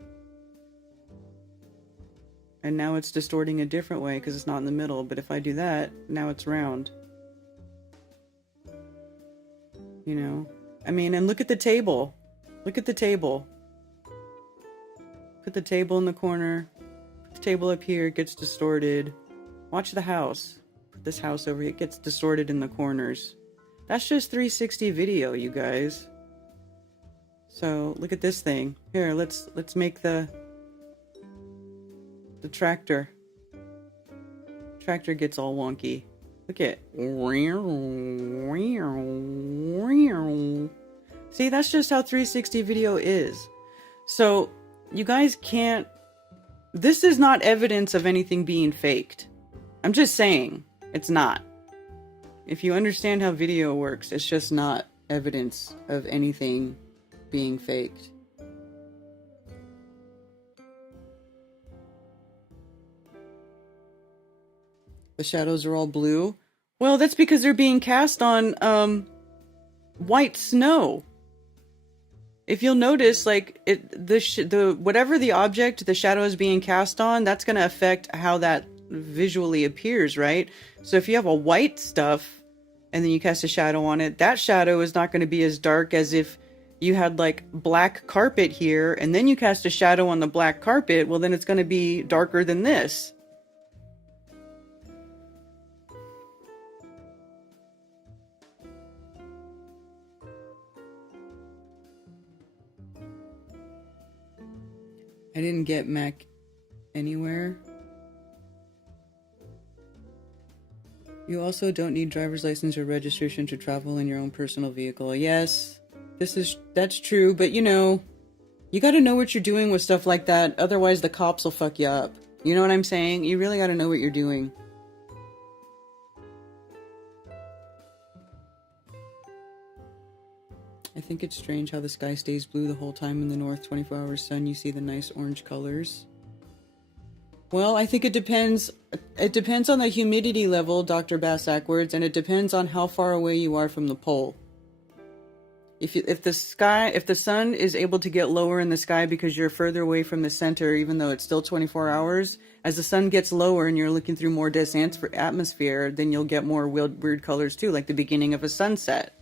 And now it's distorting a different way because it's not in the middle, but if I do that, now it's round. You know? I mean, and look at the table. Look at the table. Put the table in the corner. Put the table up here, it gets distorted. Watch the house. Put this house over here, it gets distorted in the corners. That's just 360 video, you guys. So, look at this thing. Here, let's make the tractor. Tractor gets all wonky. Look at. See, that's just how 360 video is. So, you guys can't... This is not evidence of anything being faked. I'm just saying, it's not. If you understand how video works, it's just not evidence of anything being faked. The shadows are all blue. Well, that's because they're being cast on white snow. If you'll notice, like the whatever the object the shadow is being cast on, that's going to affect how that visually appears, right? So if you have a white stuff and then you cast a shadow on it, that shadow is not going to be as dark as if you had like black carpet here and then you cast a shadow on the black carpet. Well, then it's going to be darker than this. I didn't get Mac anywhere. You also don't need driver's license or registration to travel in your own personal vehicle. Yes, that's true, but you know, you gotta know what you're doing with stuff like that, otherwise the cops will fuck you up. You know what I'm saying? You really gotta know what you're doing. I think it's strange how the sky stays blue the whole time in the north. 24-hour sun, you see the nice orange colors. Well, I think it depends. It depends on the humidity level, Dr. Bass-Ackwards, and it depends on how far away you are from the pole. If the sun is able to get lower in the sky because you're further away from the center, even though it's still 24 hours, as the sun gets lower and you're looking through more dense atmosphere, then you'll get more weird colors too, like the beginning of a sunset.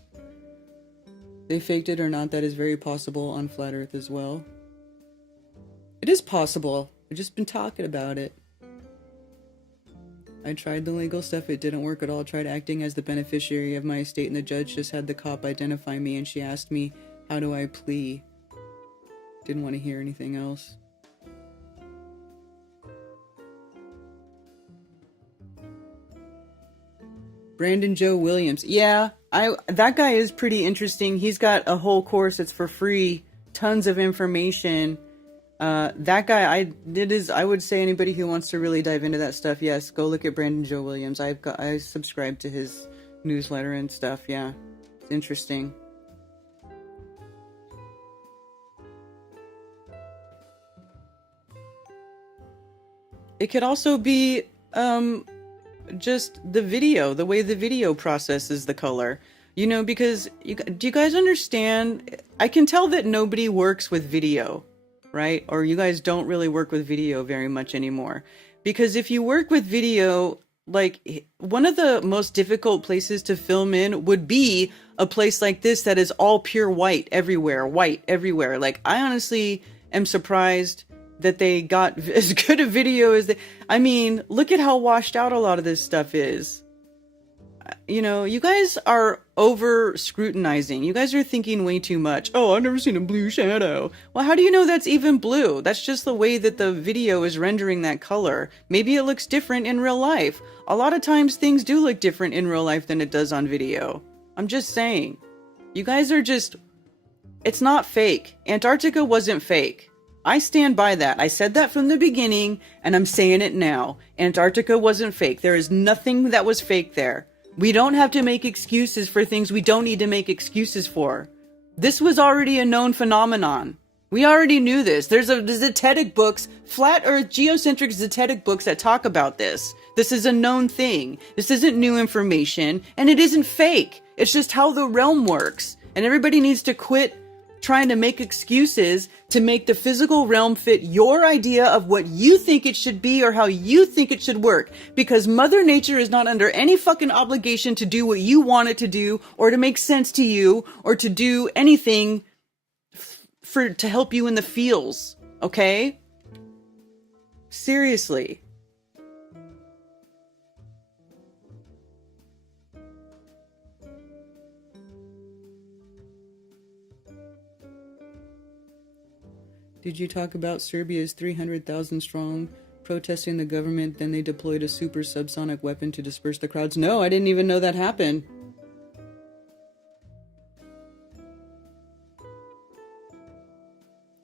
They faked it or not, that is very possible on Flat Earth as well. It is possible. We've just been talking about it. I tried the legal stuff, it didn't work at all. Tried acting as the beneficiary of my estate and the judge just had the cop identify me and she asked me, how do I plea? Didn't want to hear anything else. Brandon Joe Williams. Yeah, that guy is pretty interesting. He's got a whole course that's for free. Tons of information. That guy, I would say anybody who wants to really dive into that stuff, yes, go look at Brandon Joe Williams. I subscribe to his newsletter and stuff. Yeah, it's interesting. It could also be, just the video, the way the video processes the color, you know, because do you guys understand? I can tell that nobody works with video, right? Or you guys don't really work with video very much anymore, because if you work with video, like one of the most difficult places to film in would be a place like this that is all pure white everywhere. Like I honestly am surprised that they got as good a video as they... I mean, look at how washed out a lot of this stuff is. You know, you guys are over scrutinizing. You guys are thinking way too much. Oh, I've never seen a blue shadow. Well, how do you know that's even blue? That's just the way that the video is rendering that color. Maybe it looks different in real life. A lot of times things do look different in real life than it does on video. I'm just saying. You guys are just... It's not fake. Antarctica wasn't fake. I stand by that. I said that from the beginning, and I'm saying it now. Antarctica wasn't fake. There is nothing that was fake there. We don't have to make excuses for things we don't need to make excuses for. This was already a known phenomenon. We already knew this. There's zetetic books, flat earth, geocentric zetetic books that talk about this. This is a known thing. This isn't new information, and it isn't fake. It's just how the realm works. And everybody needs to quit trying to make excuses to make the physical realm fit your idea of what you think it should be or how you think it should work. Because Mother Nature is not under any fucking obligation to do what you want it to do or to make sense to you or to do anything to help you in the feels. Okay? Seriously. Did you talk about Serbia's 300,000 strong protesting the government, then they deployed a super subsonic weapon to disperse the crowds. No, I didn't even know that happened.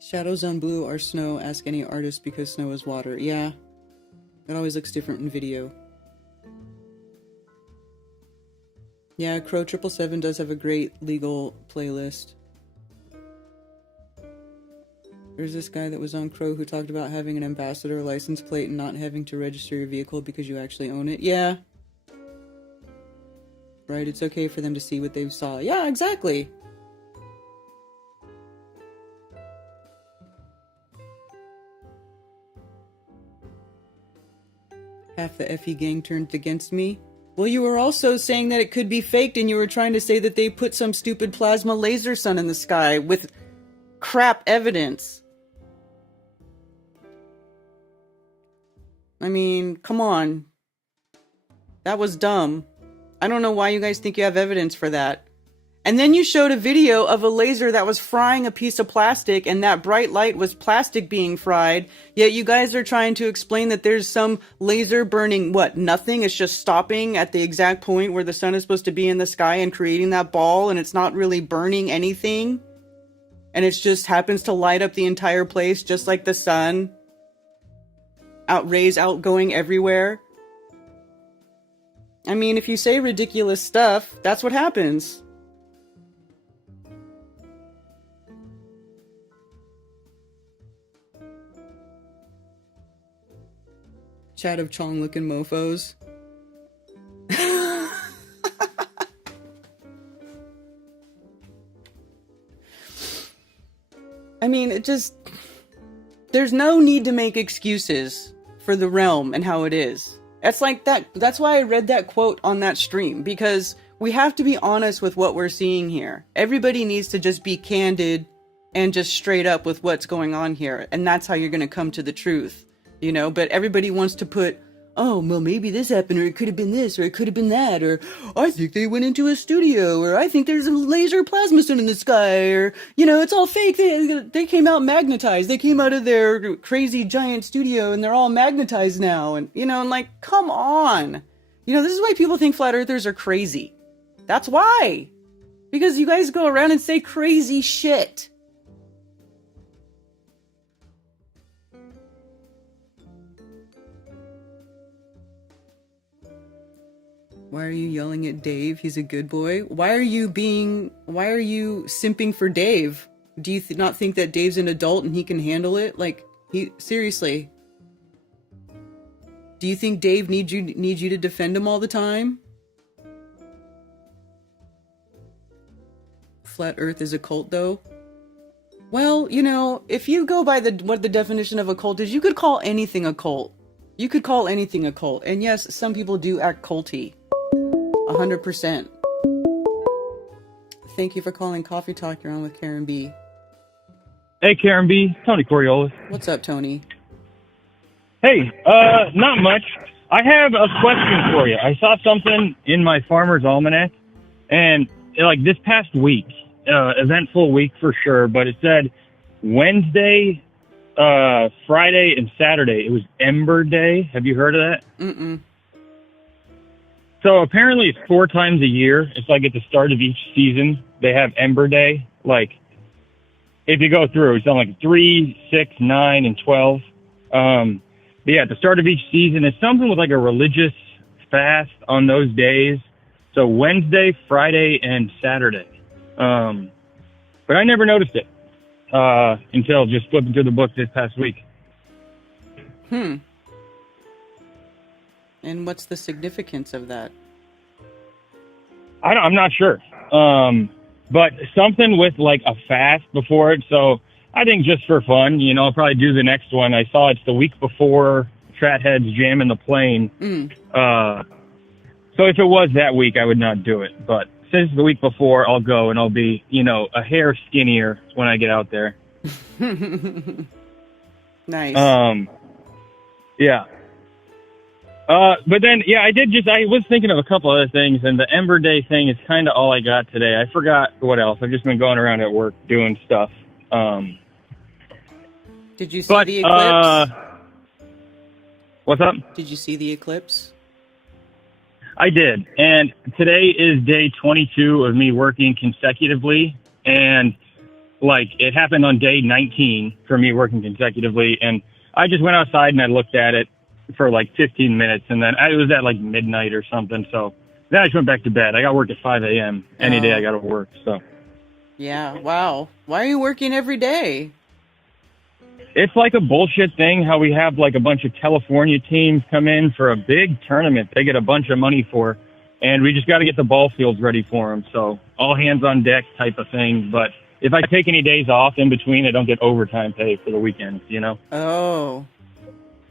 Shadows on blue are snow. Ask any artist because snow is water. Yeah. It always looks different in video. Yeah, Crow 777 does have a great legal playlist. There's this guy that was on Crow who talked about having an ambassador license plate and not having to register your vehicle because you actually own it. Yeah. Right, it's okay for them to see what they saw. Yeah, exactly. Half the FE gang turned against me. Well, you were also saying that it could be faked, and you were trying to say that they put some stupid plasma laser sun in the sky with crap evidence. I mean, come on. That was dumb. I don't know why you guys think you have evidence for that. And then you showed a video of a laser that was frying a piece of plastic, and that bright light was plastic being fried. Yet you guys are trying to explain that there's some laser burning, what, nothing? It's just stopping at the exact point where the sun is supposed to be in the sky and creating that ball, and it's not really burning anything? And it just happens to light up the entire place, just like the sun. Rays outgoing everywhere. I mean, if you say ridiculous stuff, that's what happens. Chat of Chong looking mofos. I mean, it just... There's no need to make excuses for the realm and how it is. It's like that. That's why I read that quote on that stream, because we have to be honest with what we're seeing here. Everybody needs to just be candid and just straight up with what's going on here. And that's how you're going to come to the truth, you know? But everybody wants to put, oh, well, maybe this happened, or it could have been this, or it could have been that, or I think they went into a studio, or I think there's a laser plasma sun in the sky, or, you know, it's all fake. They came out magnetized. They came out of their crazy giant studio, and they're all magnetized now. And, you know, and like, come on. You know, this is why people think flat earthers are crazy. That's why. Because you guys go around and say crazy shit. Why are you yelling at Dave? He's a good boy. Why are you simping for Dave? Do you not think that Dave's an adult and he can handle it? Like, seriously. Do you think Dave needs you to defend him all the time? Flat Earth is a cult, though. Well, you know, if you go by what the definition of a cult is, you could call anything a cult. You could call anything a cult. And yes, some people do act culty. 100%. Thank you for calling Coffee Talk. You're on with Karen B. Hey, Karen B. Tony Coriolis. What's up, Tony? Hey, not much. I have a question for you. I saw something in my Farmer's Almanac, and like this past week, eventful week for sure, but it said Wednesday, Friday, and Saturday. It was Ember Day. Have you heard of that? Mm-mm. So apparently it's 4 times a year. It's like at the start of each season, they have Ember Day. Like, if you go through, it's on like 3, 6, 9, and 12. But yeah, at the start of each season, it's something with like a religious fast on those days. So Wednesday, Friday, and Saturday. But I never noticed it until just flipping through the book this past week. And what's the significance of that? I'm not sure. But something with like a fast before it. So I think just for fun, you know, I'll probably do the next one. I saw it's the week before Fathead's Jamming the Plane. So if it was that week, I would not do it. But since the week before, I'll go and I'll be, you know, a hair skinnier when I get out there. Nice. Yeah. But then, yeah, I was thinking of a couple other things, and the Ember Day thing is kind of all I got today. I forgot what else. I've just been going around at work doing stuff. Did you see the eclipse? What's up? Did you see the eclipse? I did. And today is day 22 of me working consecutively. And, like, it happened on day 19 for me working consecutively. And I just went outside and I looked at it for, like, 15 minutes. And then it was at, like, midnight or something. So then I just went back to bed. I got work at 5 a.m. Any day I got to work, so. Yeah, wow. Why are you working every day? It's like a bullshit thing how we have like a bunch of California teams come in for a big tournament they get a bunch of money for, and we just got to get the ball fields ready for them. So all hands on deck type of thing. But if I take any days off in between, I don't get overtime pay for the weekends, you know? Oh,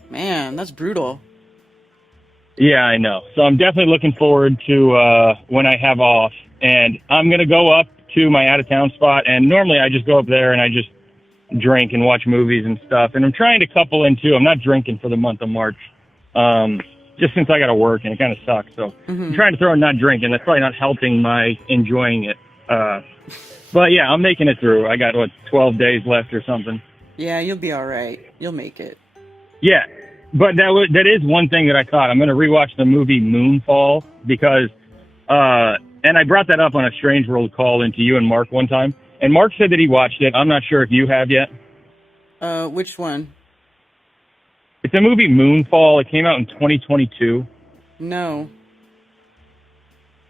man, that's brutal. Yeah, I know. So I'm definitely looking forward to when I have off. And I'm going to go up to my out-of-town spot. And normally I just go up there and I just drink and watch movies and stuff. And I'm trying to couple in too. I'm not drinking for the month of March, just since I got to work and it kind of sucks. So I'm trying to throw in not drinking. That's probably not helping my enjoying it. But yeah, I'm making it through. I got 12 days left or something. Yeah, you'll be all right. You'll make it. Yeah, but that is one thing that I thought. I'm going to rewatch the movie Moonfall because, and I brought that up on a Strange World call into you and Mark one time. And Mark said that he watched it. I'm not sure if you have yet. Which one? It's a movie, Moonfall. It came out in 2022. No.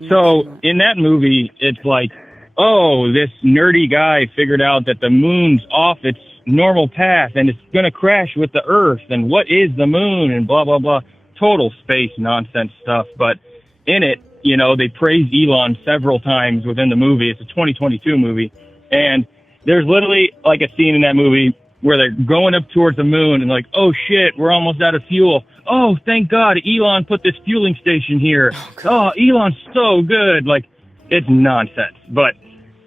So in that movie, it's like, oh, this nerdy guy figured out that the moon's off its normal path and it's going to crash with the Earth. And what is the moon? And blah, blah, blah. Total space nonsense stuff. But in it, you know, they praise Elon several times within the movie. It's a 2022 movie. And there's literally like a scene in that movie where they're going up towards the moon and like, oh shit, we're almost out of fuel. Oh, thank God Elon put this fueling station here. Oh, Elon's so good. Like, it's nonsense. But,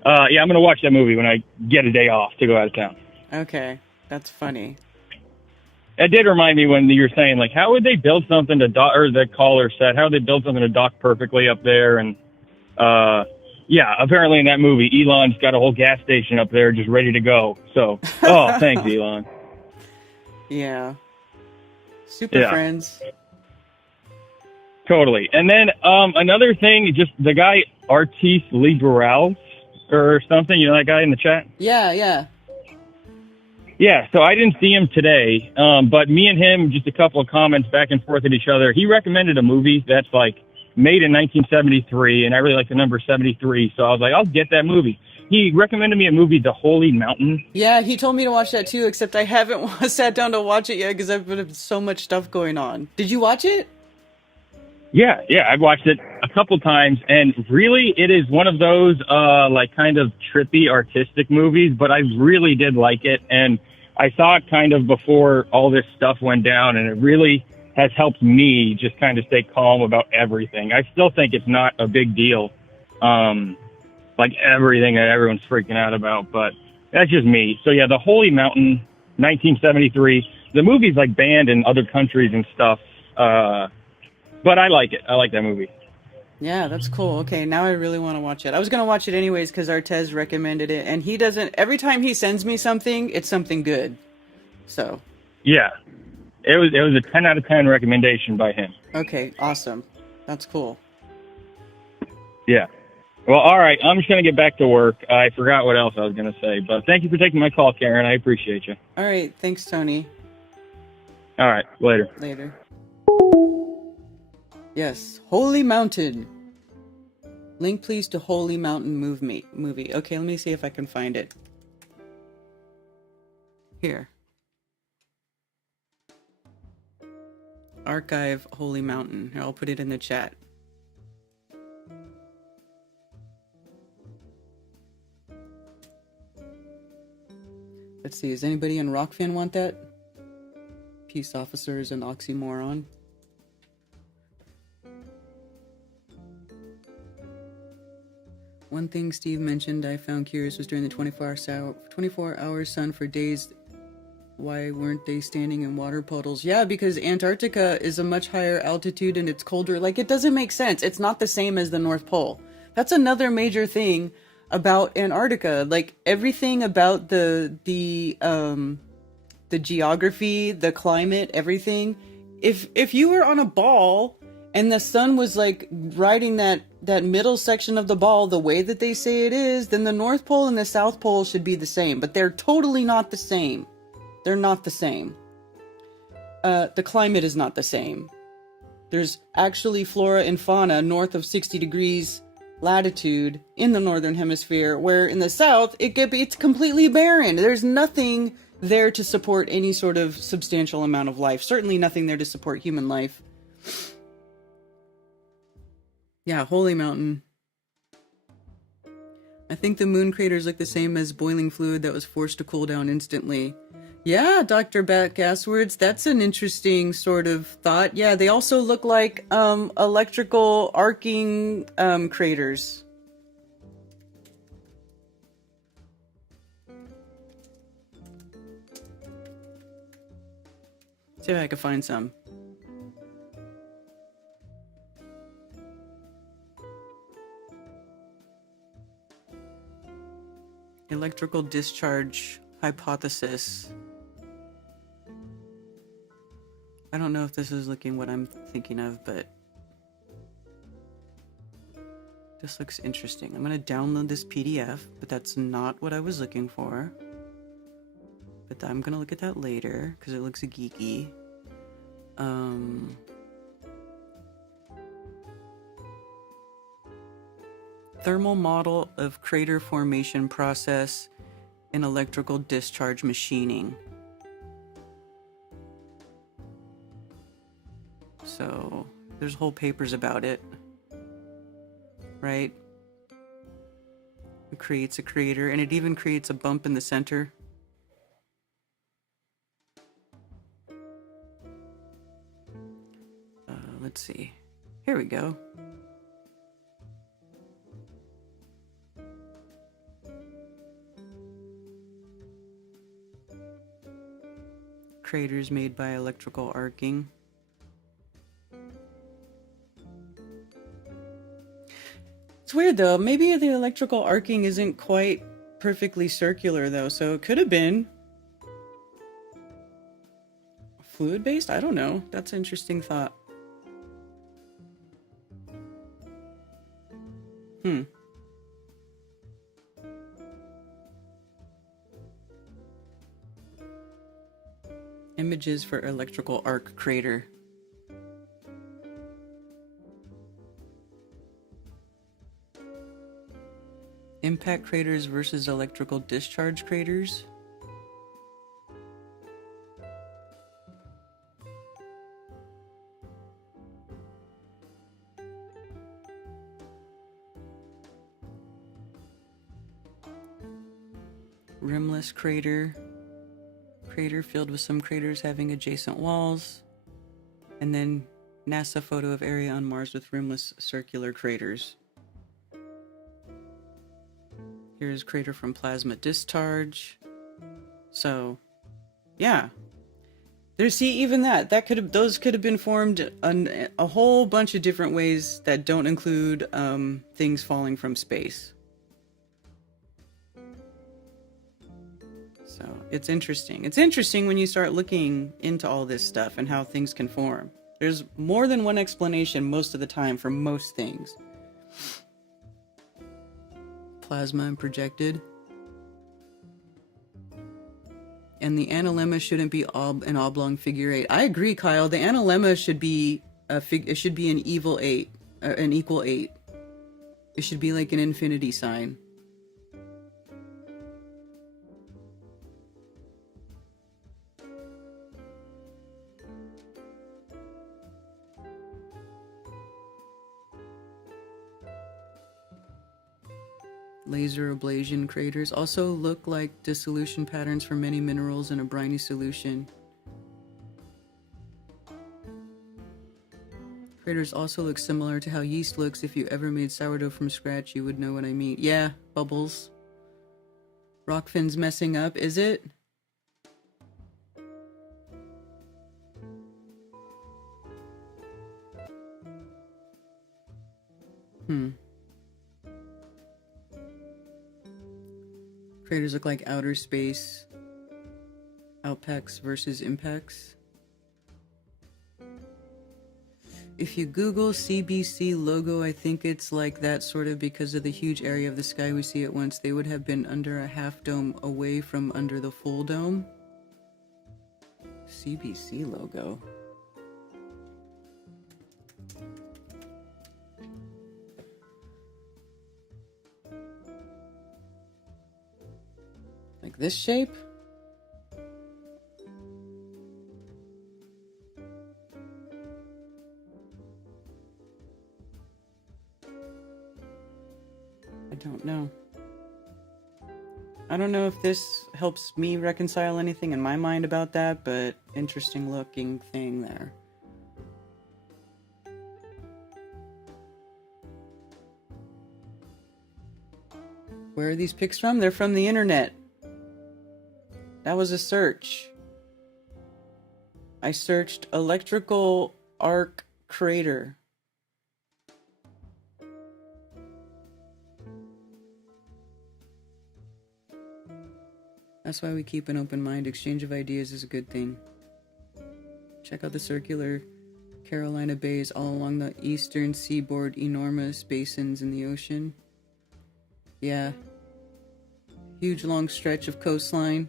yeah, I'm going to watch that movie when I get a day off to go out of town. Okay, that's funny. It did remind me when you were saying, like, how would they build something to dock, or the caller said, how would they build something to dock perfectly up there? And, yeah, apparently in that movie, Elon's got a whole gas station up there just ready to go. So, oh, thanks, Elon. Yeah. Super friends. Totally. And then another thing, just the guy, Artiste Liberal or something, you know that guy in the chat? Yeah, yeah. Yeah, so I didn't see him today, but me and him, just a couple of comments back and forth at each other. He recommended a movie that's like made in 1973, and I really like the number 73, so I was like, I'll get that movie. He recommended me a movie, The Holy Mountain. Yeah, he told me to watch that too, except I haven't sat down to watch it yet because I've been so much stuff going on. Did you watch it? Yeah, I've watched it a couple times, and really it is one of those like kind of trippy artistic movies, but I really did like it, and I saw it kind of before all this stuff went down, and it really has helped me just kind of stay calm about everything. I still think it's not a big deal, like everything that everyone's freaking out about, but that's just me. So yeah, The Holy Mountain, 1973. The movie's like banned in other countries and stuff, but I like it. I like that movie. Yeah, that's cool. Okay, now I really want to watch it. I was going to watch it anyways because Artez recommended it, and he doesn't, every time he sends me something, it's something good. So. Yeah. It was a 10 out of 10 recommendation by him. Okay, awesome. That's cool. Yeah. Well, all right. I'm just going to get back to work. I forgot what else I was going to say, but thank you for taking my call, Karen. I appreciate you. All right. Thanks, Tony. All right. Later. Later. Yes. Holy Mountain. Link, please, to Holy Mountain movie. Okay, let me see if I can find it. Here. Archive Holy Mountain. Here, I'll put it in the chat. Let's see, does anybody in Rockfin want that? Peace officer is an oxymoron. One thing Steve mentioned I found curious was during the 24-hour sun for days, why weren't they standing in water puddles? Yeah, because Antarctica is a much higher altitude and it's colder. Like, it doesn't make sense. It's not the same as the North Pole. That's another major thing about Antarctica. Like, everything about the geography, the climate, everything, if you were on a ball and the sun was like riding that middle section of the ball the way that they say it is, then the North Pole and the South Pole should be the same, but they're totally not the same. They're not the same. The climate is not the same. There's actually flora and fauna north of 60 degrees latitude in the northern hemisphere, where in the south it's completely barren. There's nothing there to support any sort of substantial amount of life. Certainly nothing there to support human life. Yeah, Holy Mountain. I think the moon craters look the same as boiling fluid that was forced to cool down instantly. Yeah, Dr. Gaswords, that's an interesting sort of thought. Yeah, they also look like electrical arcing craters. See if I can find some. Electrical discharge hypothesis. I don't know if this is looking what I'm thinking of, but this looks interesting. I'm going to download this PDF, but that's not what I was looking for. But I'm going to look at that later because it looks geeky. Thermal model of crater formation process in electrical discharge machining. So there's whole papers about it, right? It creates a crater, and it even creates a bump in the center. Let's see. Here we go. Craters made by electrical arcing. It's weird though, maybe the electrical arcing isn't quite perfectly circular though, so it could have been fluid based? I don't know. That's an interesting thought. Images for electrical arc crater. Impact craters versus electrical discharge craters. Rimless crater. Crater filled with some craters having adjacent walls. And then NASA photo of area on Mars with rimless circular craters. Here's crater from plasma discharge. So, yeah. There's, see, even those could have been formed a whole bunch of different ways that don't include things falling from space. So it's interesting. It's interesting when you start looking into all this stuff and how things can form. There's more than one explanation most of the time for most things. Plasma and projected. And the analemma shouldn't be an oblong figure 8. I agree, Kyle. The analemma should be it should be an equal 8. It should be like an infinity sign. Laser ablation craters also look like dissolution patterns for many minerals in a briny solution. Craters also look similar to how yeast looks. If you ever made sourdough from scratch, you would know what I mean. Yeah, bubbles. Rock fins messing up, is it? Craters look like outer space. Outpacks versus impacts. If you Google CBC logo, I think it's like that sort of because of the huge area of the sky we see at once. They would have been under a half dome away from under the full dome. CBC logo. Like this shape? I don't know. I don't know if this helps me reconcile anything in my mind about that, but interesting looking thing there. Where are these pics from? They're from the internet. That was a search. I searched electrical arc crater. That's why we keep an open mind. Exchange of ideas is a good thing. Check out the circular Carolina bays all along the eastern seaboard, enormous basins in the ocean. Yeah. Huge long stretch of coastline.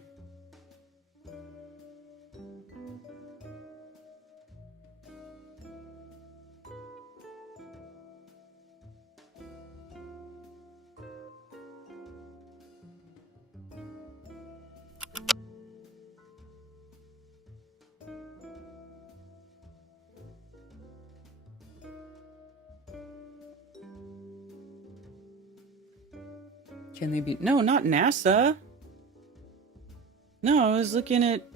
Can they be? No, not NASA. No, I was looking at.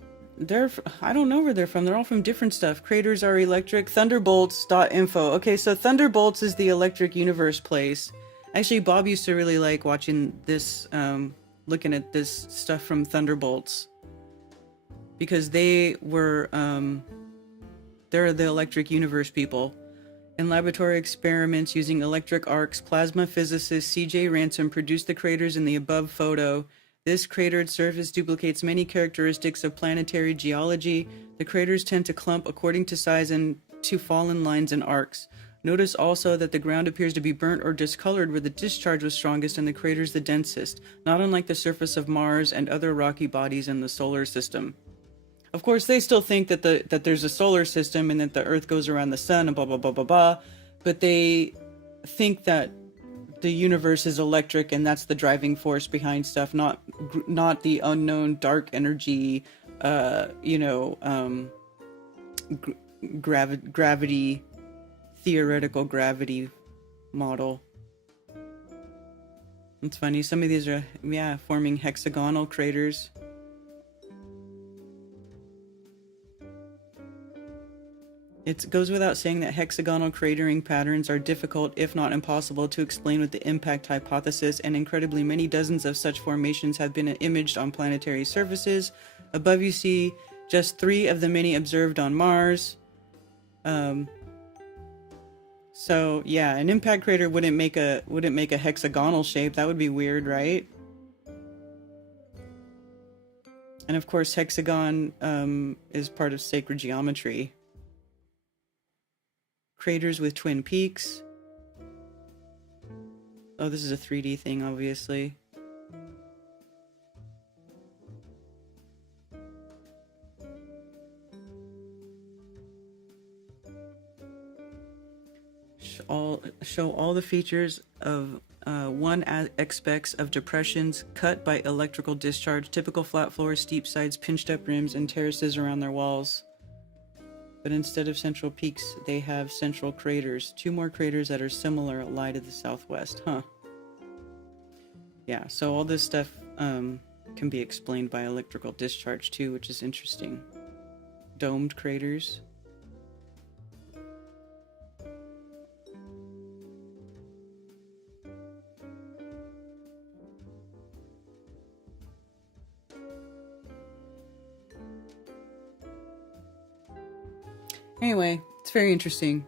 I don't know where they're from. They're all from different stuff. Craters are electric. Thunderbolts.info. Okay, so Thunderbolts is the electric universe place. Actually, Bob used to really like watching this, looking at this stuff from Thunderbolts. Because they were, they're the electric universe people. In laboratory experiments using electric arcs, plasma physicist C.J. Ransom produced the craters in the above photo. This cratered surface duplicates many characteristics of planetary geology. The craters tend to clump according to size and to fall in lines and arcs. Notice also that the ground appears to be burnt or discolored where the discharge was strongest and the craters the densest, not unlike the surface of Mars and other rocky bodies in the solar system. Of course, they still think that that there's a solar system and that the Earth goes around the sun and blah, blah, blah, blah, blah. But they think that the universe is electric and that's the driving force behind stuff, not the unknown dark energy, gravity, theoretical gravity model. It's funny. Some of these are, forming hexagonal craters. It goes without saying that hexagonal cratering patterns are difficult, if not impossible, to explain with the impact hypothesis, and incredibly many dozens of such formations have been imaged on planetary surfaces. Above you see just 3 of the many observed on Mars. So yeah, an impact crater wouldn't make a hexagonal shape. That would be weird, right? And of course, hexagon is part of sacred geometry. Craters with twin peaks. Oh, this is a 3D thing, obviously. Show all the features of one aspects of depressions cut by electrical discharge, typical flat floors, steep sides, pinched up rims, and terraces around their walls. But instead of central peaks, they have central craters. 2 more craters that are similar lie to the southwest. Huh. Yeah, so all this stuff can be explained by electrical discharge too, which is interesting. Domed craters. Anyway, it's very interesting.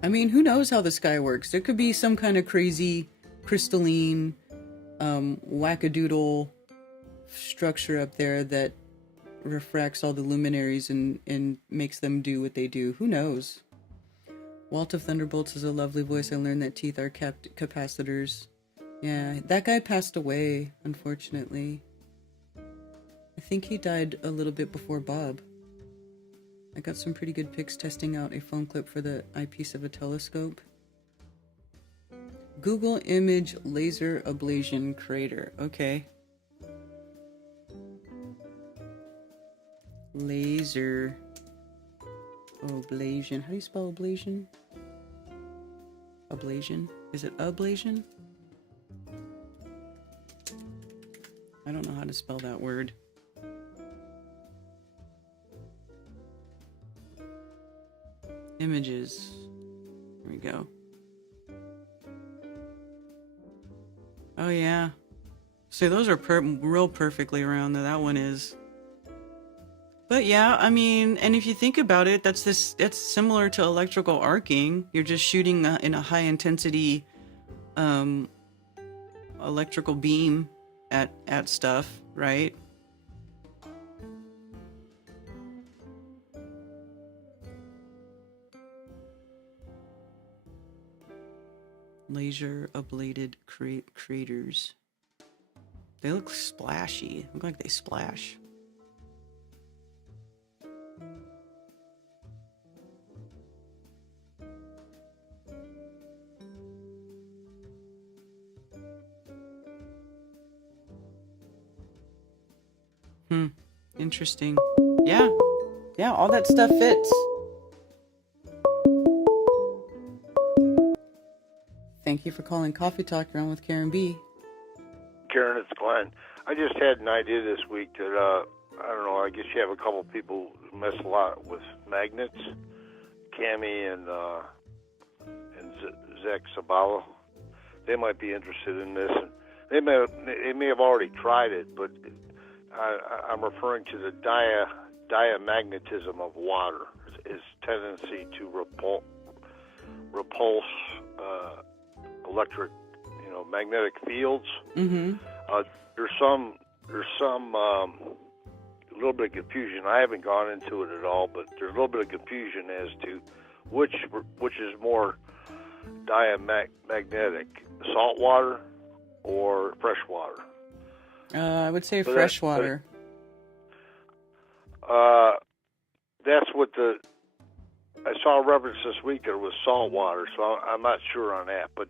I mean, who knows how the sky works? There could be some kind of crazy crystalline wackadoodle structure up there that refracts all the luminaries and makes them do what they do. Who knows? Walt of Thunderbolts is a lovely voice. I learned that teeth are capacitors. Yeah, that guy passed away, unfortunately. I think he died a little bit before Bob. I got some pretty good pics testing out a phone clip for the eyepiece of a telescope. Google image laser ablation crater. Okay. Laser ablation. How do you spell ablation? Ablation? Is it ablation? I don't know how to spell that word. Images. There we go. Oh yeah. So those are real perfectly round. That one is. But yeah, I mean, and if you think about it, that's similar to electrical arcing. You're just shooting in a high intensity electrical beam at stuff, right? Laser ablated craters. They look splashy. Look like they splash. Interesting. Yeah. Yeah, all that stuff fits. Thank you for calling Coffee Talk. You're on with Karen B. Karen, it's Glenn. I just had an idea this week that, I don't know, I guess you have a couple of people who mess a lot with magnets. Cami and Zach Sabala. They might be interested in this. And they may have already tried it, but I'm referring to the diamagnetism of water, its tendency to repulse electric, magnetic fields. Mm-hmm. There's some a little bit of confusion. I haven't gone into it at all, but there's a little bit of confusion as to which is more diamagnetic, salt water or fresh water. I would say fresh water. That's what I saw a reference this week that it was salt water, so I'm not sure on that. But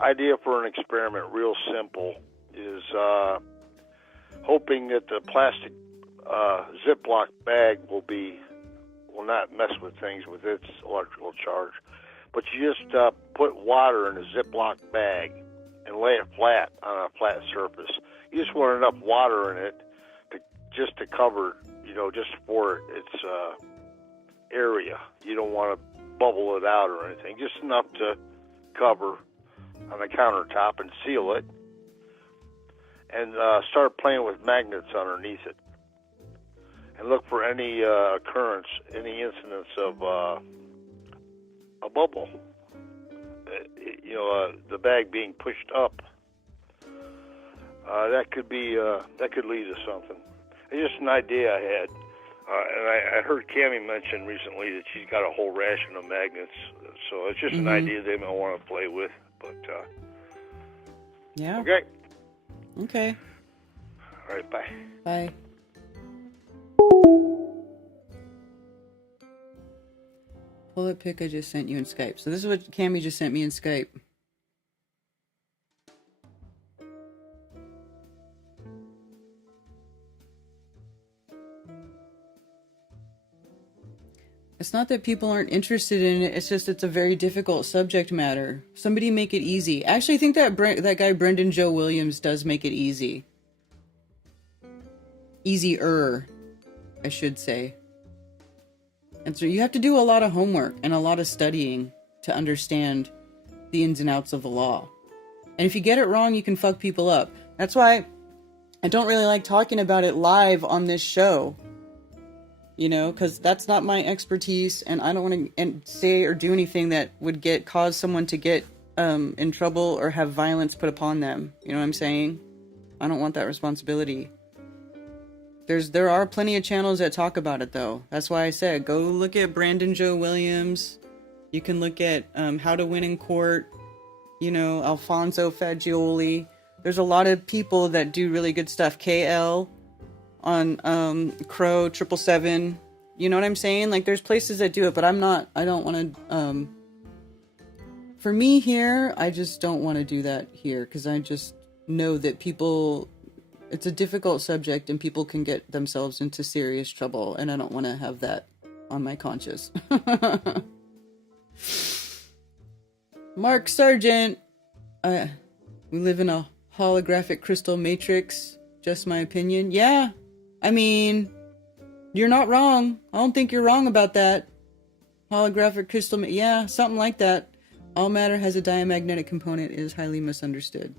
idea for an experiment, real simple, is hoping that the plastic Ziploc bag will not mess with things with its electrical charge. But you just put water in a Ziploc bag and lay it flat on a flat surface. You just want enough water in it to cover, just for its area. You don't want to bubble it out or anything. Just enough to cover on the countertop and seal it. And start playing with magnets underneath it. And look for any occurrence, any incidence of a bubble. The bag being pushed up. That could lead to something. It's just an idea I had. And I heard Cammie mention recently that she's got a whole ration of magnets. So it's just an idea they might want to play with. But, yeah. Okay. Okay. All right, bye. Bye. Pull that pic I just sent you in Skype. So this is what Cammie just sent me in Skype. It's not that people aren't interested in it. It's just it's a very difficult subject matter. Somebody make it easy. Actually, I think that guy Brendan Joe Williams does make it easy. Easier, I should say. And so you have to do a lot of homework and a lot of studying to understand the ins and outs of the law. And if you get it wrong, you can fuck people up. That's why I don't really like talking about it live on this show. Because that's not my expertise, and I don't want to say or do anything that would cause someone to get in trouble or have violence put upon them. You know what I'm saying? I don't want that responsibility. There are plenty of channels that talk about it, though. That's why I said go look at Brandon Joe Williams. You can look at How to Win in Court. You know, Alfonso Fagioli. There's a lot of people that do really good stuff. KL on Crow 777. You know what I'm saying? Like, there's places that do it, but I don't want to. For me here, I just don't want to do that here because I just know that people. It's a difficult subject and people can get themselves into serious trouble, and I don't want to have that on my conscience. Mark Sargent. We live in a holographic crystal matrix. Just my opinion. Yeah. I mean, you're not wrong. I don't think you're wrong about that. Holographic crystal. Yeah, something like that. All matter has a diamagnetic component. It is highly misunderstood.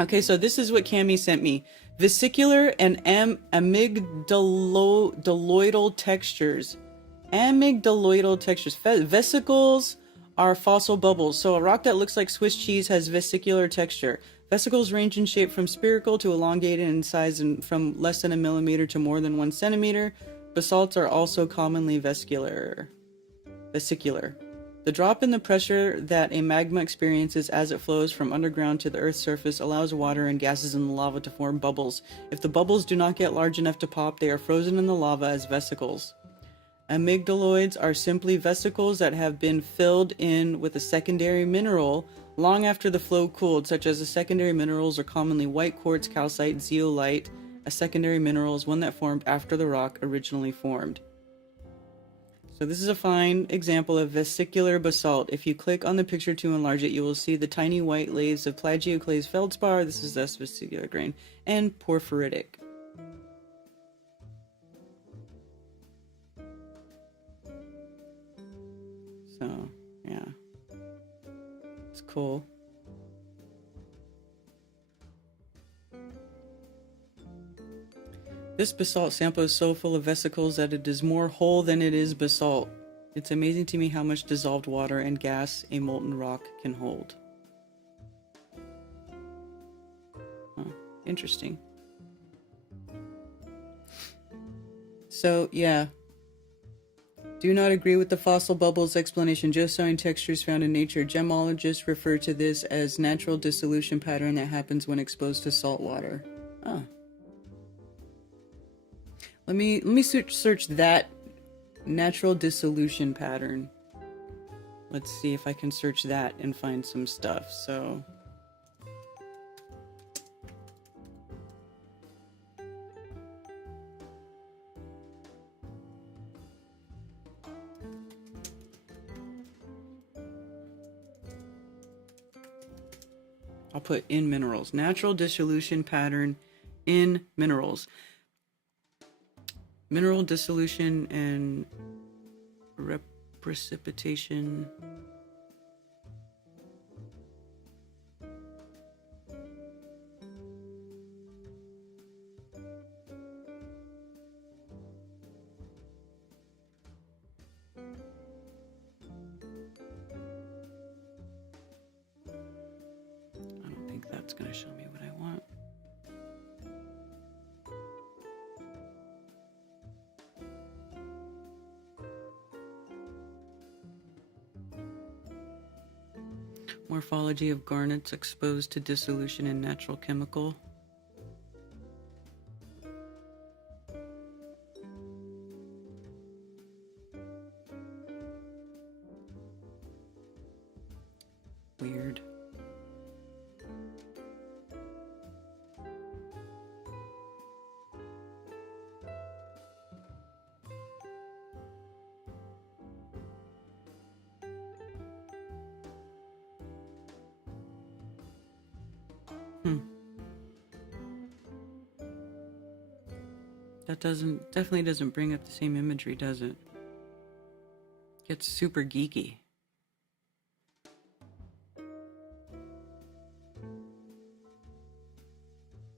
Okay, so this is what Cammie sent me. Vesicular and amygdaloidal textures. Amygdaloidal textures. Vesicles are fossil bubbles. So a rock that looks like Swiss cheese has vesicular texture. Vesicles range in shape from spherical to elongated in size and from less than a millimeter to more than 1 centimeter. Basalts are also commonly vesicular. The drop in the pressure that a magma experiences as it flows from underground to the Earth's surface allows water and gases in the lava to form bubbles. If the bubbles do not get large enough to pop, they are frozen in the lava as vesicles. Amygdaloids are simply vesicles that have been filled in with a secondary mineral long after the flow cooled, such as the secondary minerals are commonly white quartz, calcite, zeolite. A secondary mineral is one that formed after the rock originally formed. So this is a fine example of vesicular basalt. If you click on the picture to enlarge it, you will see the tiny white lathes of plagioclase feldspar. This is thus vesicular grain and porphyritic. So, yeah. It's cool. This basalt sample is so full of vesicles that it is more whole than it is basalt. It's amazing to me how much dissolved water and gas a molten rock can hold. Huh, interesting. So, yeah. Do not agree with the fossil bubbles explanation. Geoscience textures found in nature. Gemologists refer to this as natural dissolution pattern that happens when exposed to salt water. Oh. Let me search that natural dissolution pattern. Let's see if I can search that and find some stuff. So I'll put in minerals. Natural dissolution pattern in minerals. Mineral dissolution and precipitation. I don't think that's going to show me what I want. Morphology of garnets exposed to dissolution in natural chemical. Weird. That definitely doesn't bring up the same imagery, does it? Gets super geeky.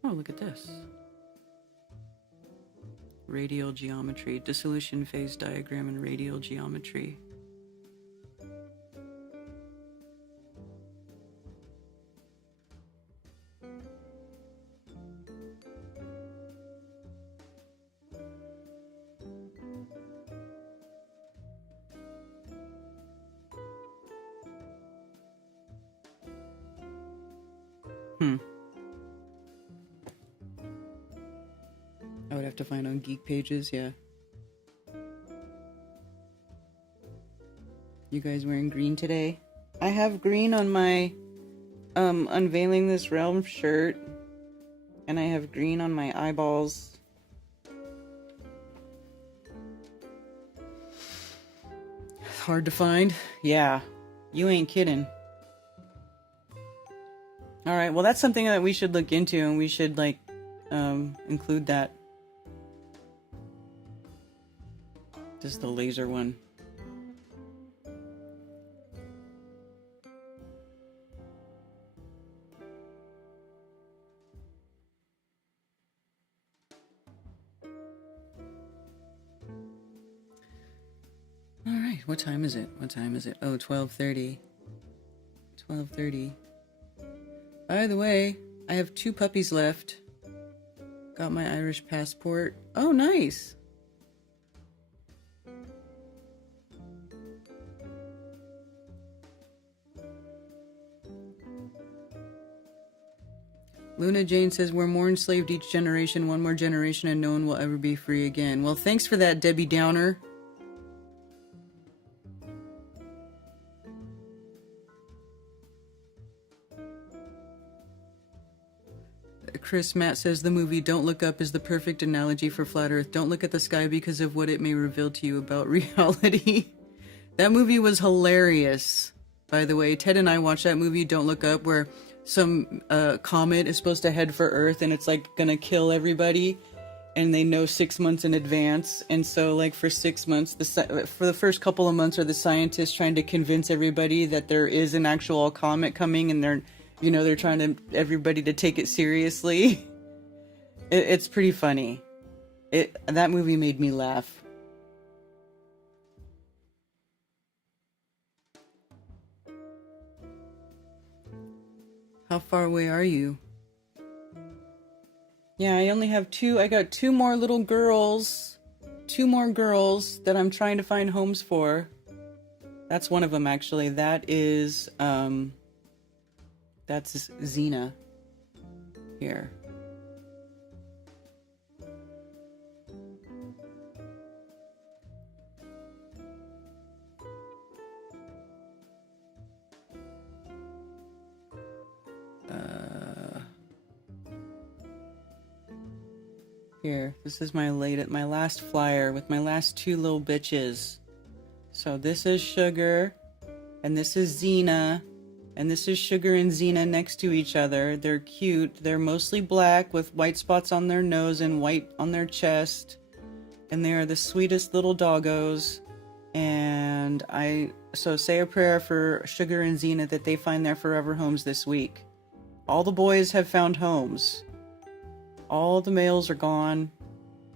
Oh, look at this. Radial geometry, dissolution phase diagram and radial geometry. I would have to find on Geek Pages, yeah. You guys wearing green today? I have green on my Unveiling This Realm shirt. And I have green on my eyeballs. Hard to find? Yeah. You ain't kidding. Alright, well that's something that we should look into, and we should, like, include that. Just the laser one. Alright, what time is it? What time is it? Oh, 12:30. 12:30. By the way, I have 2 puppies left. Got my Irish passport. Oh, nice! Luna Jane says, we're more enslaved each generation, one more generation, and no one will ever be free again. Well, thanks for that, Debbie Downer. Chris Matt says the movie Don't Look Up is the perfect analogy for Flat Earth. Don't look at the sky because of what it may reveal to you about reality. That movie was hilarious, by the way. Ted and I watched that movie Don't Look Up, where some comet is supposed to head for Earth and it's like gonna kill everybody, and they know 6 months in advance. And so like for 6 months, for the first couple of months are the scientists trying to convince everybody that there is an actual comet coming, and they're trying to everybody to take it seriously. It's pretty funny. That movie made me laugh. How far away are you? Yeah, I only have 2. I got 2 more little girls. 2 more girls that I'm trying to find homes for. That's one of them, actually. That is, that's Xena. Here. Here, this is my last flyer with my last 2 little bitches. So this is Sugar, and this is Xena, and this is Sugar and Xena next to each other. They're cute. They're mostly black with white spots on their nose and white on their chest, and they are the sweetest little doggos. And so say a prayer for Sugar and Xena that they find their forever homes this week. All the boys have found homes. All the males are gone.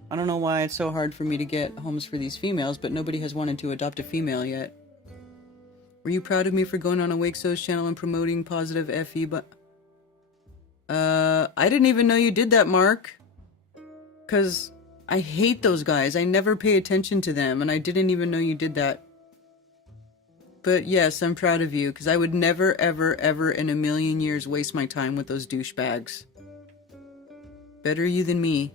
I don't know why it's so hard for me to get homes for these females, but nobody has wanted to adopt a female yet. Were you proud of me for going on Awake So's channel and promoting positive FE? But I didn't even know you did that, Mark. 'Cause I hate those guys. I never pay attention to them, and I didn't even know you did that. But yes, I'm proud of you, because I would never, ever, ever in a million years waste my time with those douchebags. Better you than me.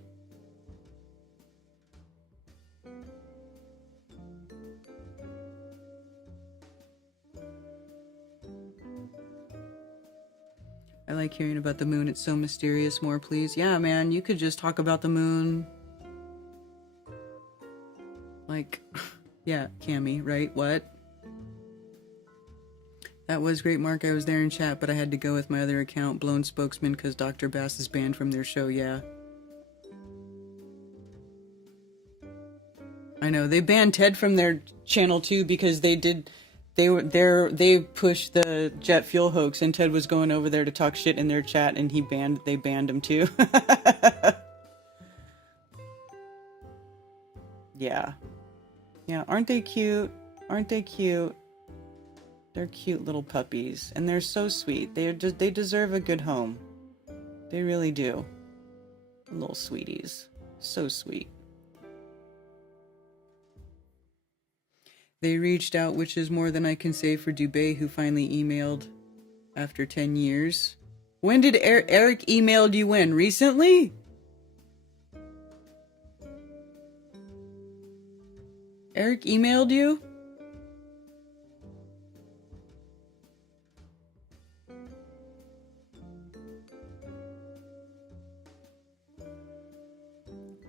I like hearing about the moon. It's so mysterious. More, please. Yeah, man, you could just talk about the moon. Like, yeah, Cammy, right? What? That was great, Mark. I was there in chat, but I had to go with my other account, Blown Spokesman, because Dr. Bass is banned from their show, yeah. I know, they banned Ted from their channel too, because they pushed the jet fuel hoax, and Ted was going over there to talk shit in their chat, and they banned him too. Yeah. Yeah, aren't they cute? Aren't they cute? They're cute little puppies, and they're so sweet. They deserve a good home. They really do. Little sweeties. So sweet. They reached out, which is more than I can say for Dubé, who finally emailed after 10 years. When did Eric emailed you in? Recently? Eric emailed you?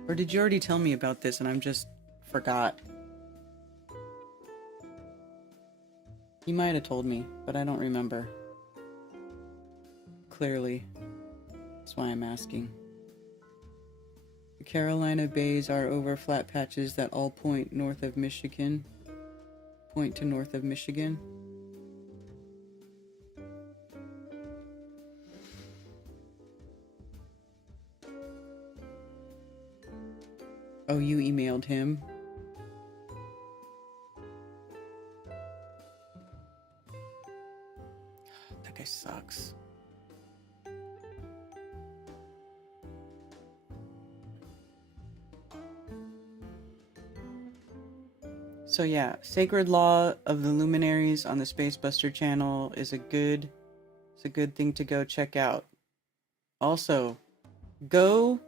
Or did you already tell me about this and I'm just forgot? You might have told me, but I don't remember. Clearly. That's why I'm asking. The Carolina Bays are over flat patches that all point north of Michigan. Point to north of Michigan. Oh, you emailed him? That guy sucks. So yeah, Sacred Law of the Luminaries on the Spacebuster channel is a good thing to go check out. Also, go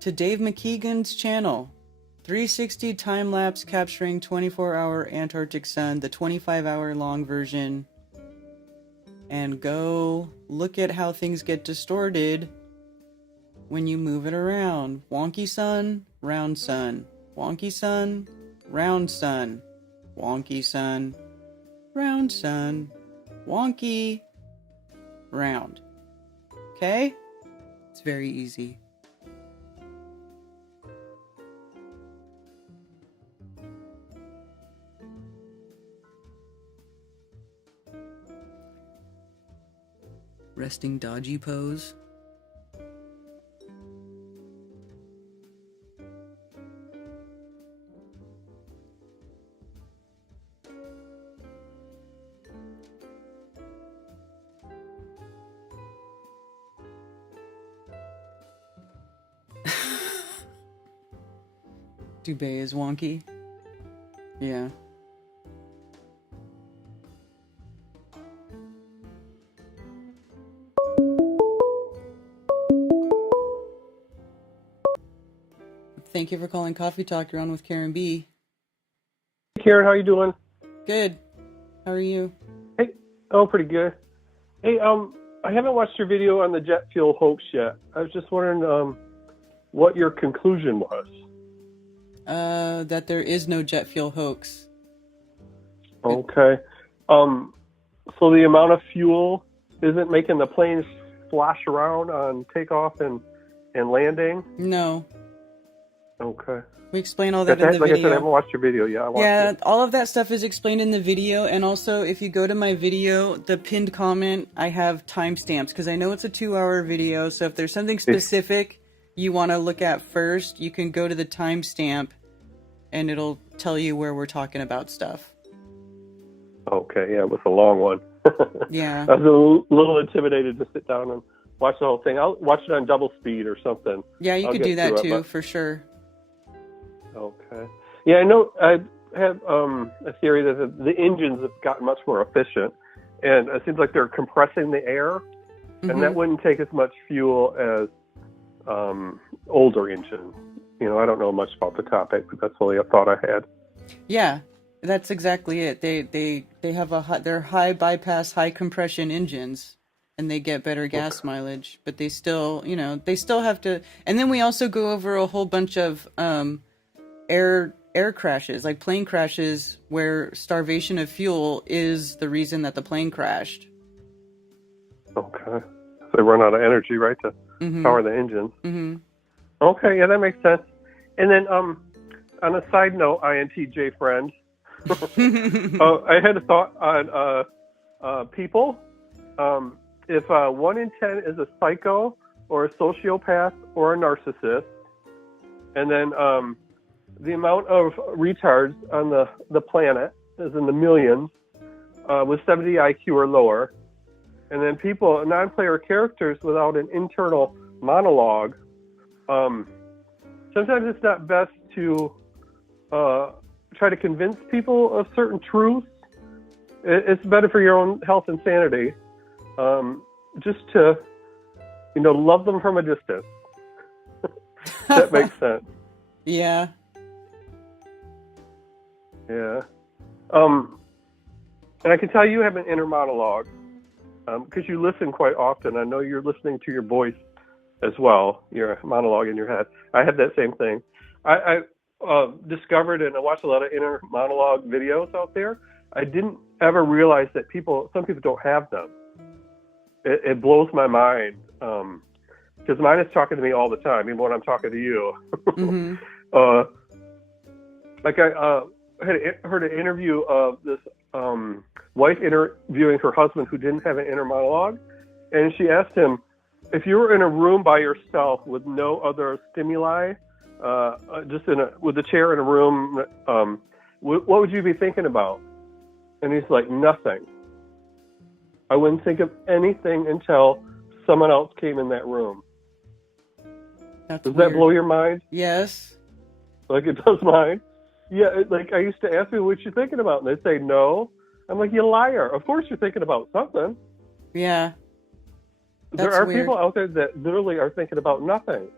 to Dave McKeegan's channel, 360 time-lapse capturing 24-hour Antarctic sun, the 25-hour long version, and go look at how things get distorted when you move it around. Wonky sun, round sun. Wonky sun, round sun. Wonky sun, round sun. Wonky, round. Okay? It's very easy. Resting dodgy pose. Dubé is wonky. Yeah. Thank you for calling Coffee Talk. You're on with Karen B. Hey Karen, how you doing? Good. How are you? Hey, oh, pretty good. Hey, I haven't watched your video on the jet fuel hoax yet. I was just wondering, what your conclusion was. That there is no jet fuel hoax. Okay. So the amount of fuel isn't making the planes flash around on takeoff and landing? No. Okay. We explain all that in the like video. I said, I haven't watched your video yet. Yeah, all of that stuff is explained in the video, and also if you go to my video, the pinned comment, I have timestamps, because I know it's a 2-hour video, so if there's something specific you want to look at first, you can go to the timestamp, and it'll tell you where we're talking about stuff. Okay, yeah, it was a long one. Yeah. I was a little intimidated to sit down and watch the whole thing. I'll watch it on double speed or something. Yeah, you could do that too, for sure. Okay. Yeah, I know. I have a theory that the engines have gotten much more efficient, and it seems like they're compressing the air, and that wouldn't take as much fuel as older engines. You know, I don't know much about the topic, but that's only a thought I had. Yeah, that's exactly it. They have they're high bypass, high compression engines, and they get better gas mileage, but they still, they still have to. And then we also go over a whole bunch of air crashes, like plane crashes, where starvation of fuel is the reason that the plane crashed. Okay. So they run out of energy, right, to power the engines. Okay, yeah, that makes sense. And then, on a side note, INTJ friend, I had a thought on people. If 1 in 10 is a psycho or a sociopath or a narcissist, and then the amount of retards on the planet is in the millions, with 70 IQ or lower, and then people, non-player characters without an internal monologue, sometimes it's not best to try to convince people of certain truths. It's better for your own health and sanity just to love them from a distance. That makes sense. Yeah. Yeah. And I can tell you have an inner monologue because you listen quite often. I know you're listening to your voice as well, your monologue in your head. I have that same thing. I discovered and I watched a lot of inner monologue videos out there. I didn't ever realize that some people don't have them. It blows my mind because mine is talking to me all the time, even when I'm talking to you. Mm-hmm. Like I heard an interview of this wife interviewing her husband who didn't have an inner monologue, and she asked him, if you were in a room by yourself with no other stimuli, just with a chair in a room, what would you be thinking about? And he's like, nothing. I wouldn't think of anything until someone else came in that room. Does that blow your mind? Yes. Like it does mine. Yeah, like I used to ask people, what you thinking about? And they'd say, no. I'm like, you liar. Of course you're thinking about something. Yeah. There are people out there that literally are thinking about nothing.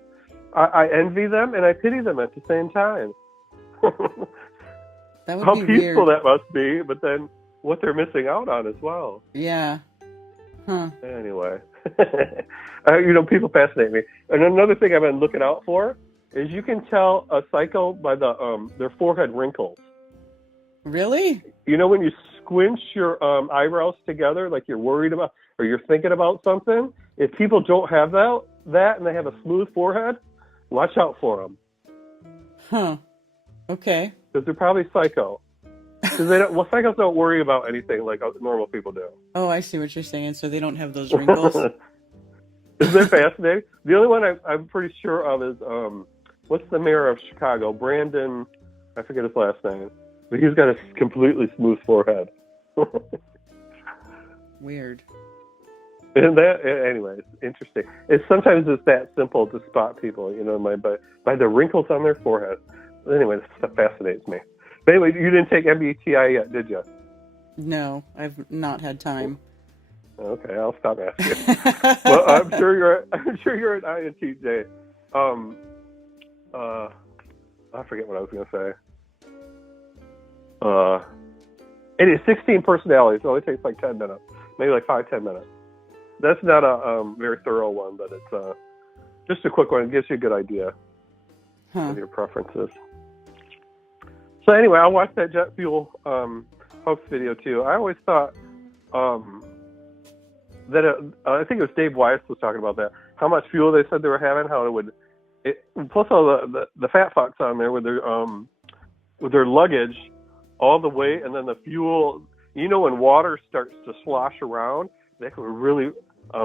I envy them and I pity them at the same time. That would How be peaceful weird. that must be, but then what they're missing out on as well. Yeah. Huh. Anyway. People fascinate me. And another thing I've been looking out for is you can tell a psycho by their forehead wrinkles. Really? When you squinch your eyebrows together, like you're worried about or you're thinking about something, if people don't have that and they have a smooth forehead, watch out for them. Huh. Okay. Because they're probably psycho. Because psychos don't worry about anything like normal people do. Oh, I see what you're saying. So they don't have those wrinkles. Isn't that fascinating? The only one I'm pretty sure of is what's the mayor of Chicago? Brandon, I forget his last name, but he's got a completely smooth forehead. Weird. And anyway, it's interesting. Sometimes it's that simple to spot people, by the wrinkles on their forehead. But anyway, this stuff fascinates me. But anyway, you didn't take MBTI yet, did you? No, I've not had time. Okay, I'll stop asking. Well, I'm sure you're an INTJ. I forget what I was going to say. It is 16 personalities. It only takes like 10 minutes, maybe like 5-10 minutes. That's not a very thorough one, but it's just a quick one. It gives you a good idea of your preferences. So anyway, I watched that jet fuel hoax video too. I always thought that I think it was Dave Weiss was talking about that. How much fuel they said they were having, how it would. Plus all the fat fucks on there with their luggage, all the weight, and then the fuel. When water starts to slosh around, they could really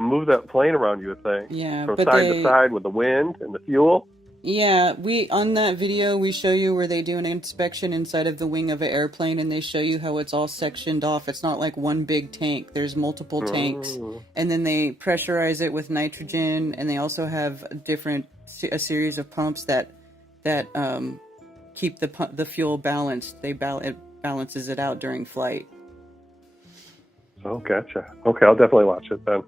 move that plane around. You would think, from side to side with the wind and the fuel. Yeah, on that video, we show you where they do an inspection inside of the wing of an airplane, and they show you how it's all sectioned off. It's not like one big tank. There's multiple tanks, and then they pressurize it with nitrogen, and they also have a series of pumps that keep the fuel balanced. It balances it out during flight. Oh, gotcha. Okay, I'll definitely watch it then.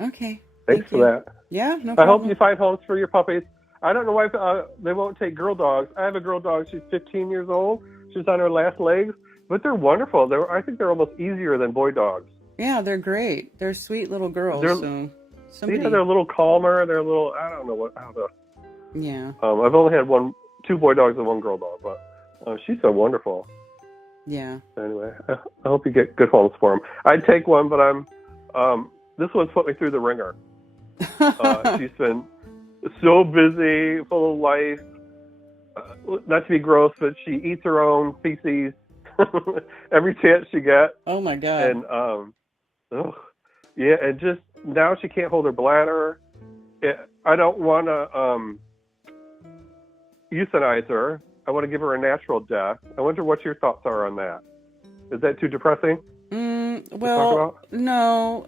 Okay. Thanks for that. Yeah, no problem. I hope you find homes for your puppies. I don't know why they won't take girl dogs. I have a girl dog. She's 15 years old. She's on her last legs, but they're wonderful. I think they're almost easier than boy dogs. Yeah, they're great. They're sweet little girls. They're a little calmer. They're a little. I don't know how to. Yeah. I've only had two boy dogs and one girl dog, but she's so wonderful. Yeah. Anyway, I hope you get good homes for them. I'd take one, but this one's put me through the ringer. She's been so busy, full of life. Not to be gross, but she eats her own feces every chance she gets. Oh my God. And and just now she can't hold her bladder. I don't want to euthanize her. I want to give her a natural death. I wonder what your thoughts are on that. Is that too depressing? Well, no.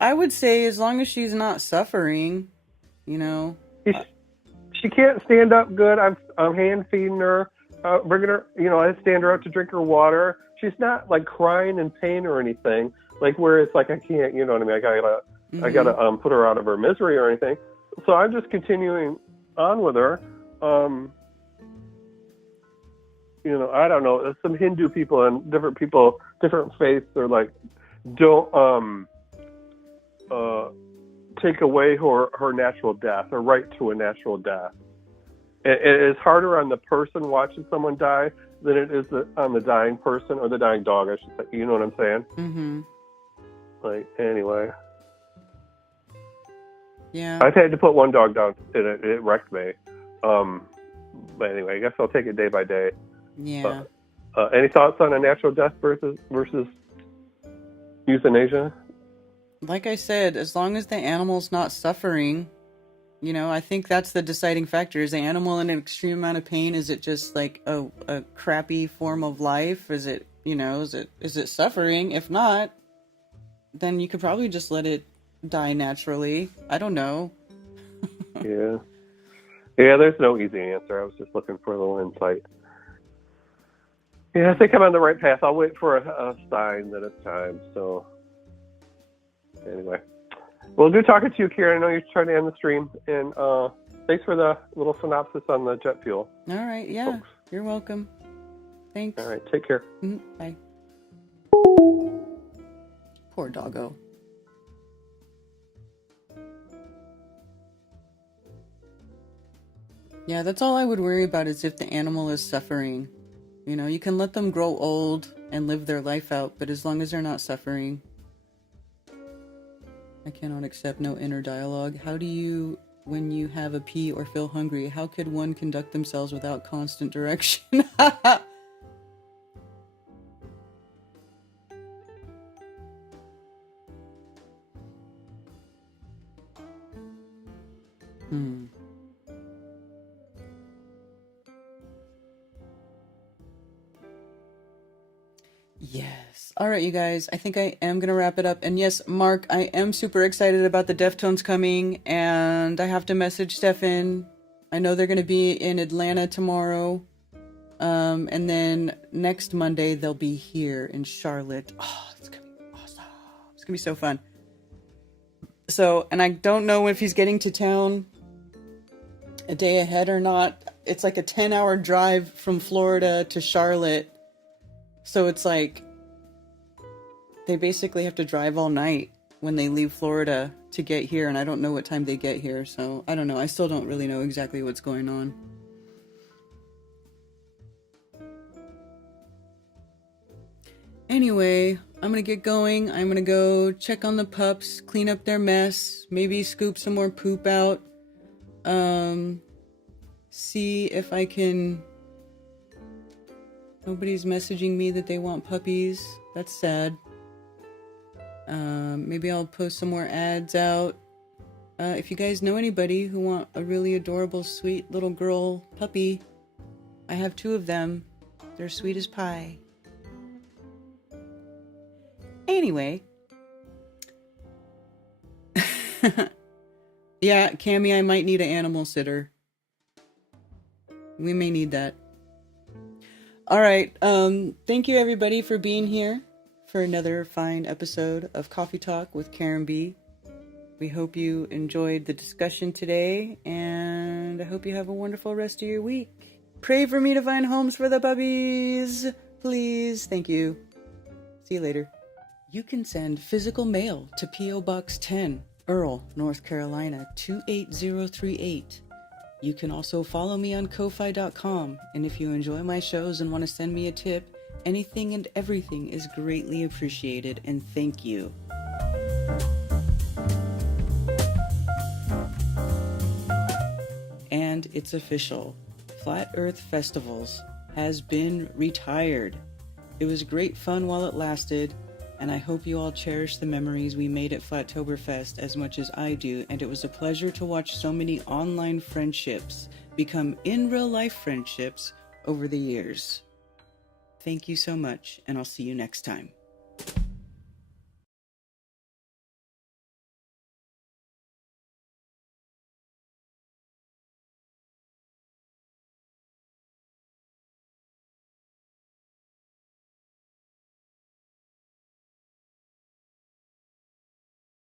I would say as long as she's not suffering, She can't stand up good. I'm hand feeding her, bringing her. I stand her up to drink her water. She's not like crying in pain or anything. Like where it's like I can't. You know what I mean? I gotta I got to put her out of her misery or anything. So I'm just continuing on with her. You know, I don't know. Some Hindu people and different people, different faiths are like, don't take away her natural death, her right to a natural death. It's harder on the person watching someone die than it is on the dying person or the dying dog, I should say. You know what I'm saying? Mm-hmm. Like, anyway. Yeah. I've had to put one dog down, and it wrecked me. But anyway, I guess I'll take it day by day. Yeah. Any thoughts on a natural death versus euthanasia? Like I said, as long as the animal's not suffering, you know, I think that's the deciding factor. Is the animal in an extreme amount of pain? Is it just like a crappy form of life? Is it, you know, is it suffering? If not, then you could probably just let it die naturally. I don't know. Yeah, there's no easy answer. I was just looking for a little insight. Yeah, I think I'm on the right path. I'll wait for a sign that it's time. So anyway, well, good talking to you, Kieran. I know you're trying to end the stream, and thanks for the little synopsis on the jet fuel. All right, yeah, folks. You're welcome. Thanks. All right, take care. Bye. Poor doggo. Yeah, that's all I would worry about is if the animal is suffering. You know, you can let them grow old and live their life out, but as long as they're not suffering. I cannot accept no inner dialogue. How do you, when you have a pee or feel hungry, how could one conduct themselves without constant direction? Yes. All right, you guys. I think I am going to wrap it up. And yes, Mark, I am super excited about the Deftones coming. And I have to message Stefan. I know they're going to be in Atlanta tomorrow. And then next Monday, they'll be here in Charlotte. Oh, it's going to be awesome. It's going to be so fun. So, and I don't know if he's getting to town a day ahead or not. It's like a 10-hour drive from Florida to Charlotte. So it's like they basically have to drive all night when they leave Florida to get here, and I don't know what time they get here, so I don't know. I still don't really know exactly what's going on. Anyway, I'm gonna get going. I'm gonna go check on the pups, clean up their mess, maybe scoop some more poop out, see if I can... Nobody's messaging me that they want puppies. That's sad. Maybe I'll post some more ads out. If you guys know anybody who want a really adorable, sweet little girl puppy, I have 2 of them. They're sweet as pie. Anyway. Yeah, Cammy, I might need an animal sitter. We may need that. All right. Thank you, everybody, for being here for another fine episode of Coffee Talk with Karen B. We hope you enjoyed the discussion today, and I hope you have a wonderful rest of your week. Pray for me to find homes for the puppies, please. Thank you. See you later. You can send physical mail to P.O. Box 10, Earl, North Carolina, 28038. You can also follow me on Ko-Fi.com, and if you enjoy my shows and want to send me a tip, anything and everything is greatly appreciated, and thank you. And it's official. Flat Earth Festivals has been retired. It was great fun while it lasted, and I hope you all cherish the memories we made at Flattoberfest as much as I do, and it was a pleasure to watch so many online friendships become in real life friendships over the years. Thank you so much, and I'll see you next time.